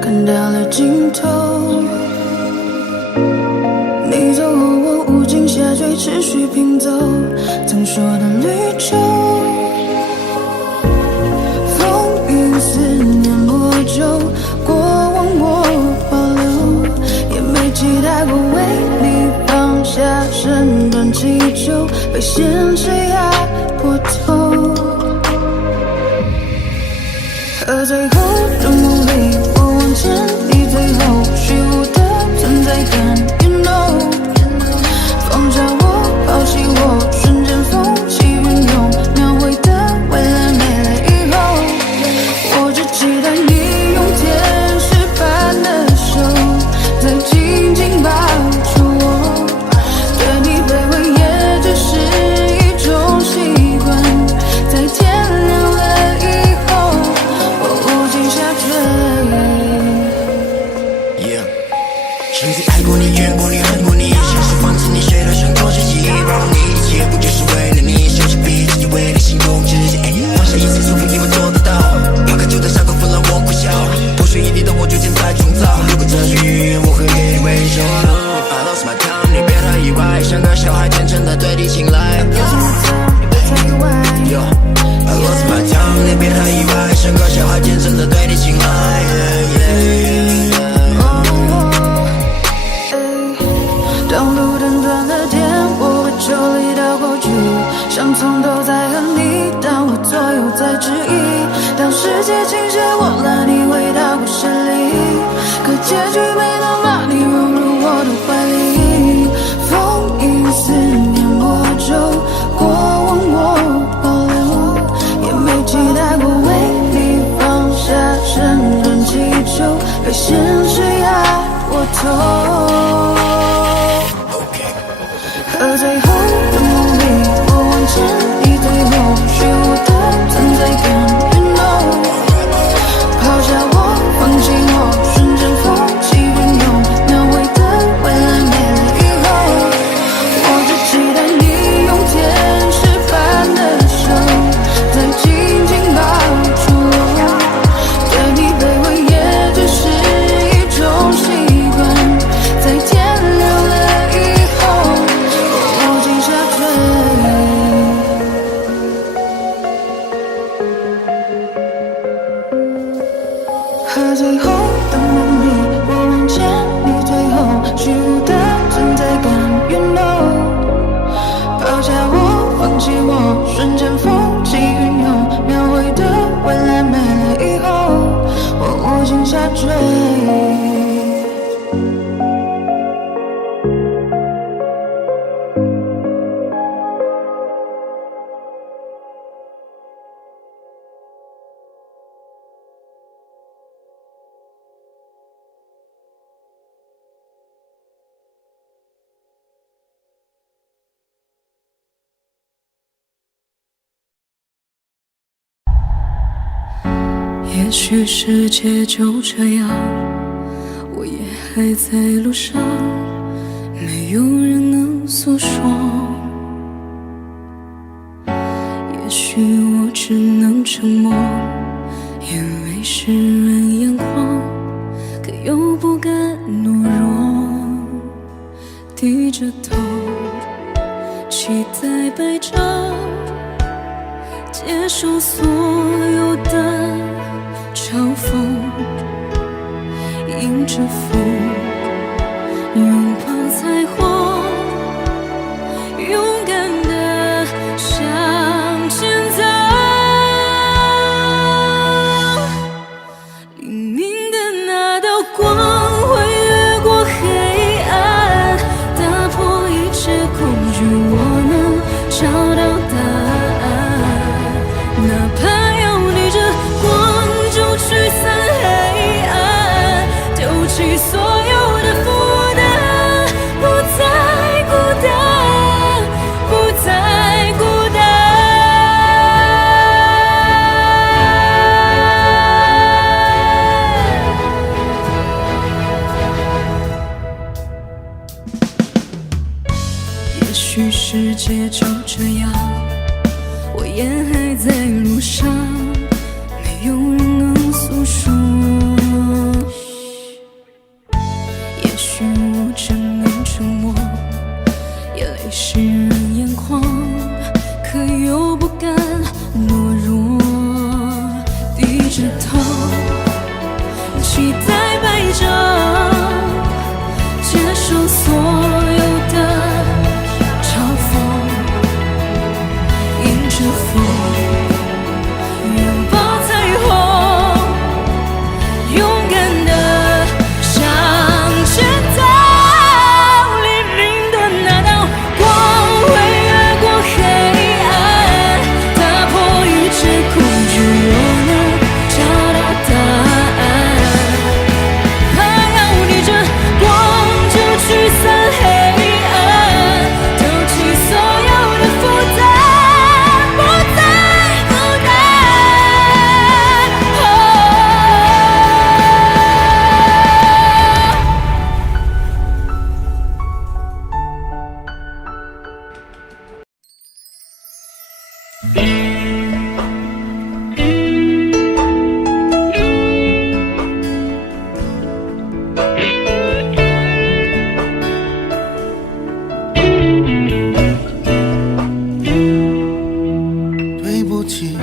看到了尽头。你走后，我无尽下坠，持续拼走曾说的绿洲。风雨思念魔咒，过往我保留，也没期待过为你放下身段祈求，被现实压过头。可最后的梦里，我往前，你最后虚无的存在感 ，You know。放下我，抛弃我，瞬间风起云涌，描绘的未来没了以后，我只期待你用天使般的手，再紧紧抱住我。对你卑微也只是一种习惯，在天亮了以后，我无尽下坠。曾经爱过你，怨过你，恨过你，像是放弃你，谁都想做自己，包容你，一切不就是为了你，收起笔，自己为你心中自己，放下一切束缚，你会做得到。抛开旧的伤口，风浪我苦笑，不需一地的我决定再创造。如果这是预言，我会给你微笑。I lost my time， 你别太意外，像个小孩虔诚的对你青睐。I lost my time， 你别太意外，像个小孩虔诚的对你青睐。当路灯断了电，我会抽离到过去，想从头再和你，当我左右在质疑，当世界倾斜我拉你回到故事里，可结局没能把你融入我的怀里。风雨思念魔咒，过往我保留，也没期待过为你放下身段祈求，被现实压过头。可最后的梦里，我往前，你最后虚无的存在感 ，You know。抛下我，放弃我，瞬间风起云涌，描绘的未来没了以后，我只期待你用天使般的手，再紧紧抱住我。对你卑微也只是一种习惯，在天亮了以后。和最后的梦里，我往前，你最后虚无的存在感 ，You know。抛下我，放弃我，瞬间风起云涌，描绘的未来没了以后，我无尽下坠。也许世界就这样，我也还在路上，没有人能诉说。也许我只能沉默，因为世人眼光，可又不敢懦弱。低着头，期待白昼，接受所有的嘲讽，迎着风，拥抱彩虹，勇敢地向前走。黎明的那道光会越过黑暗，打破一切恐惧，我能找到答案。哪怕要逆着光就驱散黑暗，丢弃所有的负担，不再孤单，不再孤单。也许世界就这样，我也还在路上，没有人能诉说。触摸，眼泪湿润眼眶，可又不敢懦弱，低着头，期待白昼，接受所有的嘲讽，迎着风，拥抱彩虹，勇敢的向前走。黎明的那道光会越过黑暗，打破一切恐惧，我能找到答案。还要逆着光就驱散黑暗，丢弃所有的负担，不再孤单。对不起，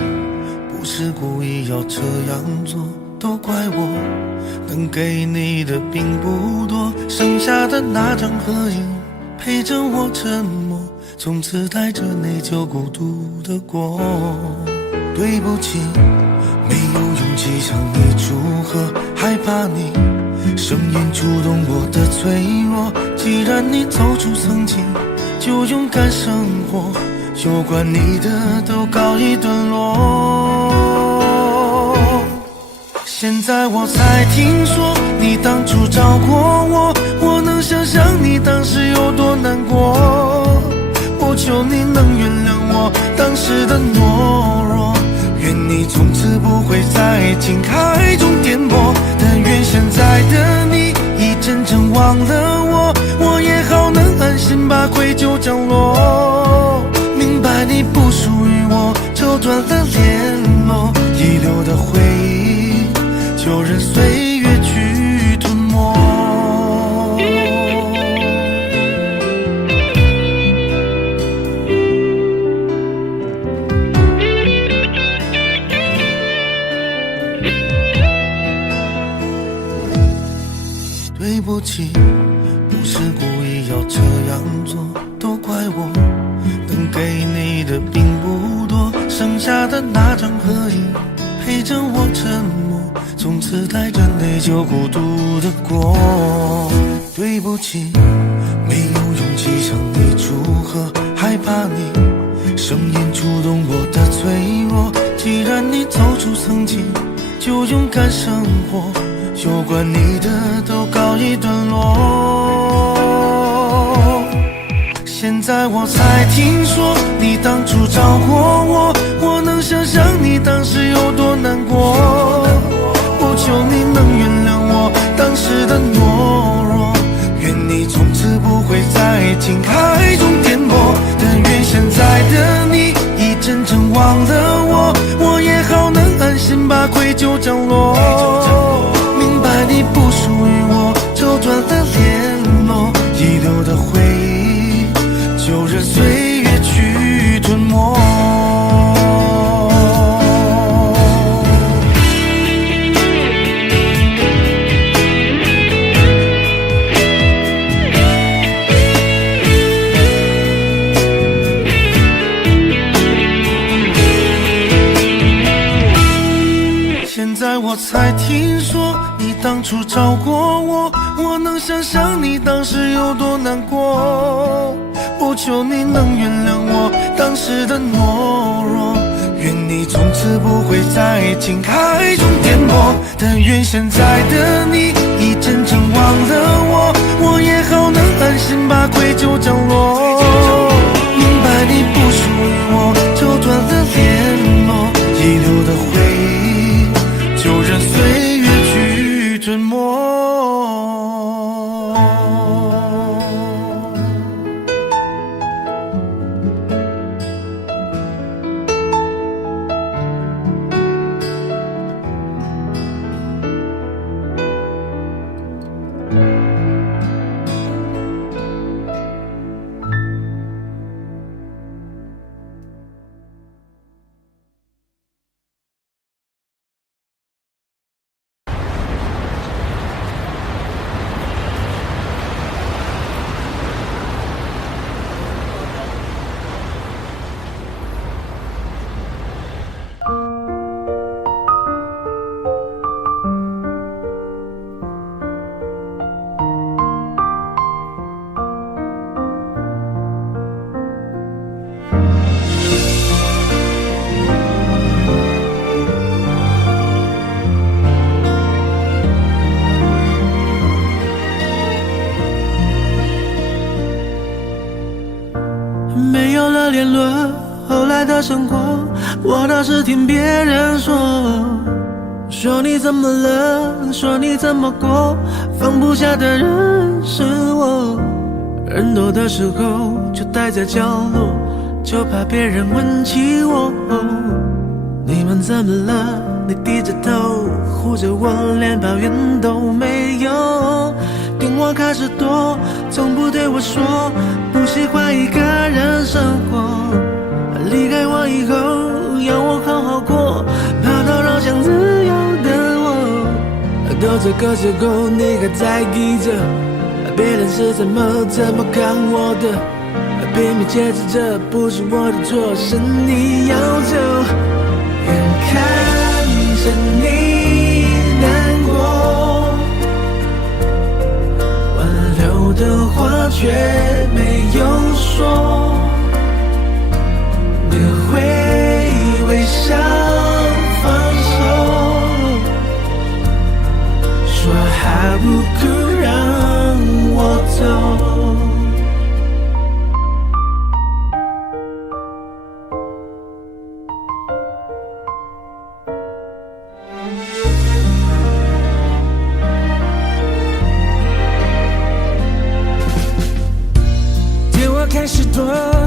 不是故意要这样做，都怪我，能给你的并不多，剩下的那张合影陪着我沉默，从此带着内疚孤独的过。对不起，没有勇气向你祝贺，害怕你声音触动我的脆弱，既然你走出曾经，就勇敢生活，有关你的都告一段落。现在我才听说你当初找过我，我能想象你当时有多难过，我求你能原谅我当时的懦弱，愿你从此不会在情海中颠簸，但愿现在的你已真正忘了我，我也好能安心把愧疚降落。明白你不属于我，就断了联络，遗留的回忆就任岁月去吞没。对不起，不是故意要这样做，都怪我，能给你的并不多，剩下的那张合影陪着我沉默，从此带着内疚孤独的过。对不起，没有勇气向你祝贺，害怕你声音触动我的脆弱，既然你走出曾经，就勇敢生活，有关你的都告一段落。现在我才听说你当初找过我，我能想象你当时有多难过，我求你能原谅我当时的懦弱，愿你从此不会在情海中颠簸，但愿现在的你已真正忘了我，我也好能安心把愧疚降落。明白你不属于我，就断了联络，遗留的回忆就任岁月去吞没。现在我才听说你当初找过我，我能想象你当时有多难过，我求你能原谅我当时的懦弱，愿你从此不会在情海中颠簸，但愿现在的你已真正忘了我，我也好能安心把愧疚降落。明白你不属于我，就断了联络，遗留的回忆就任岁月去吞没。辩论后来的生活，我倒是听别人说，说你怎么了，说你怎么过，放不下的人是我。人多的时候就待在角落，就怕别人问起我。你们怎么了？你低着头护着我，连抱怨都没有。电话开始多，从不对我说不喜欢一个人生活。离开我以后，要我好好过，跑到老想自由的我。到这个时候，你还在意着别人是怎么看我的，拼命解释这不是我的错，是你要走。眼看着你难过，挽留的话却没有说，你会微笑放手，说还不够让我走。开始多，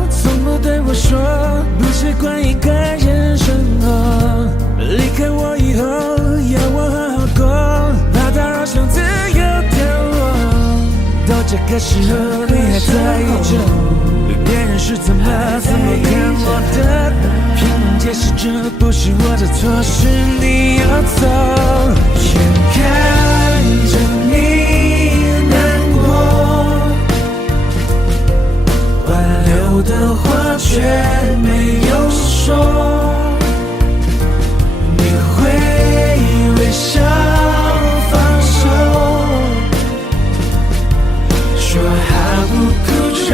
从不对我说不习惯一个人生活。离开我以后，要我好好过，怕打扰想自由的我。到这个时候，你还在意着别人是怎么看我的，拼命解释这不是我的错，是你要走。眼看着你难过，留的话却没有说，你会微笑放手，说还不够让